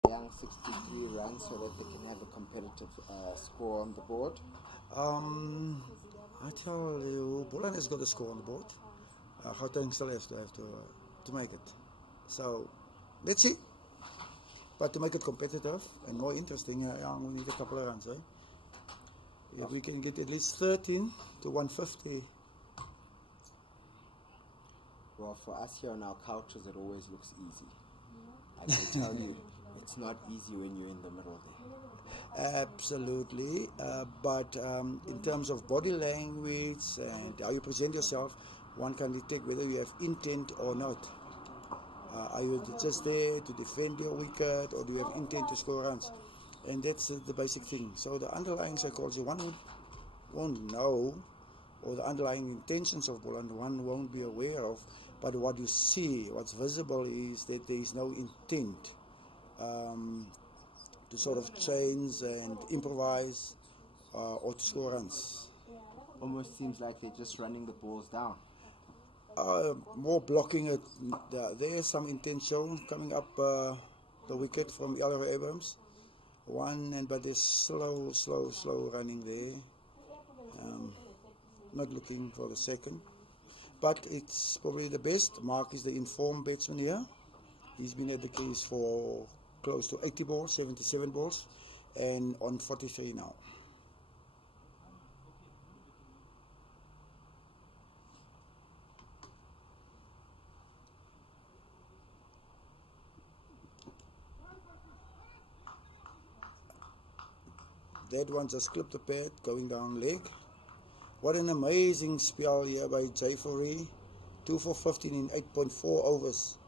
Young 63 runs so that they can have a competitive score on the board. I tell you, Boland has got a score on the board. Gauteng still has to make it. So, let's see. But to make it competitive and more interesting, we need a couple of runs. If we can get at least 13 to 150. Well, for us here on our couches, it always looks easy. I can tell you, it's not easy when you're in the middle there. Absolutely, but in terms of body language and how you present yourself, one can detect whether you have intent or not. Are you just there to defend your wicket, or do you have intent to score runs? And that's the basic thing. So the underlying psychology, one won't know, or the underlying intentions of Boland, one won't be aware of. But what you see, what's visible, is that there is no intent to sort of change and improvise or to score runs. Almost seems like they're just running the balls down. More blocking it. There's some intention coming up the wicket from Ellery Abrams. But there's slow running there. Not looking for the second. But it's probably the best. Mark is the informed batsman here. He's been at the crease for close to 80 balls, 77 balls, and on 43 now. That one just clipped the pad, going down leg. What an amazing spell here by Jay Fourie. 2 for 15 in 8.4 overs.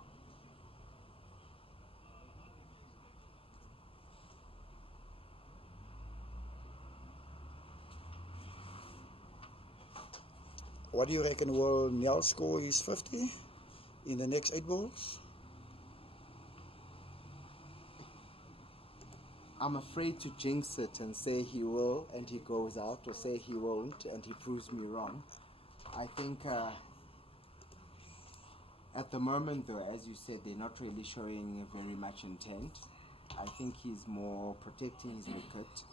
What do you reckon? Will Nel score his 50 in the next 8 balls? I'm afraid to jinx it and say he will and he goes out, or say he won't and he proves me wrong. I think at the moment, though, as you said, they're not really showing very much intent. I think he's more protecting his wicket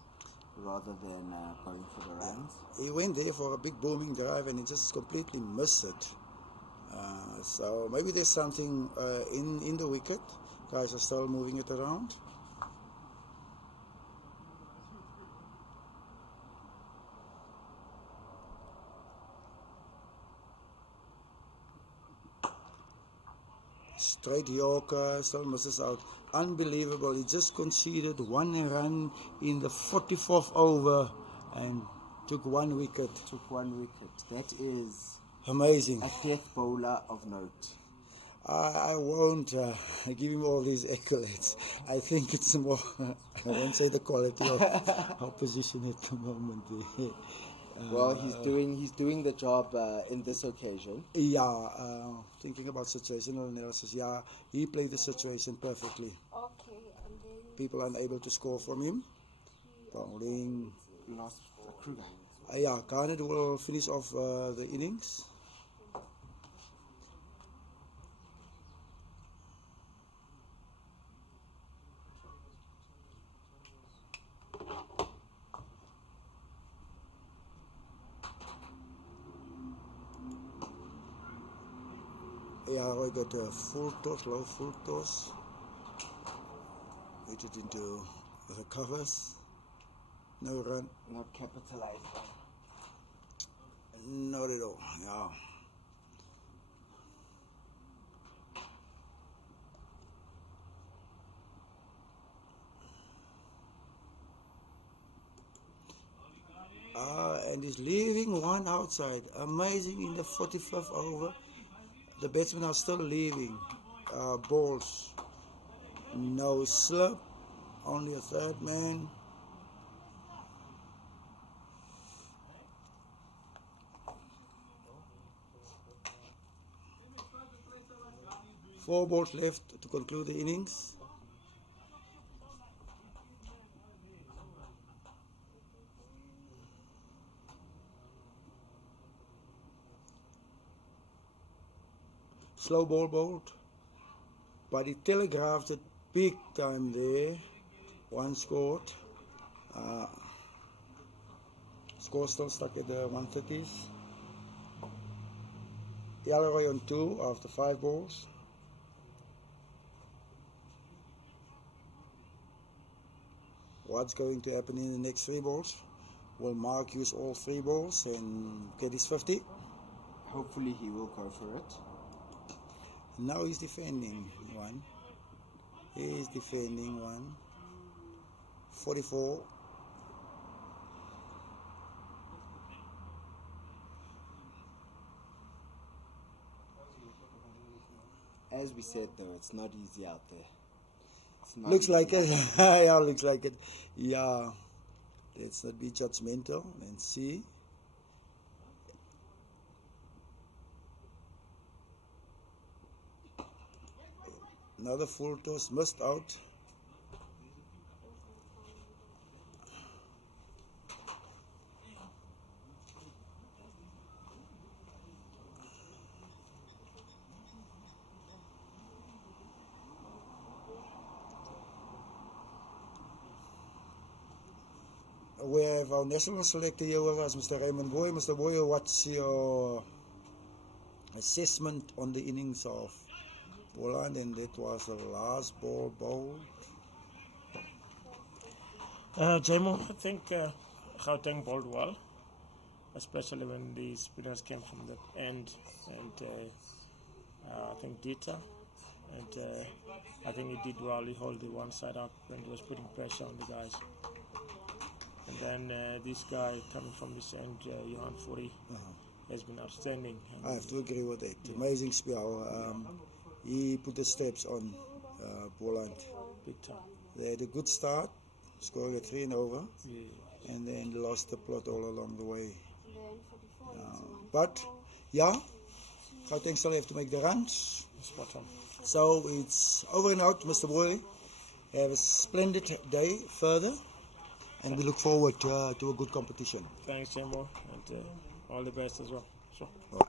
rather than going for the runs. He went there for a big booming drive and he just completely missed it. So maybe there's something in the wicket. Guys are still moving it around. Straight Yorker, still misses out. Unbelievable. He just conceded 1 run in the 44th over and took 1 wicket. Took 1 wicket. That is amazing. A death bowler of note. I won't give him all these accolades. I think it's more, I won't say the quality of our position at the moment. Well, he's doing the job in this occasion. Yeah, thinking about situational analysis, yeah, he played the situation perfectly. Okay, and then people unable to score from him. Bowling. Lost Kruger. Yeah, Garnet will finish off the innings. Yeah, I got a full toss, low full toss. Hit it into the covers. No run. Not capitalized. Not at all. Yeah. And he's leaving one outside. Amazing in the 45th over. The batsmen are still leaving balls. No slip. Only a third man. Four balls left to conclude the innings. Slow ball bowled, but he telegraphed it big time there. One scored. Score still stuck at the 130s. Yalroy on 2 after 5 balls. What's going to happen in the next 3 balls? Will Mark use all 3 balls and get his 50? Hopefully he will go for it. Now he's defending one. He's defending one. 44. As we said though, it's not easy out there. It's not Looks easy like it. out there. Yeah, looks like it. Yeah. Let's not be judgmental and see. Another full toss, missed out. We have our national selector here with us, Mr. Raymond Boy. Mr. Boy, what's your assessment on the innings of Boland? And that was the last ball bowled. Jamo, I think Gauteng bowled well, especially when the spinners came from the end, and I think Dita, and I think he did well. He held the one side up when he was putting pressure on the guys. And then this guy coming from this end, Johan Furi, has been outstanding. I have to agree with that. Yeah. Amazing spell. He put the steps on Boland. Big time. They had a good start, scoring a 3 and over, and then lost the plot all along the way. But yeah, Gauteng still have to make the runs. Spot on. So it's over and out, Mr. Boy. Have a splendid day further, and we look forward to a good competition. Thanks, Jamo, and all the best as well. Sure. Right.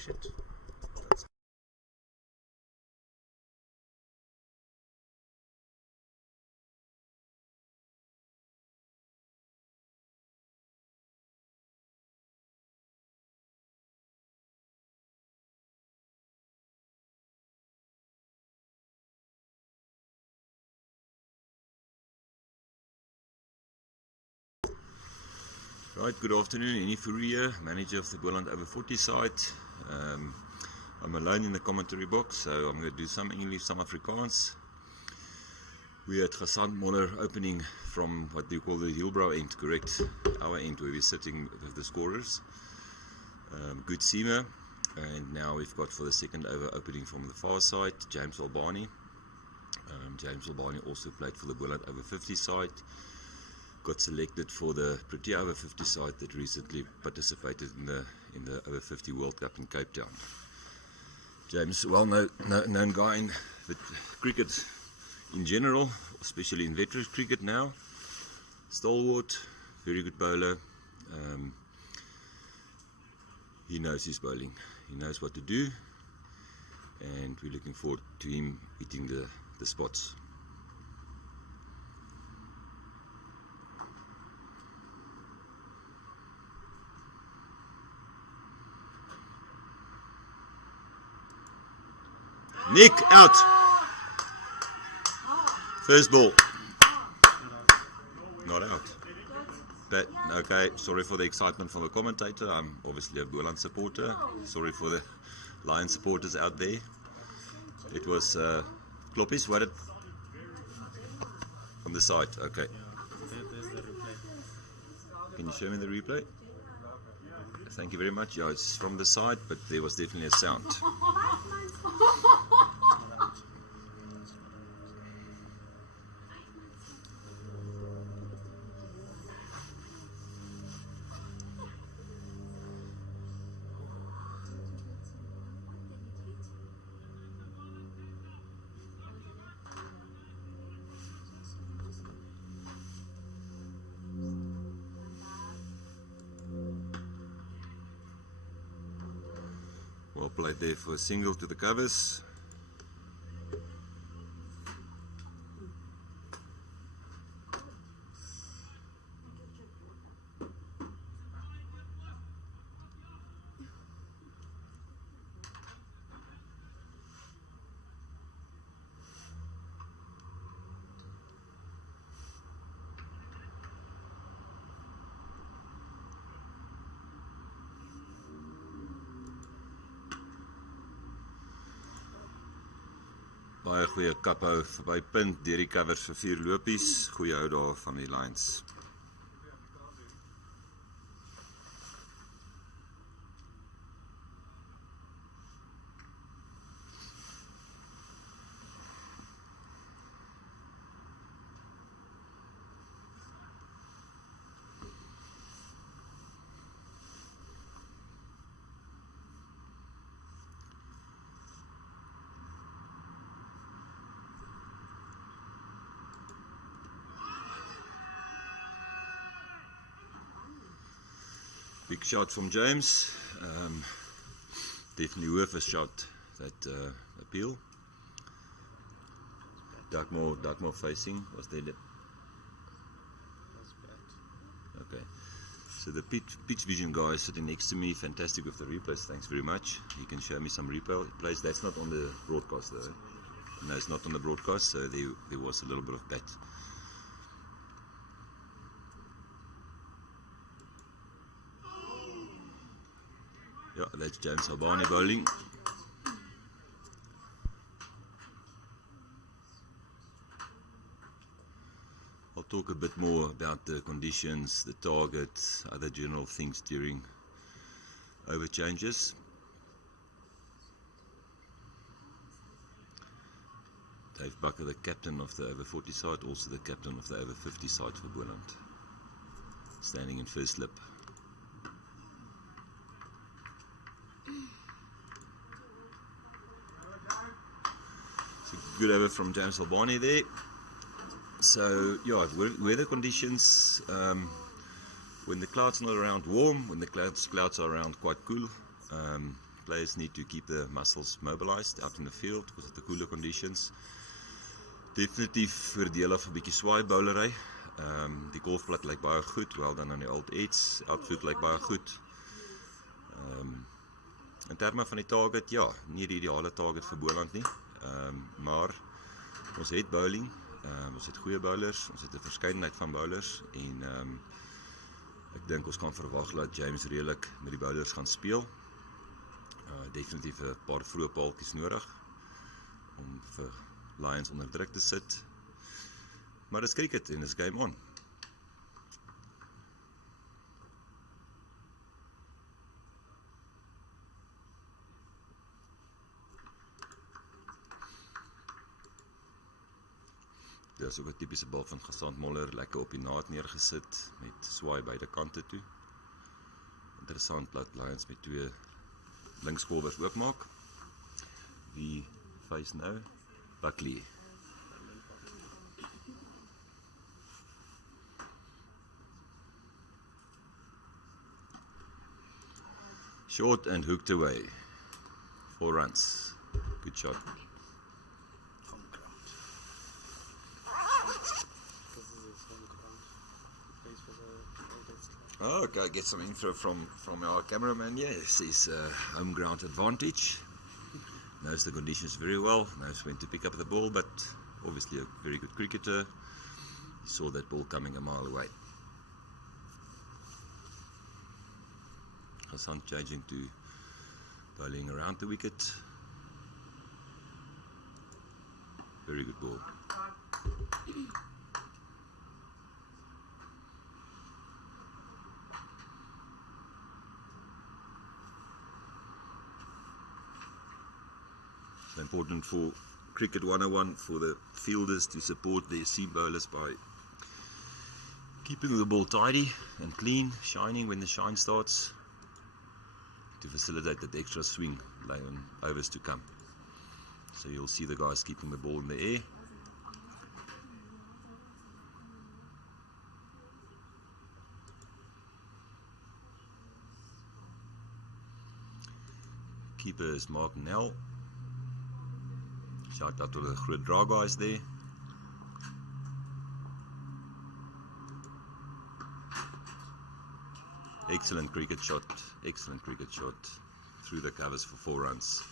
push it. Right, good afternoon. Eni Fourier, manager of the Boland Over-40 site. I'm alone in the commentary box, so I'm going to do some English, some Afrikaans. We had Ghassan Moller opening from what they call the Hillbrow end, correct? Our end, where we're sitting with the scorers. Good seamer. And now we've got for the second over opening from the far side, James Albani. James Albani also played for the Boland Over-50 side. Got selected for the Protea Over-50 side that recently participated in the Over-50 World Cup in Cape Town. James, well-known guy in the cricket in general, especially in veterans cricket now. Stalwart, very good bowler. He knows his bowling. He knows what to do, and we're looking forward to him hitting the spots. Nick out. First ball. Not out. But okay, sorry for the excitement from the commentator. I'm obviously a Boland supporter. Sorry for the Lion supporters out there. It was Kloppies, what it on the side. Okay. There's the replay. Can you show me the replay? Thank you very much. Yeah, it's from the side, but there was definitely a sound. Well played there for a single to the covers. Baie goeie kaphou verby punt deur die covers vir 4 lopies. Goeie hou daar van die Lions. Big shot from James. Definitely worth a shot, that appeal. Dartmoor facing, was there? Okay. So the pitch vision guy is sitting next to me, fantastic with the replays, thanks very much. He can show me some replays. That's not on the broadcast though. No, it's not on the broadcast, so there was a little bit of that. Yeah, that's James Albani bowling. I'll talk a bit more about the conditions, the target, other general things during over changes. Dave Bucker, the captain of the Over-40 side, also the captain of the Over-50 side for Boland, standing in first slip. Good over from James Albani there. So yeah, weather conditions, when the clouds are not around warm, when the clouds are around quite cool, players need to keep the muscles mobilized out in the field because of the cooler conditions. Definitief voordele van 'n bietjie swaai bowlery. Die golfplat lyk baie goed, wel dan aan die old eights, outfield lyk baie goed. In terme van die target, ja, nie die ideale target vir Boland nie, maar ons het bowling, ons het goeie bowlers, ons het 'n verskeidenheid van bowlers en ek dink ons kan verwag dat James redelik met die bowlers gaan speel. Definitief 'n paar vroeë paaltjies nodig om vir Lions onder druk te sit. Maar dis cricket en dis game on. Dit is ook 'n tipiese bal van Gesant Moller, lekker op die naad neergesit met swaai beide kante toe. Interessant dat Lions met 2 linkskolwers oopmaak. Wie face nou? Buckley. Short and hooked away. 4 runs. Good shot. Oh, okay, get some info from our cameraman. Yes, he's home ground advantage. Knows the conditions very well, knows when to pick up the ball, but obviously a very good cricketer. He saw that ball coming a mile away. Hassan changing to bowling around the wicket. Very good ball. It's important for Cricket 101 for the fielders to support their seam bowlers by keeping the ball tidy and clean, shining when the shine starts, to facilitate that extra swing on overs to come. So you'll see the guys keeping the ball in the air. Keeper is Mark Nell. Shout out to the groot draw guys there. Excellent cricket shot through the covers for 4 runs.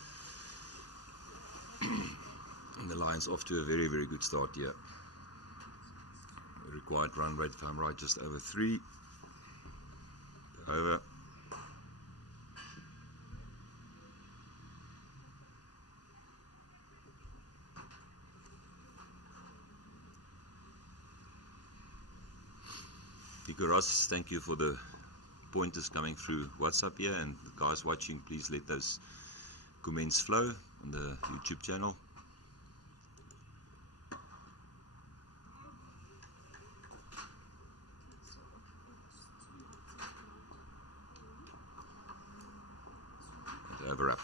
And the Lions off to a very, very good start here. The required run rate, if I'm right, just over 3. Over. Ross, thank you for the pointers coming through WhatsApp here, and the guys watching, please let those comments flow on the YouTube channel. And over up.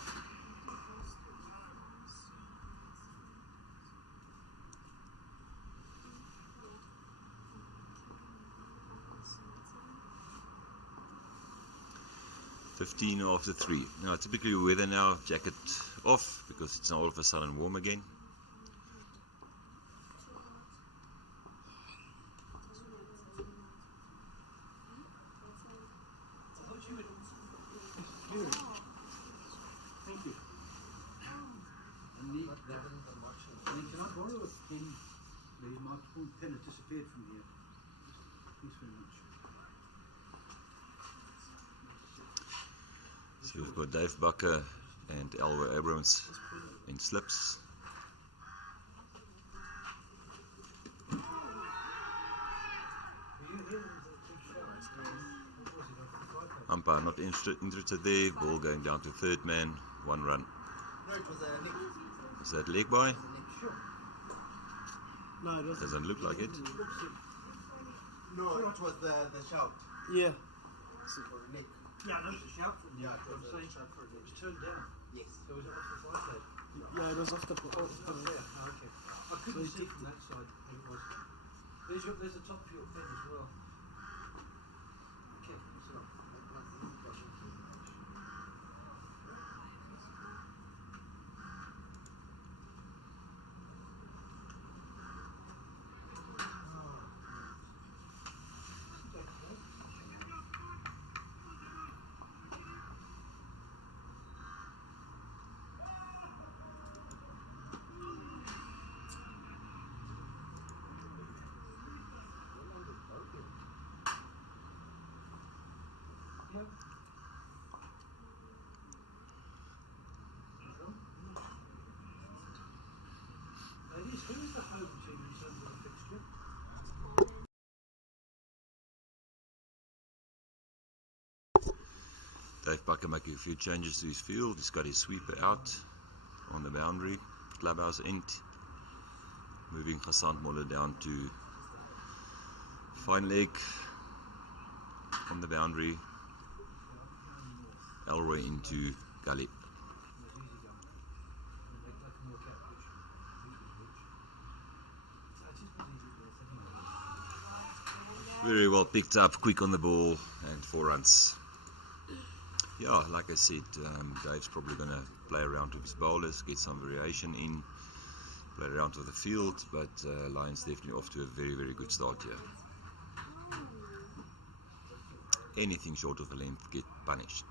$15 after 3. Now, typically weather now, jacket off because it's now all of a sudden warm again. Thank you. And can I borrow a pen, please? My pen has disappeared from here. Thanks very much. So we've got Dave Bucker and Elwer Abrams in slips. Umpire not interested there. Ball going down to third man. 1 run. No, it was a nick. Is that leg by? No, it wasn't. Doesn't look like it. No, it was the shout. Yeah. For a nick. Yeah, no, it's a shout from Yeah, I'm saying it was turned down. Yes. So was it off the fly plate? Yeah, it was off the Oh, okay. I couldn't see from that side what it was. There's a top of your pen as well. Okay, so. Dave Bucker making a few changes to his field. He's got his sweeper out on the boundary, clubhouse end. Moving Hassan Moller down to fine leg on the boundary. Elroy into gully. Very well picked up, quick on the ball, and 4 runs. Yeah, like I said, Dave's probably going to play around with his bowlers, get some variation in, play around with the field, but Lions definitely off to a very, very good start here. Anything short of a length get punished.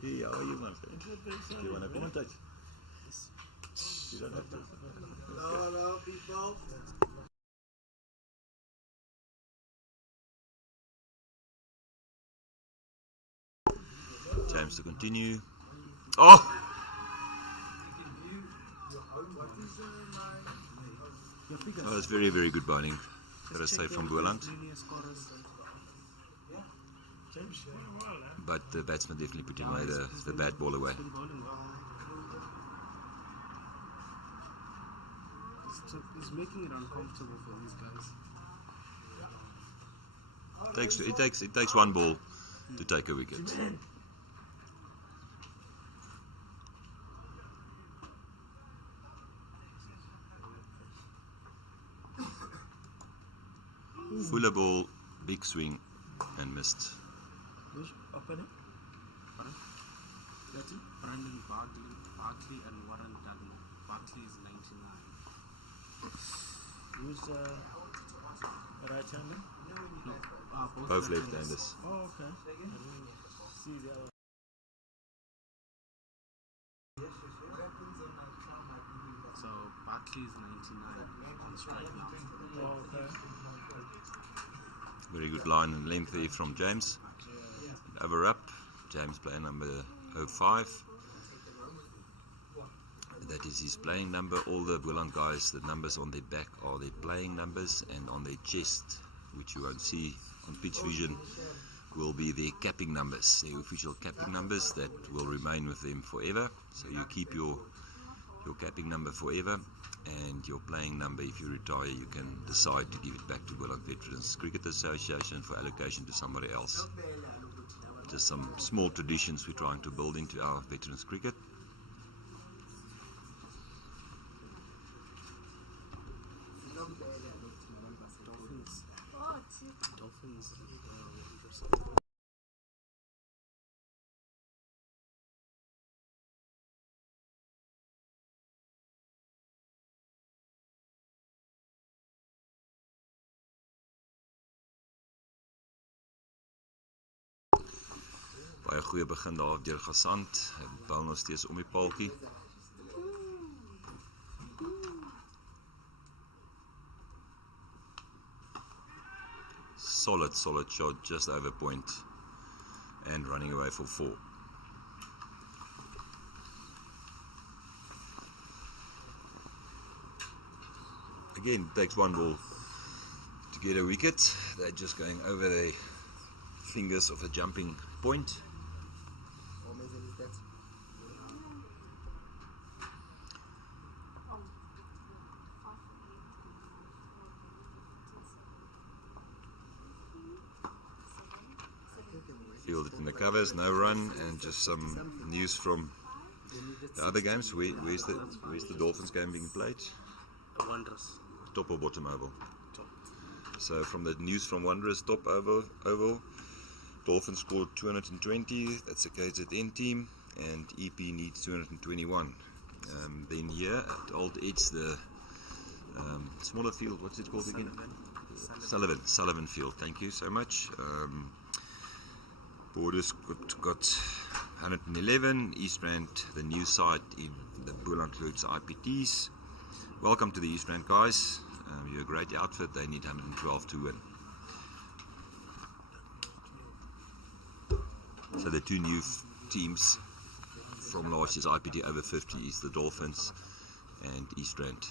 Hey, how are you, man? Do you want to commentate? You don't have to. Hello, people. James to continue. Oh! Oh, it's very, very good bowling. Gotta say from Boland. But the batsman definitely put away the bad ball away. It's making it uncomfortable for these guys. It takes one ball to take a wicket. Fuller ball, big swing, and missed. Which opponent? Pardon? Brandon Barkley and Warren Dudley. Barkley is 99. Who's right-handed? No, both left-handers. Oh, okay. See the other. So Barkley is 99 on strike now. Oh, okay. Very good line and length there from James. Over up, James playing number 05. That is his playing number. All the Boland guys, the numbers on their back are their playing numbers, and on their chest, which you won't see on pitch vision, will be their capping numbers, their official capping numbers that will remain with them forever. So you keep your capping number forever, and your playing number, if you retire, you can decide to give it back to Boland Veterans Cricket Association for allocation to somebody else. Just some small traditions we're trying to build into our veterans cricket. Dolphins. Baie goeie begin daar deur Gesant. Hy bou nog steeds om die paaltjie. Solid shot just over point and running away for 4. Again, takes one ball to get a wicket. They're just going over the fingers of a jumping point. Fielded in the covers, no run, and just some news from the other games. Where's the Dolphins game being played? Wanderers. Top or bottom oval? Top. So from the news from Wanderers, top oval, Dolphins scored 220. That's a KZN team, and EP needs 221. Then here at Old Edge, the smaller field. What's it called again? Sullivan Field. Thank you so much. Borders got 111. East Rand, the new side in the Boland includes IPTs. Welcome to the East Rand guys. You're a great outfit. They need 112 to win. So the two new teams from last year's IPT over 50 is the Dolphins and East Rand.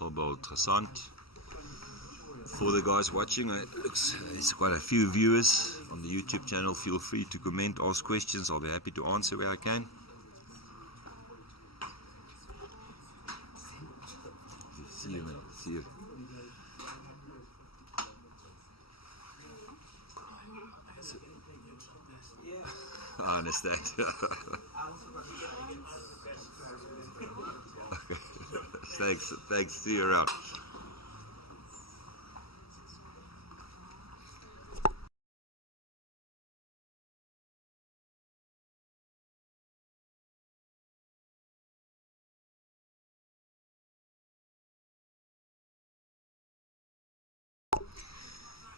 About Hassan. For the guys watching, there's quite a few viewers on the YouTube channel. Feel free to comment, ask questions. I'll be happy to answer where I can. See you, man. See you. I understand. Okay. Thanks. See you around.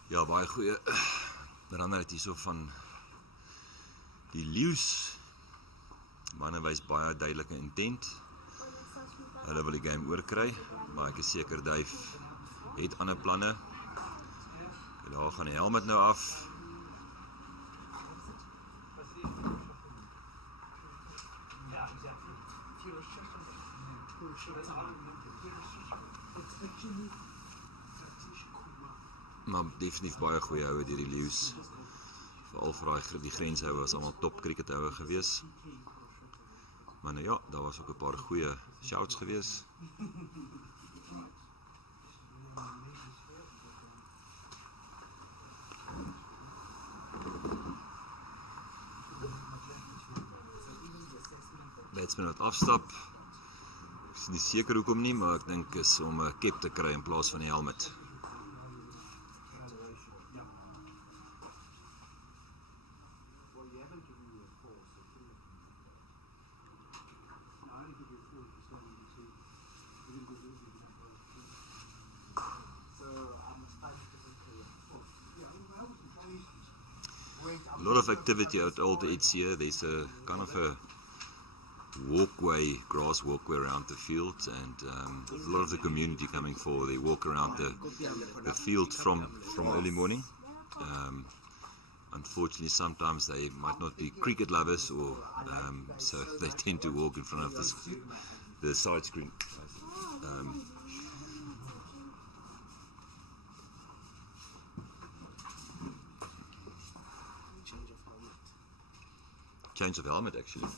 Ja, baie goeie berander het hierso van die leeu's. Manne wys baie duidelike intent. Hulle wil die game oorkry, maar ek is seker Dave het ander planne. Daar gaan die helmet nou af. Maar definitief baie goeie houe deur die leeu's. Veral vir die grenshoue was allemaal top crickethoue gewees. Maar nou ja, daar was ook 'n paar goeie shouts gewees. Batsman wat afstap. Ek is nie seker hoekom nie, maar ek dink is om 'n cap te kry in plaas van die helmet. A lot of activity out all the eights here. There's a kind of a walkway, grass walkway around the field, and a lot of the community coming forward. They walk around the field from early morning. Unfortunately, sometimes they might not be cricket lovers, or so they tend to walk in front of the side screen. Change of helmet, actually.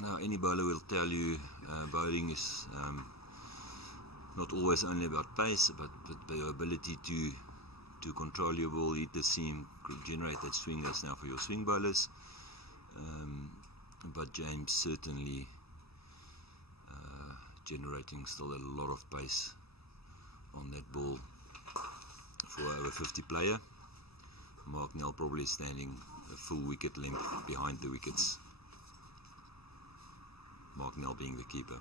Now, any bowler will tell you bowling is not always only about pace, but the ability to control your ball, hit the seam, generate that swing. That's now for your swing bowlers. But James certainly generating still a lot of pace on that ball for over 50 player. Mark Nell probably standing a full wicket length behind the wickets. Mark Nell being the keeper.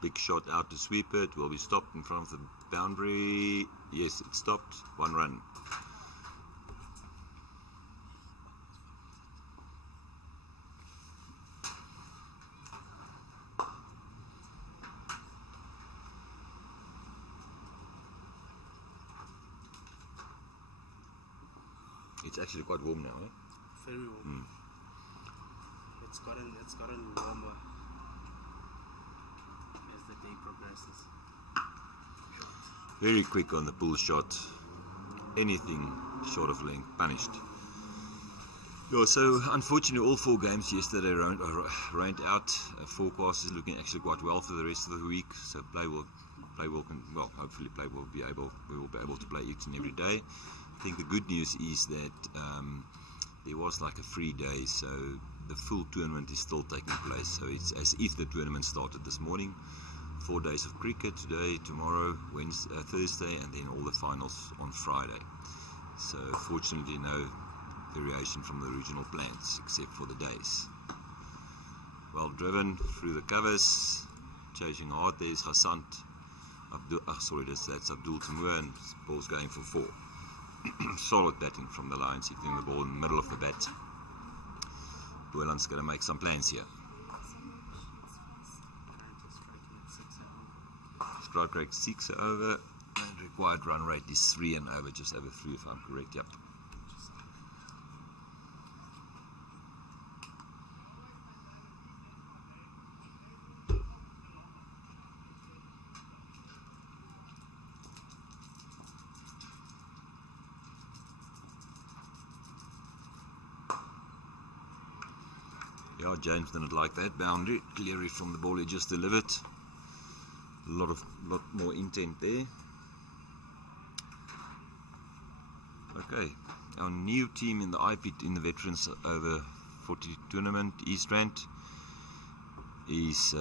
Big shot out to sweep it. Will be stopped in front of the boundary. Yes, it stopped. 1 run. It's actually quite warm now, eh? Very warm. It's gotten warmer as the day progresses. Very quick on the pull shot. Anything short of length, punished. Yeah, so unfortunately all 4 games yesterday rained out. Forecast is looking actually quite well for the rest of the week. So hopefully we will be able to play each and every day. I think the good news is that there was like a free day, so the full tournament is still taking place. So it's as if the tournament started this morning. 4 days of cricket, today, tomorrow, Wednesday, Thursday, and then all the finals on Friday. So fortunately no variation from the original plans, except for the days. Well driven through the covers, chasing hard. There's Hassan That's Abdul Tamur, and ball's going for 4. Solid batting from the Lions, hitting the ball in the middle of the bat. Boland's going to make some plans here. Strike rate 6 over, and required run rate is 3 and over, just over 3 if I'm correct. Yep. Yeah, James didn't like that boundary. Clearly from the ball he just delivered. A lot more intent there. Okay, our new team in the IPT, in the Veterans Over 40 tournament, East Rand, is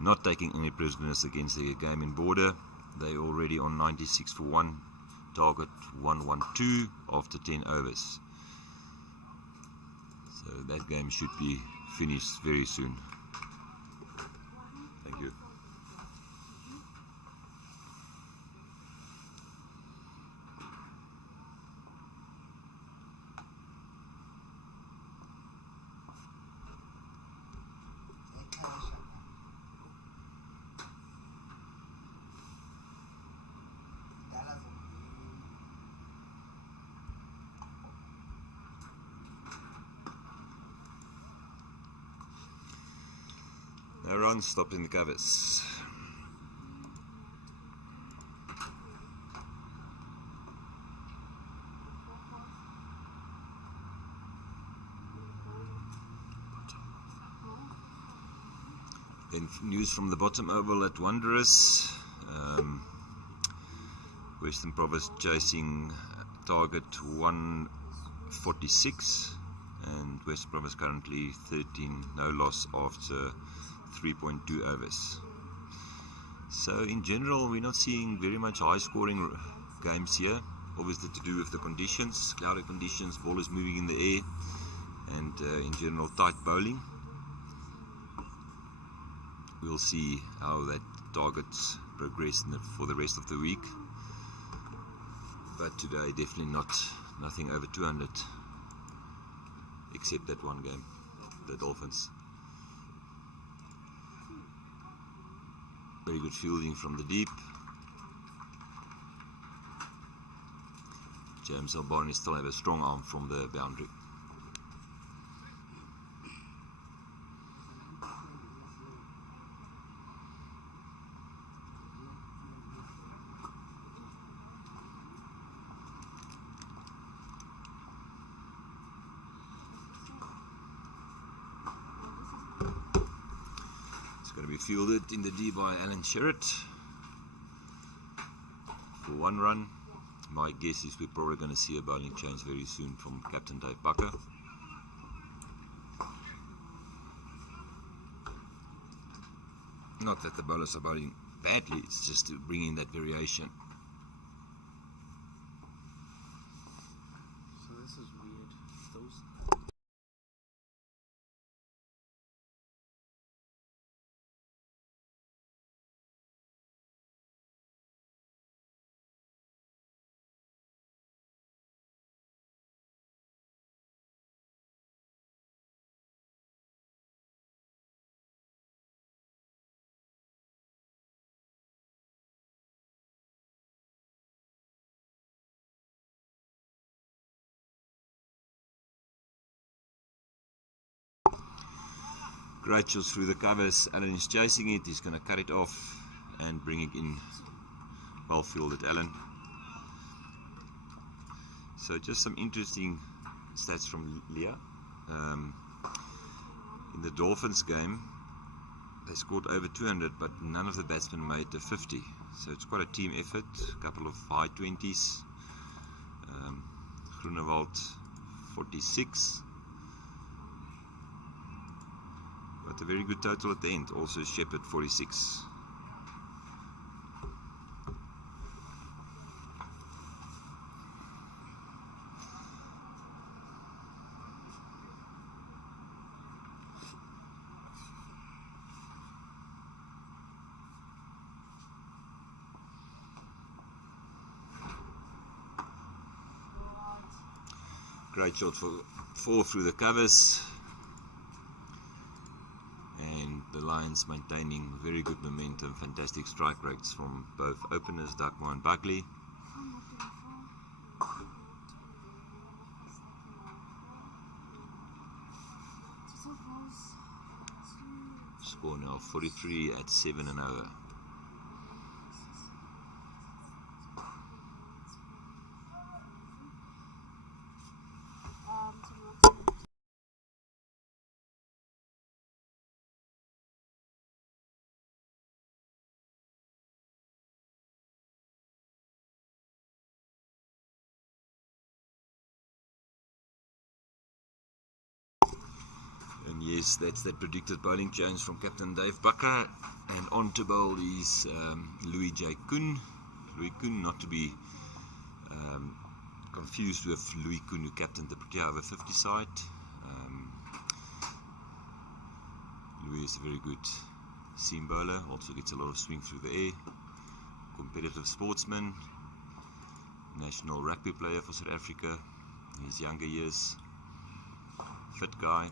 not taking any prisoners against their game in border. They're already on 96 for 1, target 112 after 10 overs. So that game should be finished very soon. Thank you. No runs, stopped in the covers. Then news from the bottom oval at Wanderers. Western Province chasing target 146, and Western Province currently 13, no loss after 3.2 overs. So in general we're not seeing very much high scoring games here, obviously to do with the conditions, cloudy conditions, ball is moving in the air, and in general tight bowling. We'll see how that targets progress for the rest of the week, but today definitely nothing over 200 except that one game, the Dolphins. Very good fielding from the deep. James Albani still have a strong arm from the boundary. Going to be fielded in the D by Alan Sherritt for 1 run. My guess is we're probably going to see a bowling change very soon from Captain Dave Bucker. Not that the bowlers are bowling badly, it's just to bring in that variation. So this is weird. Those Great shots through the covers. Allen is chasing it. He's going to cut it off and bring it in. Well fielded, Allen. So just some interesting stats from Leah. In the Dolphins game, they scored over 200, but none of the batsmen made the 50. So it's quite a team effort. A couple of high 20s. Groenewald 46. But a very good total at the end. Also Shepherd 46. Great shot for 4 through the covers. And the Lions maintaining very good momentum, fantastic strike rates from both openers, Dagmar and Buckley. Score now 43 at 7 and over. And yes, that's that predicted bowling change from Captain Dave Bakker. And on to bowl is Louis J. Koen. Louis Koen, not to be confused with Louis Koen, who captained the Protea over-50 side. Louis is a very good seam bowler, also gets a lot of swing through the air. Competitive sportsman, national rugby player for South Africa in his younger years. Fit guy.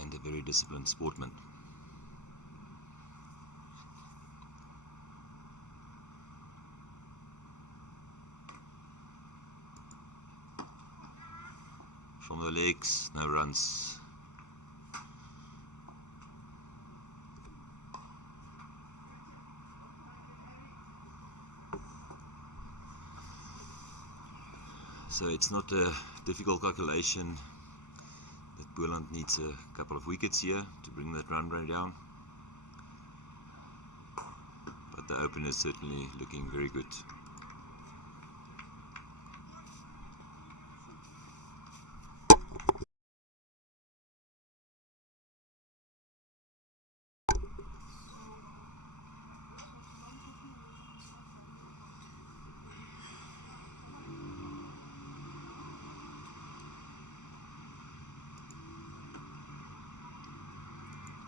And a very disciplined sportsman. From the legs, no runs. So it's not a difficult calculation that Boland needs a couple of wickets here to bring that run rate down. But the opener is certainly looking very good.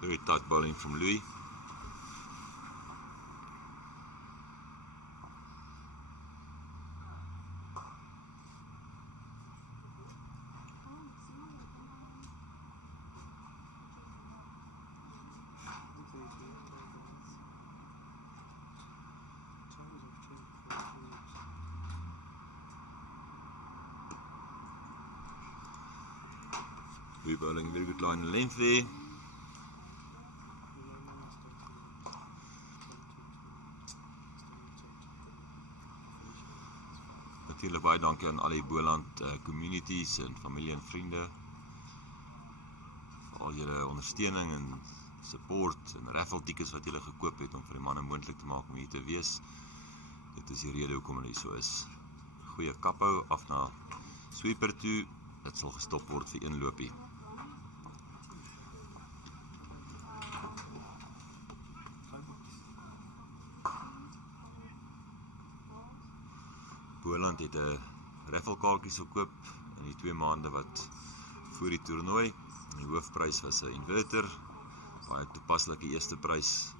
Very tight bowling from Louis. Louis bowling a very good line and length there. Natuurlijk baie dankie aan al die Boland communities en familie en vriende vir al julle ondersteuning en support en raffle tickets wat julle gekoop het om vir die manne moontlik te maak om hier te wees. Dit is die rede hoekom dit so is. Goeie kaphou af na sweeper toe. Dit sal gestop word vir een loopie. Boland het 'n rafflekaartjies verkoop in die 2 maande wat voor die toernooi. Die hoofprys was 'n inverter, baie toepaslike eerste prys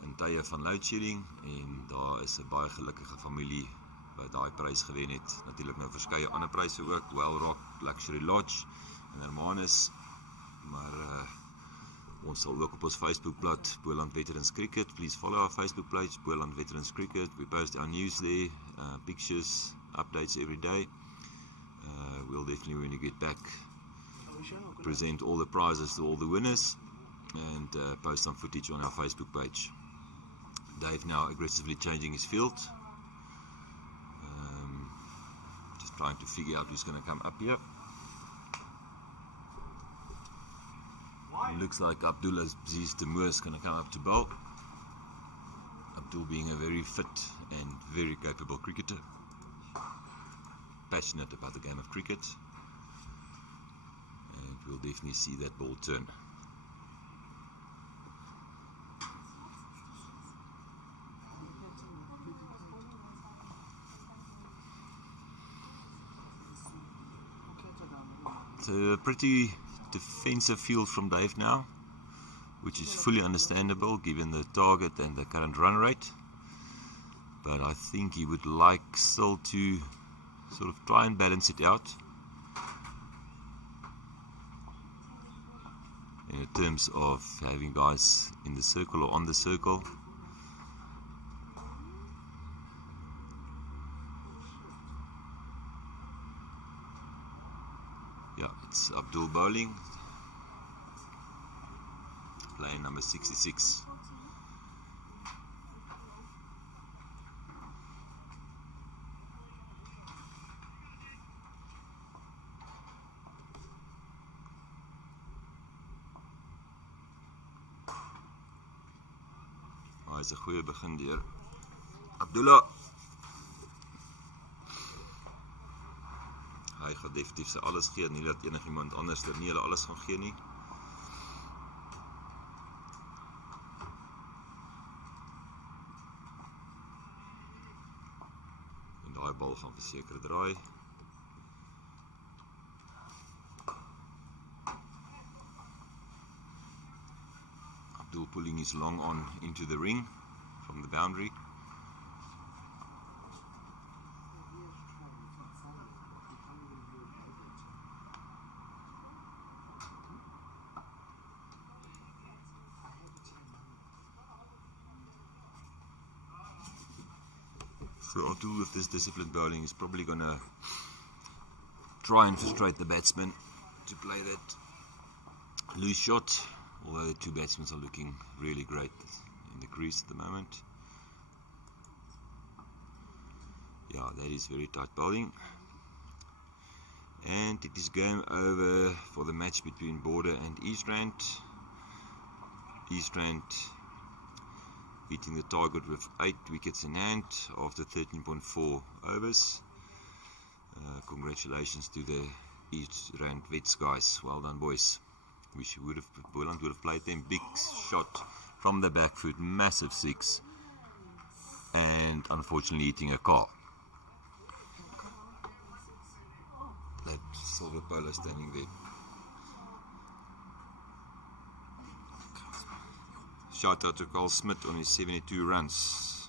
in tye van load shedding, en daar is 'n baie gelukkige familie wat daai prys gewen het. Natuurlik nou verskeie ander pryse ook, Well Rock, Luxury Lodge en Hermanus, maar ons sal ook op ons Facebookblad Boland Veterans Cricket. Please follow our Facebook page, Boland Veterans Cricket. We post our news there, pictures, updates every day. We'll definitely, when you get back, present all the prizes to all the winners and post some footage on our Facebook page. Dave now aggressively changing his field. Just trying to figure out who's going to come up here. Looks like Abdul Aziz Temoor is going to come up to bowl. Abdul being a very fit and very capable cricketer. Passionate about the game of cricket. And we'll definitely see that ball turn. It's a pretty defensive feel from Dave now, which is fully understandable given the target and the current run rate. But I think he would like still to sort of try and balance it out in terms of having guys in the circle or on the circle. Yeah, it's Abdul bowling, playing number 66. Hy is 'n goeie begin deur Abdullah. Hy gaan definitief sy alles gee, nie dat enigiemand anders nie hulle alles gaan gee nie. En daai bal gaan verseker draai. Abdul pulling his long on into the ring from the boundary. So Abdul, with this disciplined bowling, is probably going to try and frustrate the batsman to play that loose shot, although the two batsmen are looking really great in the crease at the moment. Yeah, that is very tight bowling. And it is game over for the match between Border and East Rand. East Rand beating the target with 8 wickets in hand after 13.4 overs. Congratulations to the East Rand Vets guys. Well done, boys. Wish Boland would have played them. Big shot from the back foot, massive six, and unfortunately hitting a car. That silver polo standing there. Shout out to Carl Smith on his 72 runs.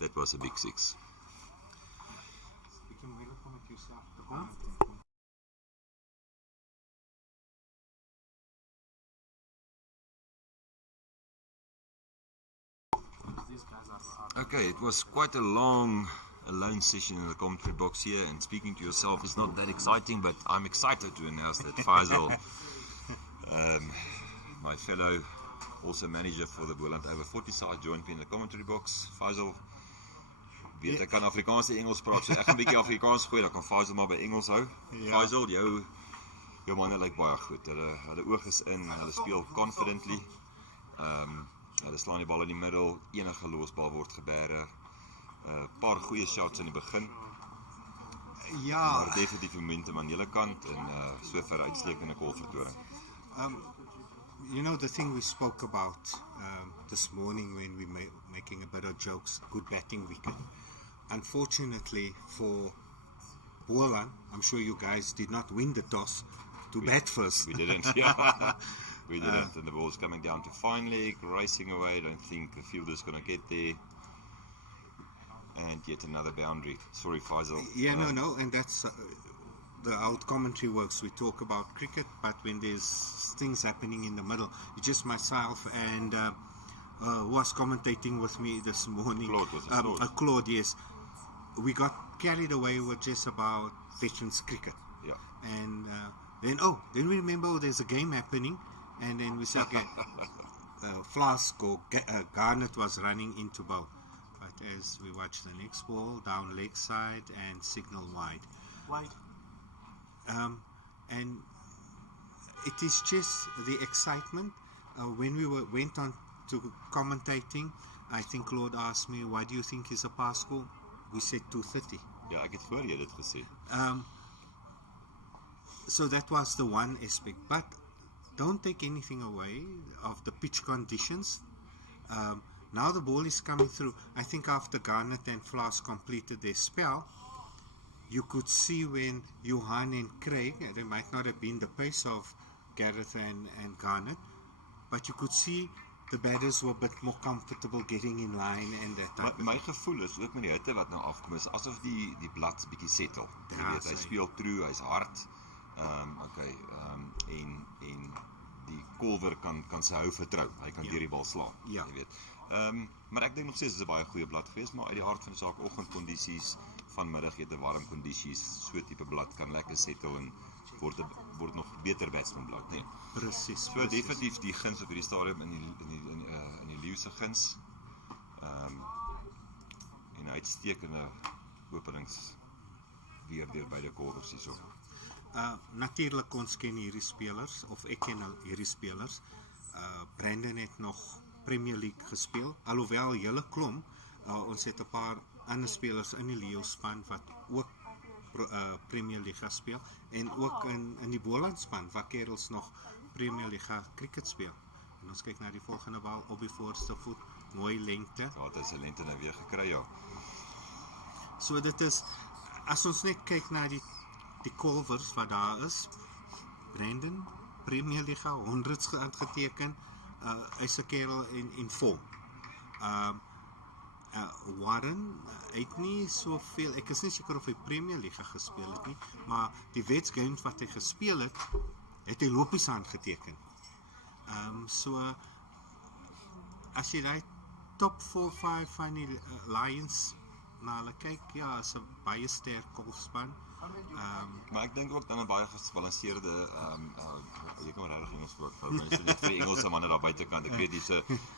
That was a big six. Okay, it was quite a long alone session in the commentary box here, and speaking to yourself is not that exciting, but I'm excited to announce that Faisal, my fellow, also manager for the Boland Over-40s side, joined me in the commentary box. Faisal, weet ek kan Afrikaans en Engels praat, so ek gaan 'n bietjie Afrikaans gooi, dan kan Faisal maar by Engels hou. Faisal, jou manne lyk baie goed. Hulle oog is in, hulle speel confidently. Hulle slaan die bal in die middel, enige losbal word geberre. Paar goeie shots in die begin. Ja. Maar definitief momentum aan julle kant en so ver uitstekende golfvertoning. You know, the thing we spoke about this morning when we were making a bit of jokes, good batting wicket. Unfortunately for Boland, I'm sure you guys did not win the toss to bat first. We didn't, yeah. We didn't, and the ball's coming down to fine leg, racing away. Don't think the fielder's going to get there. And yet another boundary. Sorry, Faisal. Yeah, no, and that's how commentary works. We talk about cricket, but when there's things happening in the middle, it's just myself and who was commentating with me this morning. Claude, was it Claude, yes. We got carried away with just about veterans cricket. Yeah. And then we remember there's a game happening, and then we said, okay, Flask or Garnet was running into bowl. But as we watch the next ball, down leg side and signal wide. And it is just the excitement. When we went on to commentating, I think Claude asked me, "What do you think is a pass score?" We said 230. Ja, ek het voor jy dit gesê. So that was the one aspect. But don't take anything away of the pitch conditions. Now the ball is coming through. I think after Garnet and Flask completed their spell, you could see when Johan and Craig, they might not have been the pace of Gareth and Garnet, but you could see the batters were a bit more comfortable getting in line and that type My gevoel is ook met die hitte wat nou afkom is asof die blad bietjie settle. Jy weet, hy speel true, hy's hard. En die kolwer kan sy hou vertrou. Hy kan deur die bal slaan, jy weet. Maar ek dink nog steeds is 'n baie goeie blad geweest, maar uit die aard van die saak oggendkondisies, vanmiddagete warm kondisies, so tipe blad kan lekker settle en word nog beter batsmanblad, nee. Presies. So definitief die guns op hierdie stadium in die leeu se guns. En uitstekende openings weer deur beide kolwers hierso. Natuurlik ons ken hierdie spelers, of ek ken hierdie spelers. Brandon het nog Premier League gespeel, alhoewel hele klomp, ons het 'n paar ander spelers in die Leo span wat ook Premier League speel, en ook in die Boland span, waar kerels nog Premier League cricket speel. En ons kyk na die volgende bal op die voorste voet, mooi lengte. Ja, het is 'n lengte nou weer gekry, ja. So dit is, as ons net kyk na die kolwers wat daar is, Brandon, Premier League, 100s geteken, hy's 'n kerel in vorm. Warren, het nie soveel, ek is nie seker of hy Premier League gespeel het nie, maar die wedstryd wat hy gespeel het hy lopies aangeteken. So, as jy die top 4-5 van die Lions na hulle kyk, ja, is 'n baie sterk golfspan. Maar ek dink ook dan 'n baie gebalanseerde, ek kan regtig Engels praat, vir mense net vir die Engelse manne daar buitekant. Ek weet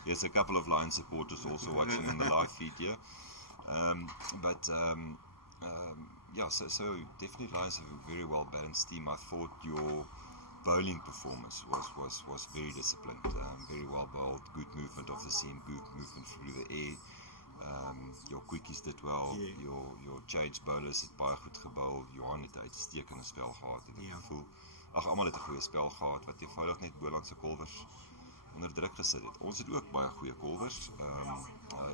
there's a couple of Lions supporters also watching in the live feed here. Yeah, so definitely Lions have a very well balanced team. I thought your bowling performance was very disciplined, very well bowled, good movement of the seam, good movement through the air. Your quickies did well, your change bowlers het baie goed gebou, Johan het 'n uitstekende spel gehad, en ek voel, almal het 'n goeie spel gehad, wat eenvoudig net Boland se kolwers onder druk gesit het. Ons het ook baie goeie kolwers,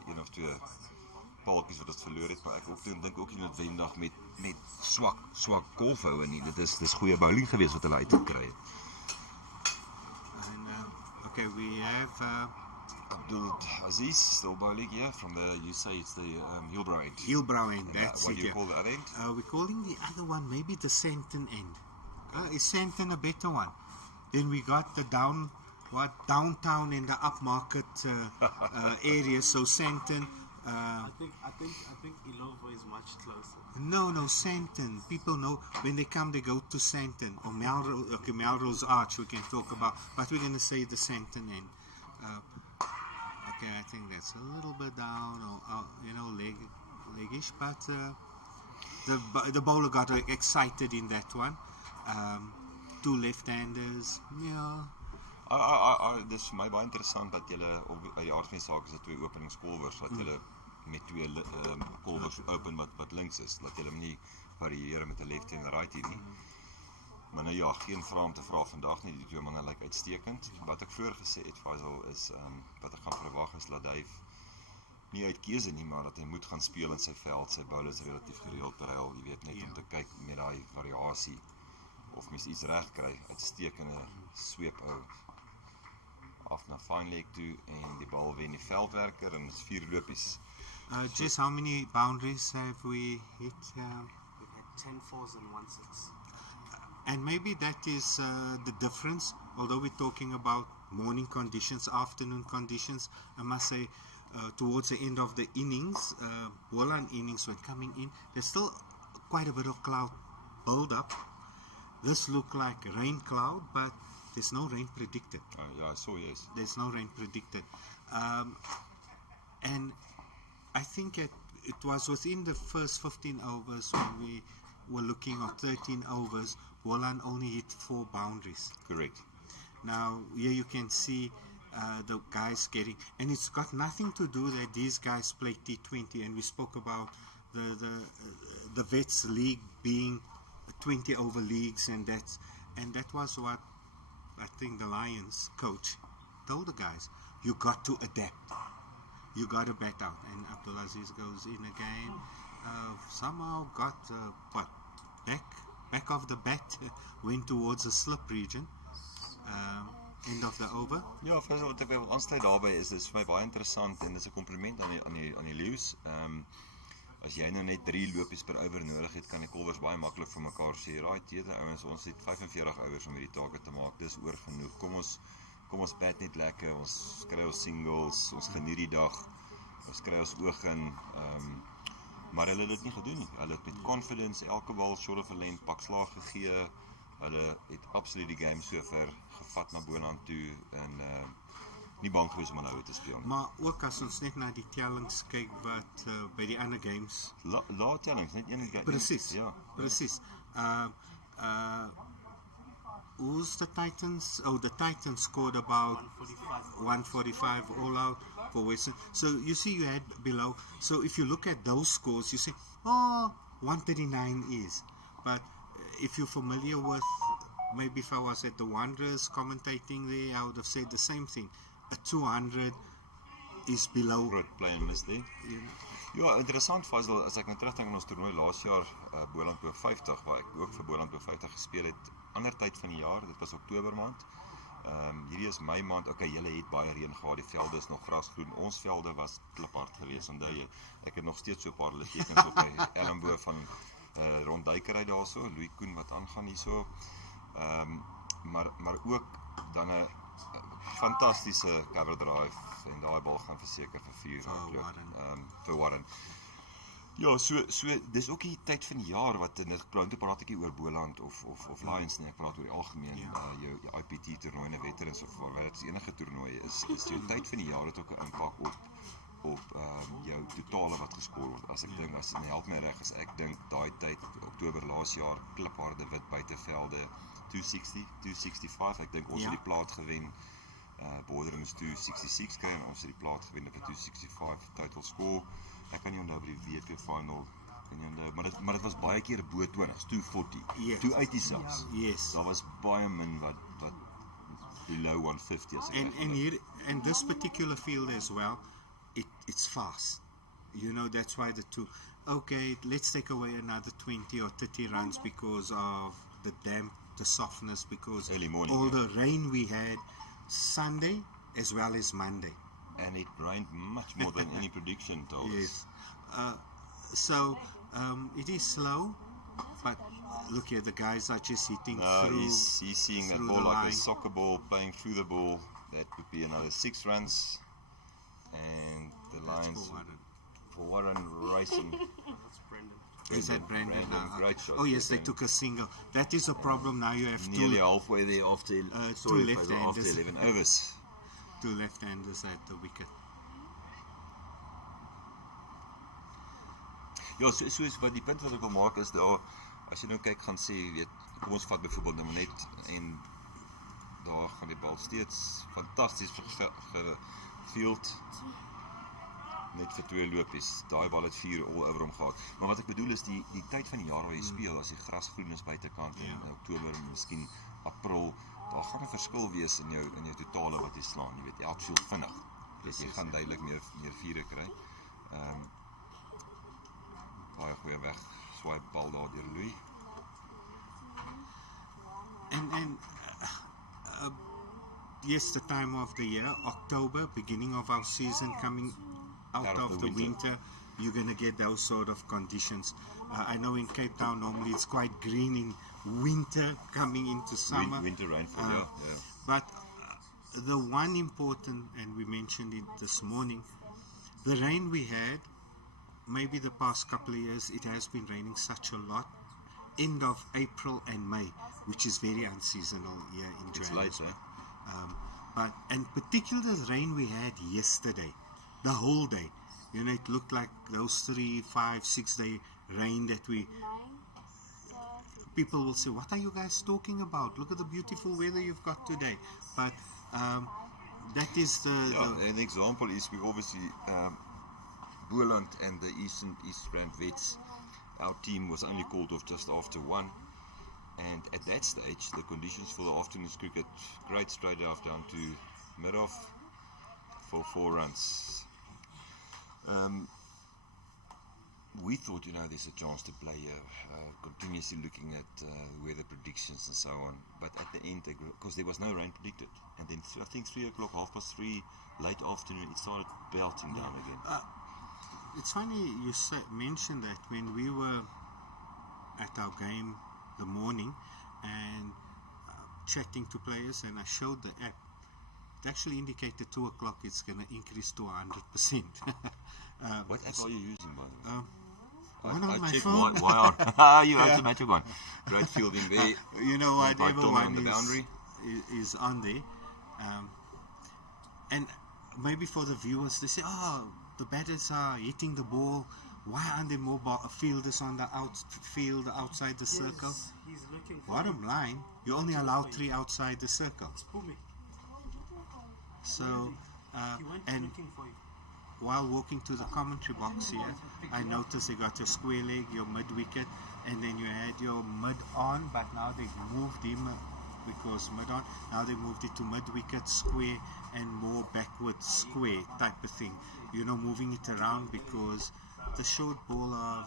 een of twee paaltjies wat ons verloor het, maar ek dink ook nie noodwendig met swak golfhoue nie, dit is goeie bowling geweest wat hulle uitgekry het. Okay, we have Abdul Aziz, still bowling here from you say it's the Hillbrow end. Hillbrow end, that's what it. What do you call the other end? We're calling the other one maybe the Santon end. Is Santon a better one? Then we got the downtown and the upmarket area, so Santon. I think Illovo is much closer. No, Santon. People know when they come, they go to Santon or Melrose. Okay, Melrose Arch we can talk about, but we're going to say the Santon end. Okay, I think that's a little bit down, or leggish, but the bowler got excited in that one. Two left-handers, yeah. Dis vir my baie interessant dat julle uit die aard van die saak is dit twee openingskolwers wat julle met twee kolwers open wat links is, dat julle nie varieer met 'n lefty en 'n righty nie. Maar nou ja, geen vraag om te vra vandag nie, die twee manne lyk uitstekend. Wat ek vroeër gesê het, Faisal, is wat ek gaan verwag is dat hy nie uit keuse nie, maar dat hy moet gaan speel in sy veld, sy bowlers relatief gereeld terwyl, jy weet, net om te kyk met daai variasie of mens iets reg kry, uitstekende sweep af na fine leg toe en die bal wen die veldwerker en is 4 lopies. Just how many boundaries have we hit? We've had 10 fours and 1 6. And maybe that is the difference, although we're talking about morning conditions, afternoon conditions, I must say towards the end of the innings, Boland innings when coming in, there's still quite a bit of cloud build up. This looked like rain cloud, but there's no rain predicted. Yeah, I saw, yes. There's no rain predicted. And I think it was within the first 15 overs when we were looking at 13 overs, Boland only hit 4 boundaries. Correct. Now, here you can see the guys getting, and it's got nothing to do that these guys play T20, and we spoke about the Vets League being 20 over leagues, and that was what I think the Lions coach told the guys. You got to adapt. You got to bat out, and Abdulaziz goes in again. somehow got back of the bat, went towards the slip region. End of the over. Ja, vir wat ek wil aansluit daarbey is dis vir my baie interessant en dis 'n kompliment aan die leeu's. As jy nou net 3 lopies per over nodig het, kan die kolwers baie maklik vir mekaar sê, "Right, julle ouens, ons het 45 overs om hierdie target te maak. Dis oor genoeg. Kom ons bat net lekker. Ons kry ons singles, ons geniet die dag. Ons kry ons oog in." Maar hulle het dit nie gedoen nie. Hulle het met confidence elke bal short of a length pak slag gegee. Hulle het absoluut die game sover gevat na Boland toe en nie bang gewees om hulle te speel nie. Maar ook as ons net na die tellings kyk wat by die ander games. Lae tellings, net een game. Presies. Ja. Presies. Who's the Titans? Oh, the Titans scored about 145 all out for Western. So you see you had below. So if you look at those scores, you say, oh, 139 is. But if you're familiar with, maybe if I was at the Wanderers commentating there, I would have said the same thing. A 200 is below. Groot play and miss there. Ja, interessant Faisal, as ek nou terugdink aan ons toernooi laas jaar, Boland bo 50, waar ek ook vir Boland bo 50 gespeel het, ander tyd van die jaar, dit was Oktober maand. Hierdie is Mei maand. Okay, julle het baie reën gehad, die velde is nog grasgroen. Ons velde was kliphard geweest. Onthou jy, ek het nog steeds so 'n paar littekens op my elmboog van rondduikery daarso, Louis Koen wat aangaan hierso. Maar ook dan 'n fantastiese cover drive en daai bal gaan verseker vir 4 vir Warren. Ja, so dis ook die tyd van die jaar wat in dit praat ek oor Boland of Lions nie, ek praat oor die algemeen jou IPT toernooi, veterans of wat dit enige toernooi is die tyd van die jaar het ook 'n impak op jou totale wat geskoor word. As ek dink, as help my reg, as ek dink daai tyd Oktober laas jaar klipharde wit buitevelde 260, 265, ek dink ons het die plaat gewen. Border is 266 kry en ons het die plaat gewen op 'n 265 title score. Ek kan nie onthou by die WP final, maar dit was baie keer bo 20s, 240, 280 selfs. Yes. Daar was baie min wat below 150 as ek and here and this particular field as well, it's fast. You know, that's why the two. Okay, let's take away another 20 or 30 runs because of the damp, the softness, because early morning, all the rain we had Sunday as well as Monday. And it rained much more than any prediction told us. Yes. So it is slow, but look here, the guys are just hitting through. He's seeing that ball like a soccer ball, playing through the ball. That would be another 6 runs. And the Lions for Warren racing. Is that Brandon? Great shot. Oh yes, they took a single. That is a problem now. You have nearly halfway there after 11 overs. 2 left-handers at the wicket. Ja, soos wat die punt wat ek wil maak is daar, as jy nou kyk gaan sê, weet, kom ons vat byvoorbeeld nou net en daar gaan die bal steeds fantasties gefield net vir 2 lopies. Daai bal het 4 all over hom gehad. Maar wat ek bedoel is die tyd van die jaar waar jy speel, as die gras groen is buitekant in Oktober, miskien April, daar gaan 'n verskil wees in jou totale wat jy slaan. Jy weet, outfield vinnig. Jy gaan duidelik meer vure kry. Baie goeie weg, swipe bal daar deur Louis. And yes, the time of the year, October, beginning of our season, coming out of the winter, you're going to get those sort of conditions. I know in Cape Town normally it's quite green in winter coming into summer. Winter rainfall, yeah. But the one important, and we mentioned it this morning, the rain we had, maybe the past couple of years, it has been raining such a lot, end of April and May, which is very unseasonal here in Johannesburg. It's late, And particularly the rain we had yesterday, the whole day. You know, it looked like those 3, 5, 6 day rain that people will say, what are you guys talking about? Look at the beautiful weather you've got today. But that is an example is we obviously Boland and the East Rand Vets, our team was only called off just after 1, and at that stage the conditions for the afternoon cricket, great straight off down to mid-off for 4 runs. we thought, there's a chance to play continuously looking at weather predictions and so on. But at the end, because there was no rain predicted, and then I think 3 o'clock, 3:30, late afternoon, it started belting down again. It's funny you mentioned that when we were at our game the morning and chatting to players, and I showed the app, it actually indicated 2 o'clock it's going to increase to 100%. What app are you using, by the way? One on my checked phone. You automatic one. Great fielding there. Whatever one on the boundary. is on there. And maybe for the viewers, they say, the batters are hitting the ball. Why aren't there more fielders on the outfield outside the circle? He's looking for Bottom line, you only allow 3 outside the circle. So, and looking for you. while walking to the commentary box here, I noticed they got your square leg, your mid wicket, and then you had your mid on, but now they moved him because mid on. Now they moved it to mid wicket, square, and more backward square type of thing. Moving it around because the short ball of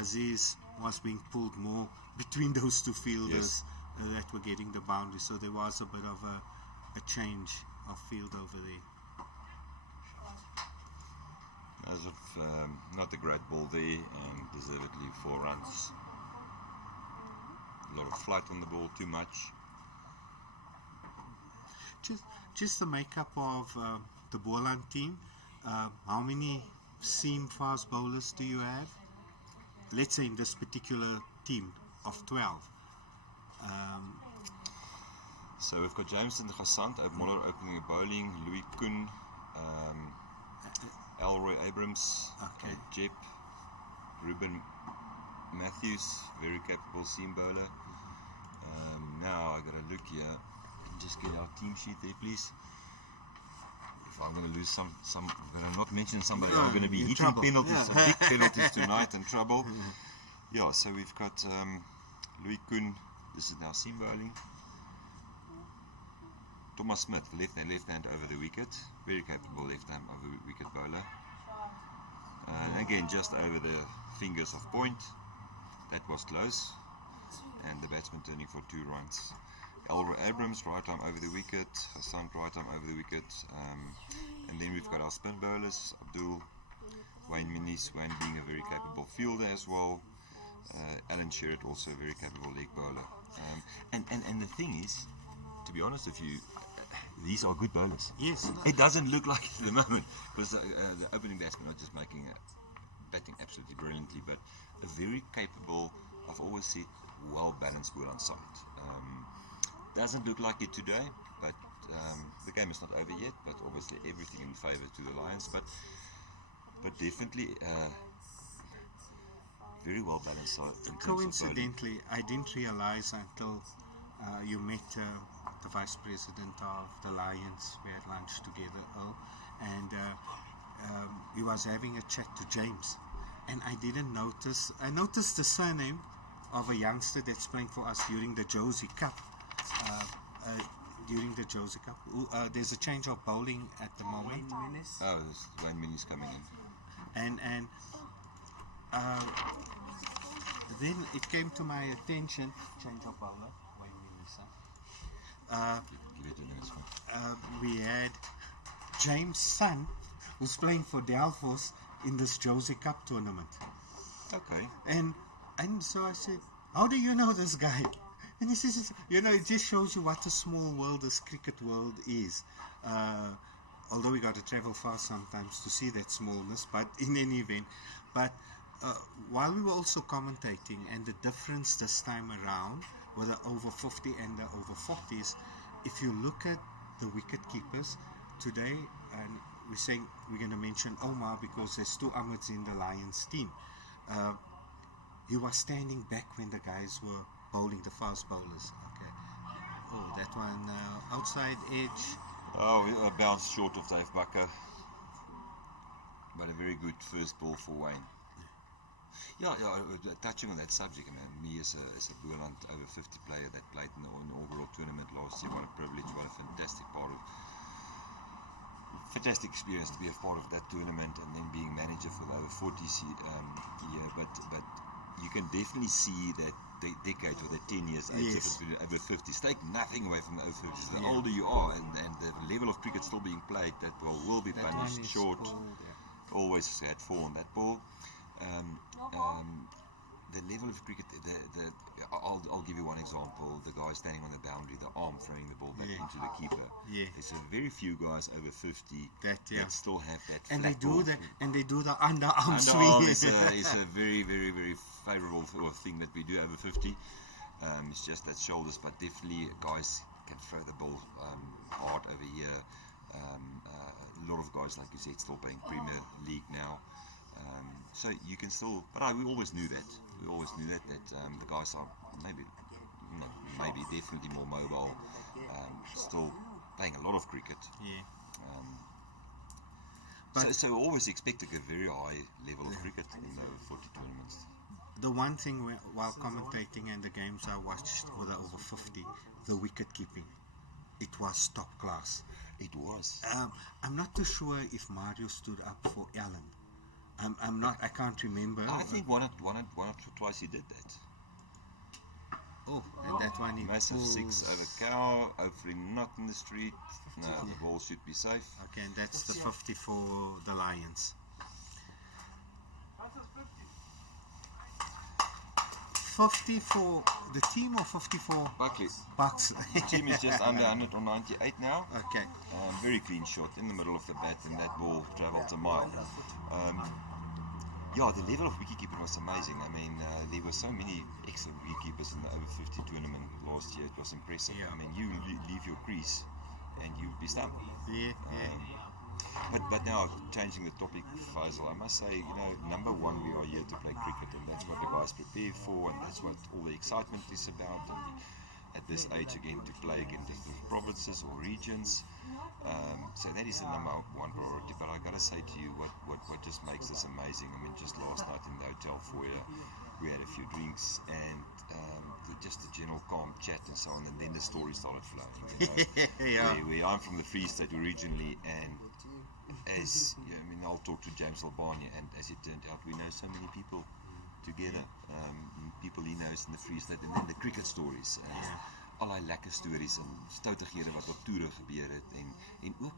Aziz was being pulled more between those two fielders that were getting the boundary. So there was a bit of a change of field over there. As of not a great ball there, and deservedly 4 runs. A lot of flight on the ball, too much. Just the makeup of the Boland team. How many seam fast bowlers do you have? Let's say in this particular team of 12. So we've got James and Ghasant, Muller opening and bowling, Louis Kuhn, Elroy Abrams, Jep, Ruben Matthews, very capable seam bowler. Now I got to look here and just get our team sheet there, please. If I'm going to lose I'm going to not mention somebody, I'm going to be hitting trouble. penalties, so big penalties tonight and trouble. Yeah, so we've got Louis Kuhn, this is now seam bowling. Thomas Smith, left hand over the wicket, very capable left hand over the wicket bowler. And again, just over the fingers of point, that was close, and the batsman turning for 2 runs. Elroy Abrams, right arm over the wicket, Hassan, right arm over the wicket, and then we've got our spin bowlers, Abdul, Wayne Minis, Wayne being a very capable fielder as well, Alan Sherritt, also a very capable leg bowler. And the thing is, to be honest with you, these are good bowlers. Yes. It doesn't look like it at the moment, because the opening batsmen are just batting absolutely brilliantly, but a very capable, I've always said, well-balanced Boland side. Doesn't look like it today, but the game is not over yet, but obviously everything in favour to the Lions, but definitely very well-balanced side. Coincidentally, I didn't realize until you met the Vice President of the Lions. We had lunch together, and he was having a chat to James, and I didn't notice. I noticed the surname of a youngster that's playing for us during the Josie Cup. There's a change of bowling at the moment. There's Wayne Minis coming in. And then it came to my attention, change of bowler, Wayne Minis. We had James' son, who's playing for Delphos in this Josie Cup tournament. Okay. And so I said, how do you know this guy? And he says, it just shows you what a small world this cricket world is. Although we got to travel far sometimes to see that smallness, but in any event. But while we were also commentating, and the difference this time around with the over 50 and the over 40s, if you look at the wicket keepers today, and we're saying we're going to mention Omar because there's 2 Ahmeds in the Lions team. He was standing back when the guys were bowling, the fast bowlers. Okay. Oh, that one outside edge. A bounce short of Dave Bucker, but a very good first ball for Wayne. Yeah, touching on that subject, me as a Boland over 50 player that played in the overall tournament last year, what a privilege, what a fantastic part of fantastic experience to be a part of that tournament and then being manager for the over-40s year. But you can definitely see that the decade or the 10 years age difference between the over-50s. Take nothing away from the over-50s. The older you are and the level of cricket still being played, that ball will be punished short. Always had 4 on that ball. The level of cricket, I'll give you one example. The guy standing on the boundary, the arm throwing the ball back into the keeper. There's a very few guys over 50 that still have that. And flat they do ball. that, and they do the underarm Underarm swing. is a very, very, very favourable thing that we do over 50. It's just that shoulders, but definitely guys can throw the ball hard over here. A lot of guys, like you said, still playing Premier League now. So you can still, but we always knew that. We always knew that the guys are maybe definitely more mobile, still playing a lot of cricket. So always expecting a very high level of cricket in the 40 tournaments. The one thing while commentating and the games I watched with the over 50, the wicket keeping, it was top class. It was. I'm not too sure if Mario stood up for Allen. I'm not. I can't remember. I think one or twice he did that. Oh, and that one he massive pulls. 6 over cow. Hopefully not in the street. No, the ball should be safe. Okay, and that's the 50 for the Lions. 50 for the team or 50 for Bucks? The team is just under 100 or 98 now. Okay. Very clean shot in the middle of the bat, and that ball travelled a mile. The level of wicketkeeping was amazing. I mean, there were so many excellent wicketkeepers in the over 50 tournament last year. It was impressive. I mean, you leave your crease and you'd be stumped. But now, changing the topic, Faisal, I must say, number one, we are here to play cricket, and that's what the guys prepare for, and that's what all the excitement is about. And at this age, again, to play against different provinces or regions. So that is the number one priority. But I got to say to you, what just makes this amazing. I mean, just last night in the hotel foyer, we had a few drinks and just a general calm chat and so on, and then the story started flowing. Where I'm from the Free State originally, and I'll talk to James Albania, and as it turned out, we know so many people together, people he knows in the Free State, and then the cricket stories, allerlei lekker stories en stoutigheden wat op toere gebeur het, en ook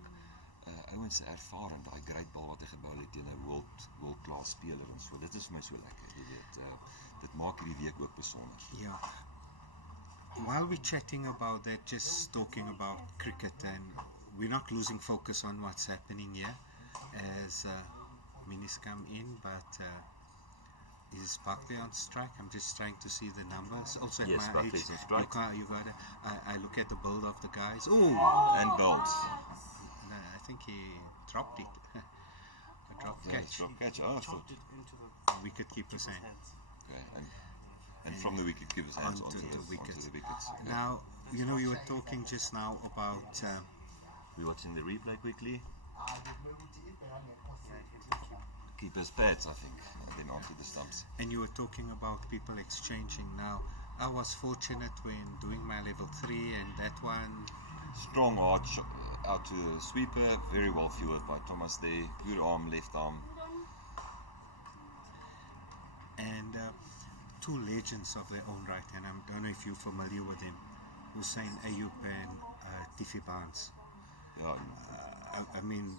ouens ervaring, daai great bal wat hy gebou het teen 'n world class speler en so. Dit is vir my so lekker, jy weet. Dit maak hierdie week ook besonder. Yeah. While we're chatting about that, just talking about cricket, and we're not losing focus on what's happening here as minis come in, but is Buckley on strike? I'm just trying to see the numbers. Also at Yes, my Buckley's age, on strike. you got I look at the build of the guys. Oh, and Bolts. No, I think he dropped it. A drop catch. Drop catch. Oh, wicket keeper's hand. Okay, and from the wicket keeper's hands onto the wickets. Okay. Now, you were talking just now about. We're watching the replay quickly. Keeper's pads, I think, and then onto the stumps. And you were talking about people exchanging. Now, I was fortunate when doing my level 3, and that one. Strong hard shot out to the sweeper, very well fielded by Thomas there. Good arm, left arm. And two legends of their own right, and I don't know if you're familiar with them, Hussein Ayub and Tiffy Barnes. I mean,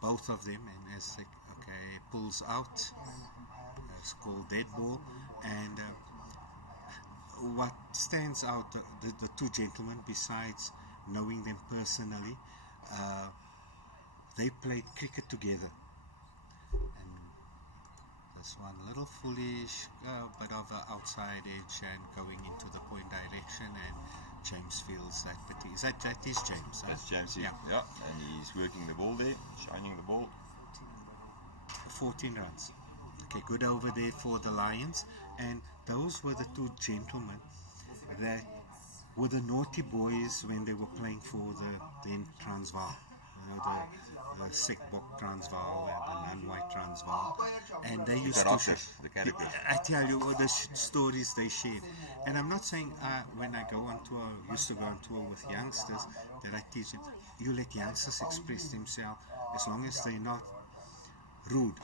both of them, and as pulls out, it's called dead ball, and what stands out, the two gentlemen, besides knowing them personally, they played cricket together. And this one little foolish, but of the outside edge and going into the point direction, and James feels that is that is James. That's James, yeah, and he's working the ball there, shining the ball. 14 runs. Okay, good over there for the Lions, and those were the two gentlemen that were the naughty boys when they were playing for the then Transvaal. Sekbok Transvaal and the non-white Transvaal, and they used The characters. I tell you all the stories they shared, and I'm not saying when I go on tour, used to go on tour with youngsters, that I teach them, you let youngsters express themselves as long as they're not rude.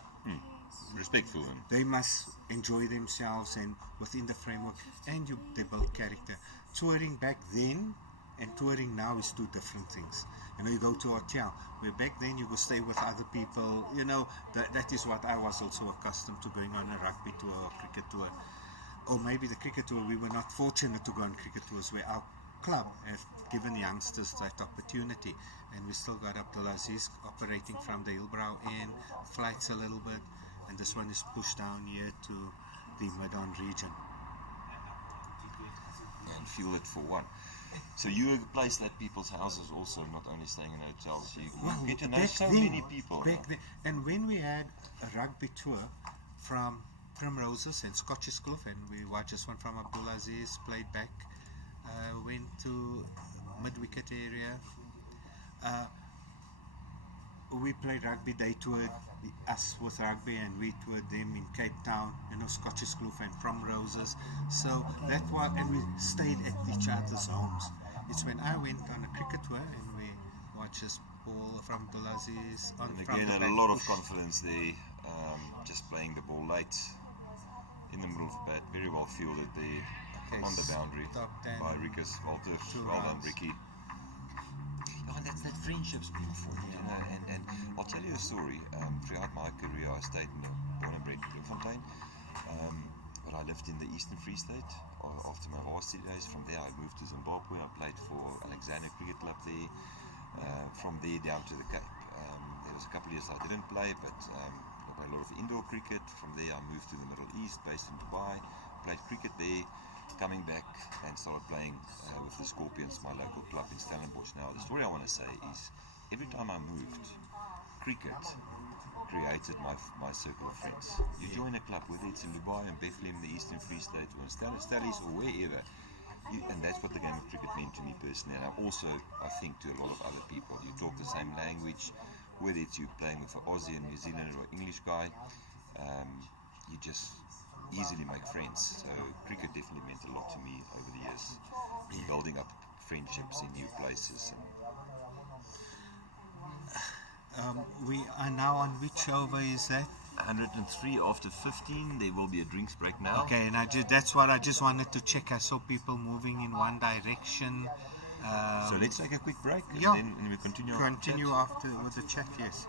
Respectful. They must enjoy themselves and within the framework, and they build character. Touring back then and touring now is two different things. You go to a hotel, where back then you go stay with other people, that is what I was also accustomed to, going on a rugby tour or cricket tour. Or maybe the cricket tour, we were not fortunate to go on cricket tours where our club have given youngsters that opportunity. And we still got Abdulaziz operating from the Hillbrow end, flights a little bit, and this one is pushed down here to the Mid-on region. And fuel it for one. So you were a place at people's houses also, not only staying in hotels. You get to know so many people. And when we had a rugby tour from Primroses and Scottish Cliff, and we watched this one from Abdulaziz, played back, went to mid-wicket area. We played rugby, they toured us with rugby, and we toured them in Cape Town, Scottish Cliff and Primroses. So that was, and we stayed at each other's homes. It's when I went on a cricket tour and we watched this ball from Abdulaziz on. And again, a lot of confidence there, just playing the ball late in the middle of the bat, very well fielded there on the boundary by Rikus Walters. Well done, Ricky. And that friendship's been formed, and I'll tell you a story. Throughout my career, I stayed born and bred in Bloemfontein, but I lived in the Eastern Free State after my varsity days. From there, I moved to Zimbabwe. I played for Alexander Cricket Club there. From there down to the Cape. There was a couple of years I didn't play, but I played a lot of indoor cricket. From there, I moved to the Middle East, based in Dubai. Played cricket there. Coming back and started playing with the Scorpions, my local club in Stellenbosch. Now, the story I want to say is, every time I moved, cricket created my circle of friends. You join a club, whether it's in Dubai, in Bethlehem, the Eastern Free State, or in Stellies, or wherever, and that's what the game of cricket meant to me personally. And also, I think, to a lot of other people. You talk the same language, whether it's you playing with an Aussie, a New Zealander, or English guy, you just easily make friends. So cricket definitely meant a lot to me over the years, in building up friendships in new places. We are now on which over is that? 103 after 15. There will be a drinks break now. Okay, and that's what I just wanted to check. I saw people moving in one direction. So let's take a quick break, and then we continue. Continue after with the chat. Yes.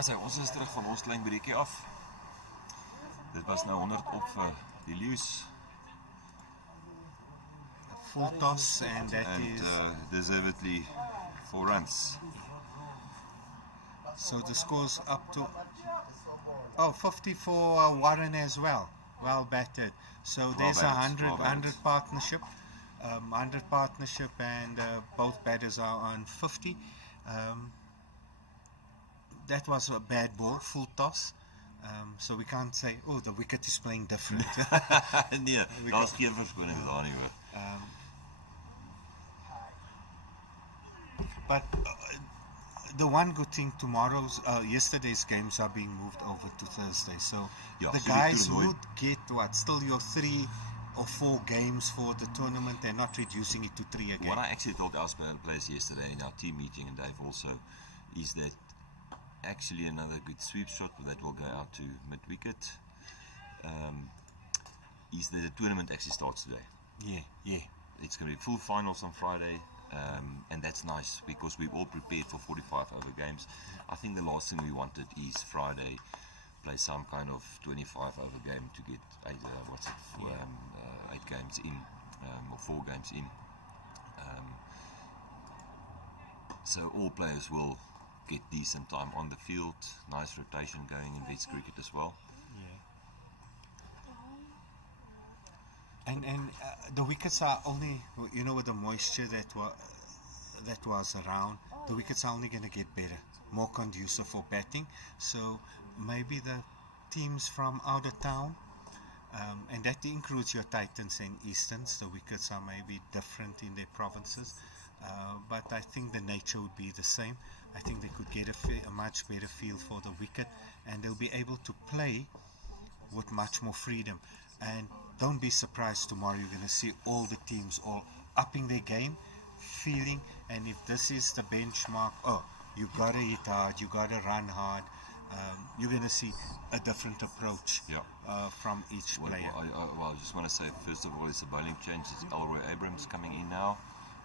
Ja, sy, ons is terug van ons klein breekie af. Dit was nou 100 op vir die Leeu's. Full toss, and that is deservedly 4 runs. So the score's up to 50 for Warren as well. Well batted. So there's a 100 partnership. 100 partnership, and both batters are on 50. That was a bad ball, full toss. So we can't say, oh, the wicket is playing different. Nee, daar's geen verskoning daar nie hoor. But the one good thing, yesterday's games are being moved over to Thursday. So Ja, the so guys would get still your 3 or 4 games for the tournament. They're not reducing it to 3 again. What I actually told our players yesterday in our team meeting, and Dave also, is that actually another good sweep shot that will go out to mid-wicket, is that the tournament actually starts today. Yeah. It's going to be full finals on Friday, and that's nice because we've all prepared for 45 over games. I think the last thing we wanted is Friday play some kind of 25 over game to get 8 games in, or 4 games in. So all players will get decent time on the field, nice rotation going in West cricket as well. And the wickets are only, with the moisture that was around, the wickets are only going to get better, more conducive for batting. So maybe the teams from out of town, and that includes your Titans and Easterns, the wickets are maybe different in their provinces, but I think the nature would be the same. I think they could get a much better feel for the wicket, and they'll be able to play with much more freedom. And don't be surprised tomorrow, you're going to see all the teams all upping their game, feeling, and if this is the benchmark, you've got to hit hard, you've got to run hard, you're going to see a different approach from each player. I just want to say, first of all, it's a bowling change. It's Elroy Abrams coming in now.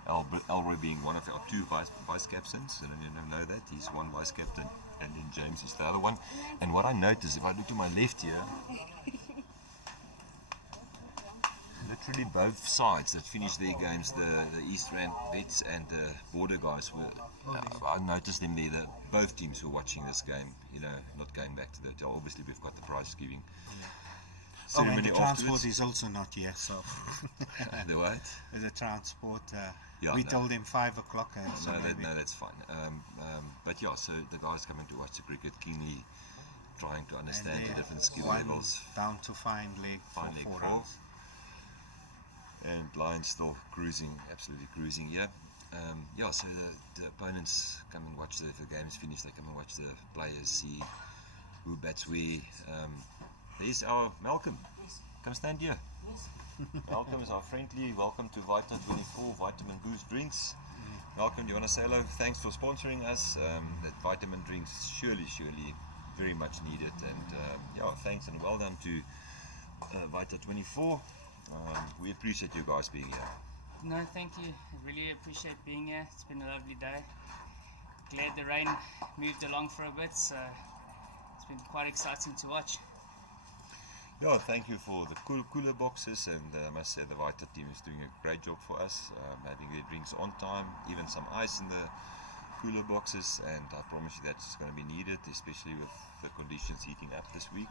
Elroy being one of our 2 vice captains, and you don't know that, he's one vice captain, and then James is the other one. And what I notice, if I look to my left here, literally both sides that finished their games, the East Rand Vets and the Border guys I noticed them there, both teams were watching this game, not going back to the hotel. Obviously we've got the prize giving ceremony and the transport is also not here, so the what? The transport, told them 5 o'clock. That's fine. But so the guys coming to watch the cricket keenly, trying to understand the different skill levels. Down to fine leg 4 runs. And Lions still cruising, absolutely cruising here. So the opponents come and watch the games finish, they come and watch the players, see who bats where. There's our Malcolm. Come stand here. Malcolm is our friendly welcome to Vita 24 Vitamin Boost drinks. Malcolm, do you want to say hello? Thanks for sponsoring us. That vitamin drinks surely very much needed. And thanks and well done to Vita 24. We appreciate you guys being here. No, thank you. I really appreciate being here. It's been a lovely day. Glad the rain moved along for a bit, so it's been quite exciting to watch. Thank you for the cooler boxes, and I must say the Vita team is doing a great job for us, having their drinks on time, even some ice in the cooler boxes, and I promise you that's going to be needed, especially with the conditions heating up this week.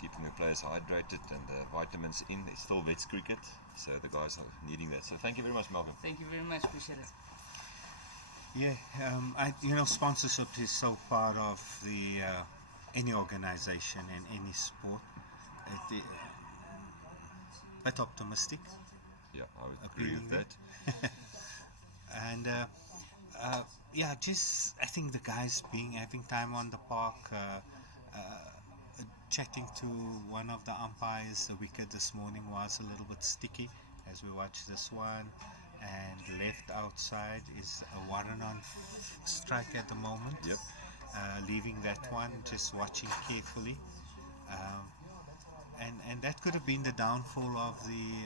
Keeping the players hydrated and the vitamins in. It's still Wets cricket, so the guys are needing that. So thank you very much, Malcolm. Thank you very much, appreciate it. Sponsorship is so part of the any organization and any sport. Bit optimistic. Yeah, I would agree with that. And I think the guys having time on the park, chatting to one of the umpires. The wicket this morning was a little bit sticky as we watched this one, and left outside is a Warren on strike at the moment. Leaving that one, just watching carefully, and that could have been the downfall of the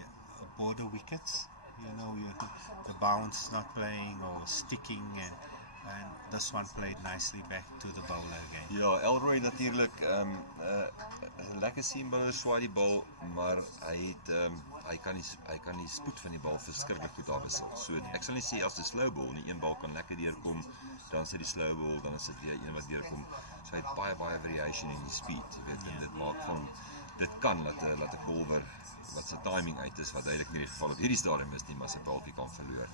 Border wickets. The bounce not playing or sticking, and and this one played nicely back to the bowler again. Ja, Elroy natuurlijk, lekker sien bowler swaai die bal, maar hy kan die spoed van die bal verskriklik goed afwissel. So ek sal nie sê as die slow ball, nie een bal kan lekker deurkom, dan is dit die slow ball, dan is dit weer een wat deurkom. So hy het baie variation in die speed, jy weet, en dit maak van, dit kan laat 'n bowler wat sy timing uit is, wat duidelik nie die geval op hierdie stadium is nie, maar sy balkie kan verloor.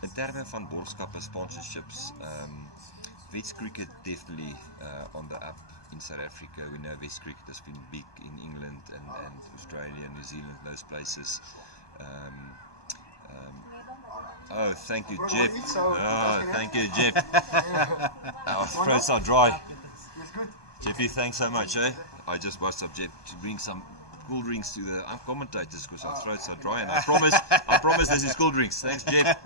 In terme van borgskappe, sponsorships, West Cricket definitely on the up in South Africa. We know West Cricket has been big in England and Australia, New Zealand, those places. Oh, thank you, Jep. Oh, thank you, Jep. Our throats are dry. Jeppy, thanks so much, eh? I just WhatsApp Jep to bring some cool drinks to the commentators because our throats are dry, and I promise this is cool drinks. Thanks, Jep.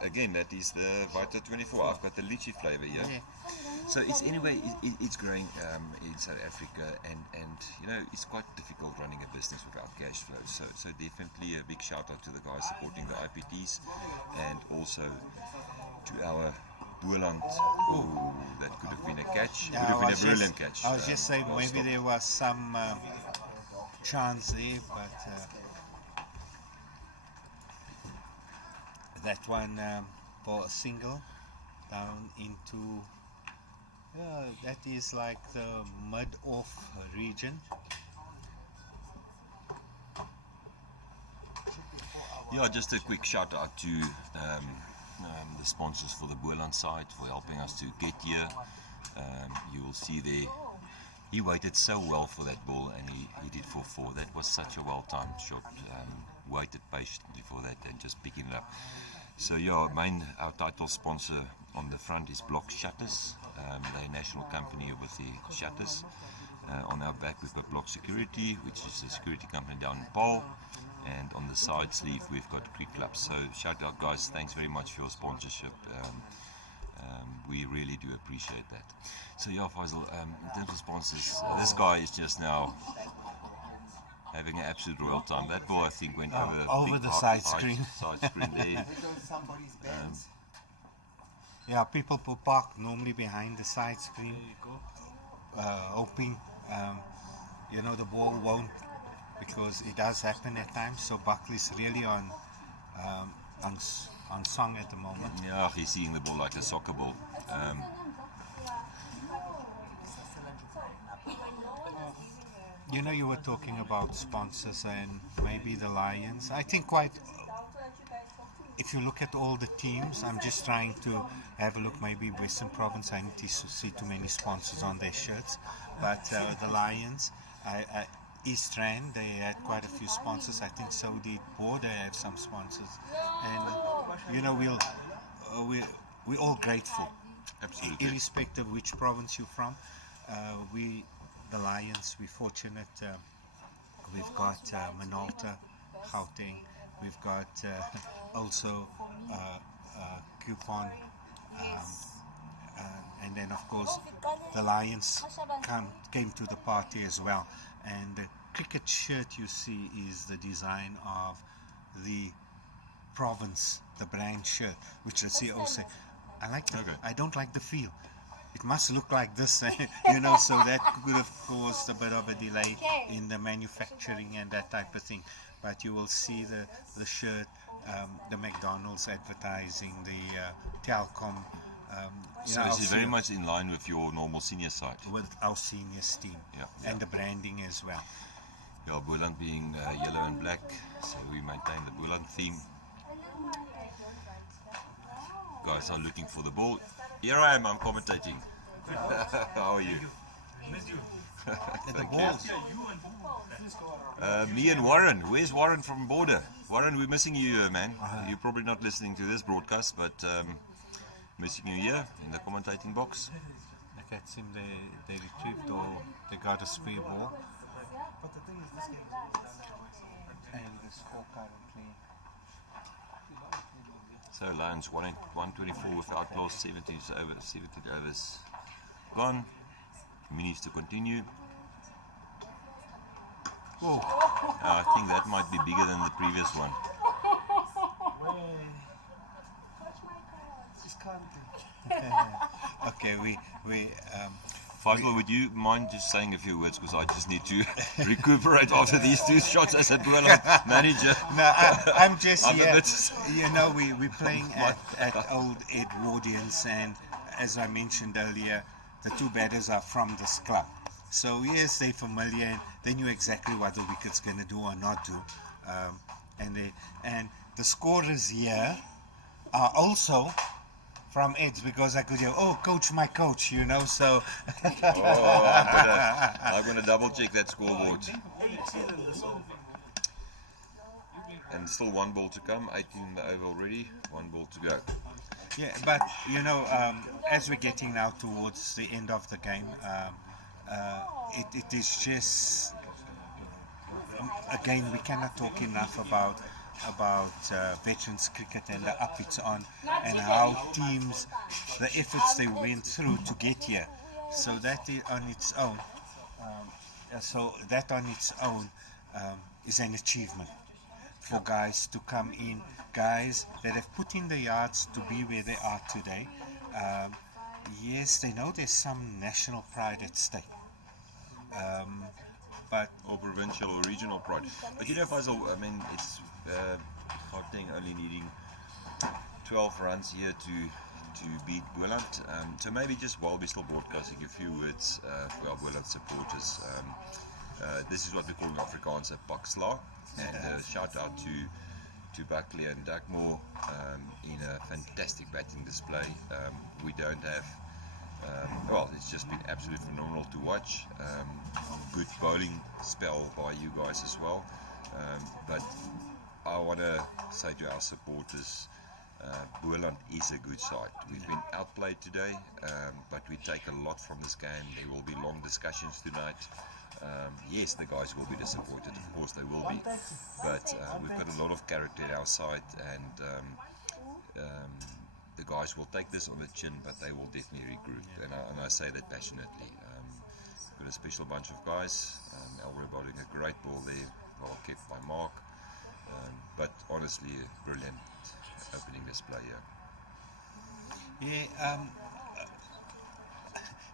Again, that is the Vita 24. I've got the lychee flavor here. Yeah. So it's anyway, it's growing in South Africa, and you know, it's quite difficult running a business without cash flow. So definitely a big shout out to the guys supporting the IPTs, and also to our Boland. Oh, that could have been a catch. Yeah, could have been a brilliant catch. I was just saying maybe there was some chance there, but that one for a single down into that is like the mid-off region. Yeah, just a quick shout out to the sponsors for the Boland side for helping us to get here. You will see there, he waited so well for that ball, and he did for 4. That was such a well-timed shot. Waited patiently for that and just picking it up. So yeah, our title sponsor on the front is Block Shutters. They're a national company with the shutters. On our back we've got Block Security, which is a security company down in Paarl. And on the side sleeve we've got Creek Club. So shout out guys, thanks very much for your sponsorship. We really do appreciate that. So yeah, Faisal, in terms of sponsors, this guy is just now having an absolute royal time. That ball I think went over the side screen. Side screen there. Yeah, people will park normally behind the side screen, hoping you know, the ball won't, because it does happen at times. So Buckley's really on song at the moment. Yeah, he's seeing the ball like a soccer ball. You know, you were talking about sponsors and maybe the Lions. I think if you look at all the teams, I'm just trying to have a look, maybe Western Province, I need to see too many sponsors on their shirts. But the Lions, East Rand, they had quite a few sponsors. I think so did Border have some sponsors. And, you know, we're all grateful. Absolutely. Irrespective of which province you're from. The Lions, we're fortunate. We've got Minolta, Gauteng. We've got also Coupon. And then, of course, the Lions came to the party as well. And the cricket shirt you see is the design of the province, the brand shirt, which the CEO said, I don't like the feel. It must look like this, you know, so that could have caused a bit of a delay in the manufacturing and that type of thing. But you will see the shirt, the McDonald's advertising, the Telkom. So this is very much in line with your normal senior side. With our seniors team, and the branding as well. Yeah, Boland being yellow and black, so we maintain the Boland theme. Guys are looking for the ball. Here I am, I'm commentating. How are you? Thank you. Me and Warren. Where's Warren from Border? Warren, we're missing you here, man. You're probably not listening to this broadcast, but missing you here in the commentating box. I can't seem they retrieved or they got a spray ball. But the thing is, this game is and the score currently. So Lions 124 without loss, 17 overs gone. Minis to continue. I think that might be bigger than the previous one. Okay, we Faisal, would you mind just saying a few words, because I just need to recuperate after these 2 shots as a Boland manager. No, I'm just I'm here. a bit... You know, we're playing at Old Edwardians, and as I mentioned earlier, the 2 batters are from this club. So yes, they're familiar, and they knew exactly what the wicket's going to do or not do. And the scorers here are also from Eds, because I could hear, oh, coach, my coach, you know, so... I'm gonna double check that scoreboard. And still 1 ball to come, 18 in the over already, 1 ball to go. Yeah, but, you know, as we're getting now towards the end of the game, it is just... again, we cannot talk enough about veterans cricket and the up it's on, and how teams, the efforts they went through to get here. So that is on its own. Is an achievement for guys to come in, guys that have put in the yards to be where they are today. Yes, they know there's some national pride at stake. Or provincial or regional pride. But you know, Faisal, I mean, it's Gauteng only needing 12 runs here to beat Boland. So maybe just while we're still broadcasting, a few words for our Boland supporters. This is what we call in Afrikaans a pakslaag, and shout out to Buckley and Dagmore in a fantastic batting display. We don't have well, it's just been absolutely phenomenal to watch. Good bowling spell by you guys as well. But I want to say to our supporters, Boland is a good side. We've been outplayed today, but we take a lot from this game. There will be long discussions tonight. Yes, the guys will be disappointed, of course they will be. But we've got a lot of character in our side, and the guys will take this on the chin, but they will definitely regroup, and I say that passionately. Got a special bunch of guys. Elroy bowling a great ball there, well kept by Mark, but honestly a brilliant opening display here. Yeah,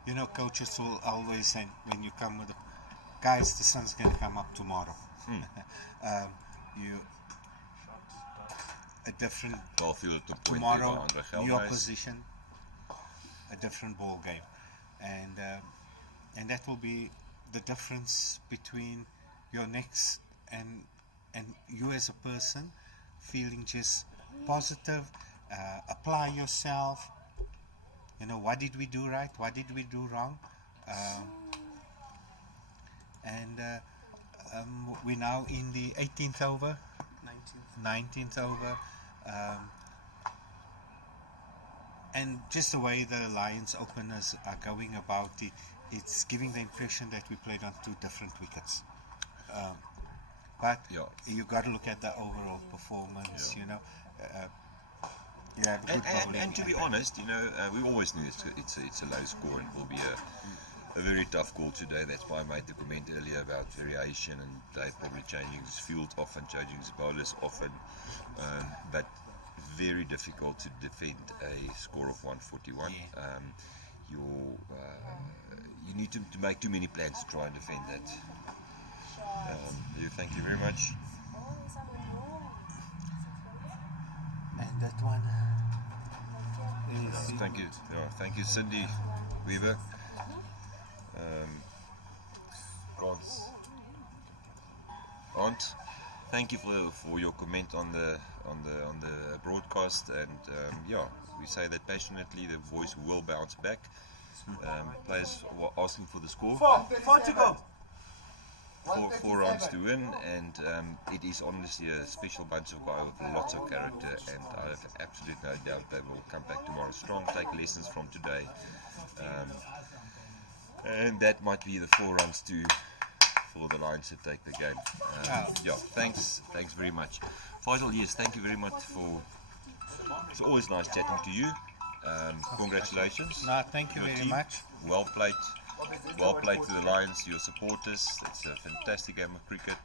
you know, coaches will always say when you come with guys, the sun's going to come up tomorrow. A different tomorrow, new opposition, a different ball game, and that will be the difference between your next and you as a person, feeling just positive, apply yourself. You know, what did we do right? What did we do wrong? We're now in the 18th over, 19th over. And just the way the Lions openers are going about it, it's giving the impression that we played on 2 different wickets. But you got to look at the overall performance. You know, and to be honest, you know, we always knew it's a low score and will be a very tough call today. That's why I made the comment earlier about variation, and they probably changing his field often, changing his bowlers often, but very difficult to defend a score of 141. You need to make too many plans to try and defend that. Thank you very much. And that one is thank you, Cindy Weaver. Aunt, thank you for your comment on the broadcast, and we say that passionately. The voice will bounce back. Players were asking for the score. 4 to go. 4 rounds to win, and it is honestly a special bunch of guys with lots of character, and I have absolute no doubt they will come back tomorrow strong, take lessons from today, and that might be the 4 runs for the Lions to take the game. Thanks very much. Faisal, yes, thank you very much it's always nice chatting to you. Congratulations. No, thank you very much. Well played to the Lions, your supporters. It's a fantastic game of cricket.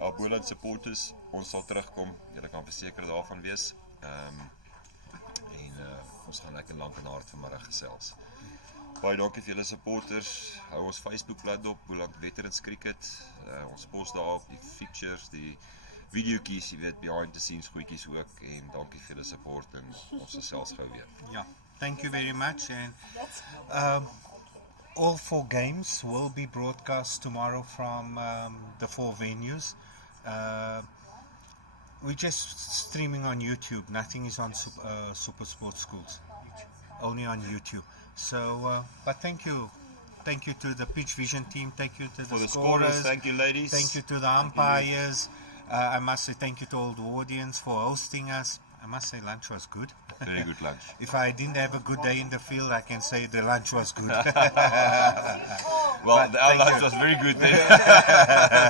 Our Boland supporters, ons sal terugkom. Julle kan verseker daarvan wees. ons gaan lekker lank en hard vanmiddag gesels. Baie dankie vir julle supporters. Hou ons Facebookblad op, Boland Veterans Cricket. Ons pos daar op die features, die videoetjies, jy weet, behind the scenes goedjies ook. En dankie vir julle support en ons gesels gou weer. Yeah, thank you very much. And all 4 games will be broadcast tomorrow from the 4 venues. We're just streaming on YouTube. Nothing is on Super Sports Schools. Only on YouTube. So, but thank you to the Pitch Vision team. Thank you to the scorers. Thank you, ladies. Thank you to the umpires. I must say thank you to all the audience for hosting us. I must say lunch was good. Very good lunch. If I didn't have a good day in the field, I can say the lunch was good. Well, our lunch was very good then.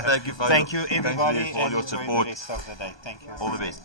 Thank you, Thank you, everybody. Thank you for your and enjoy support. the rest of the day. Thank you. All the best.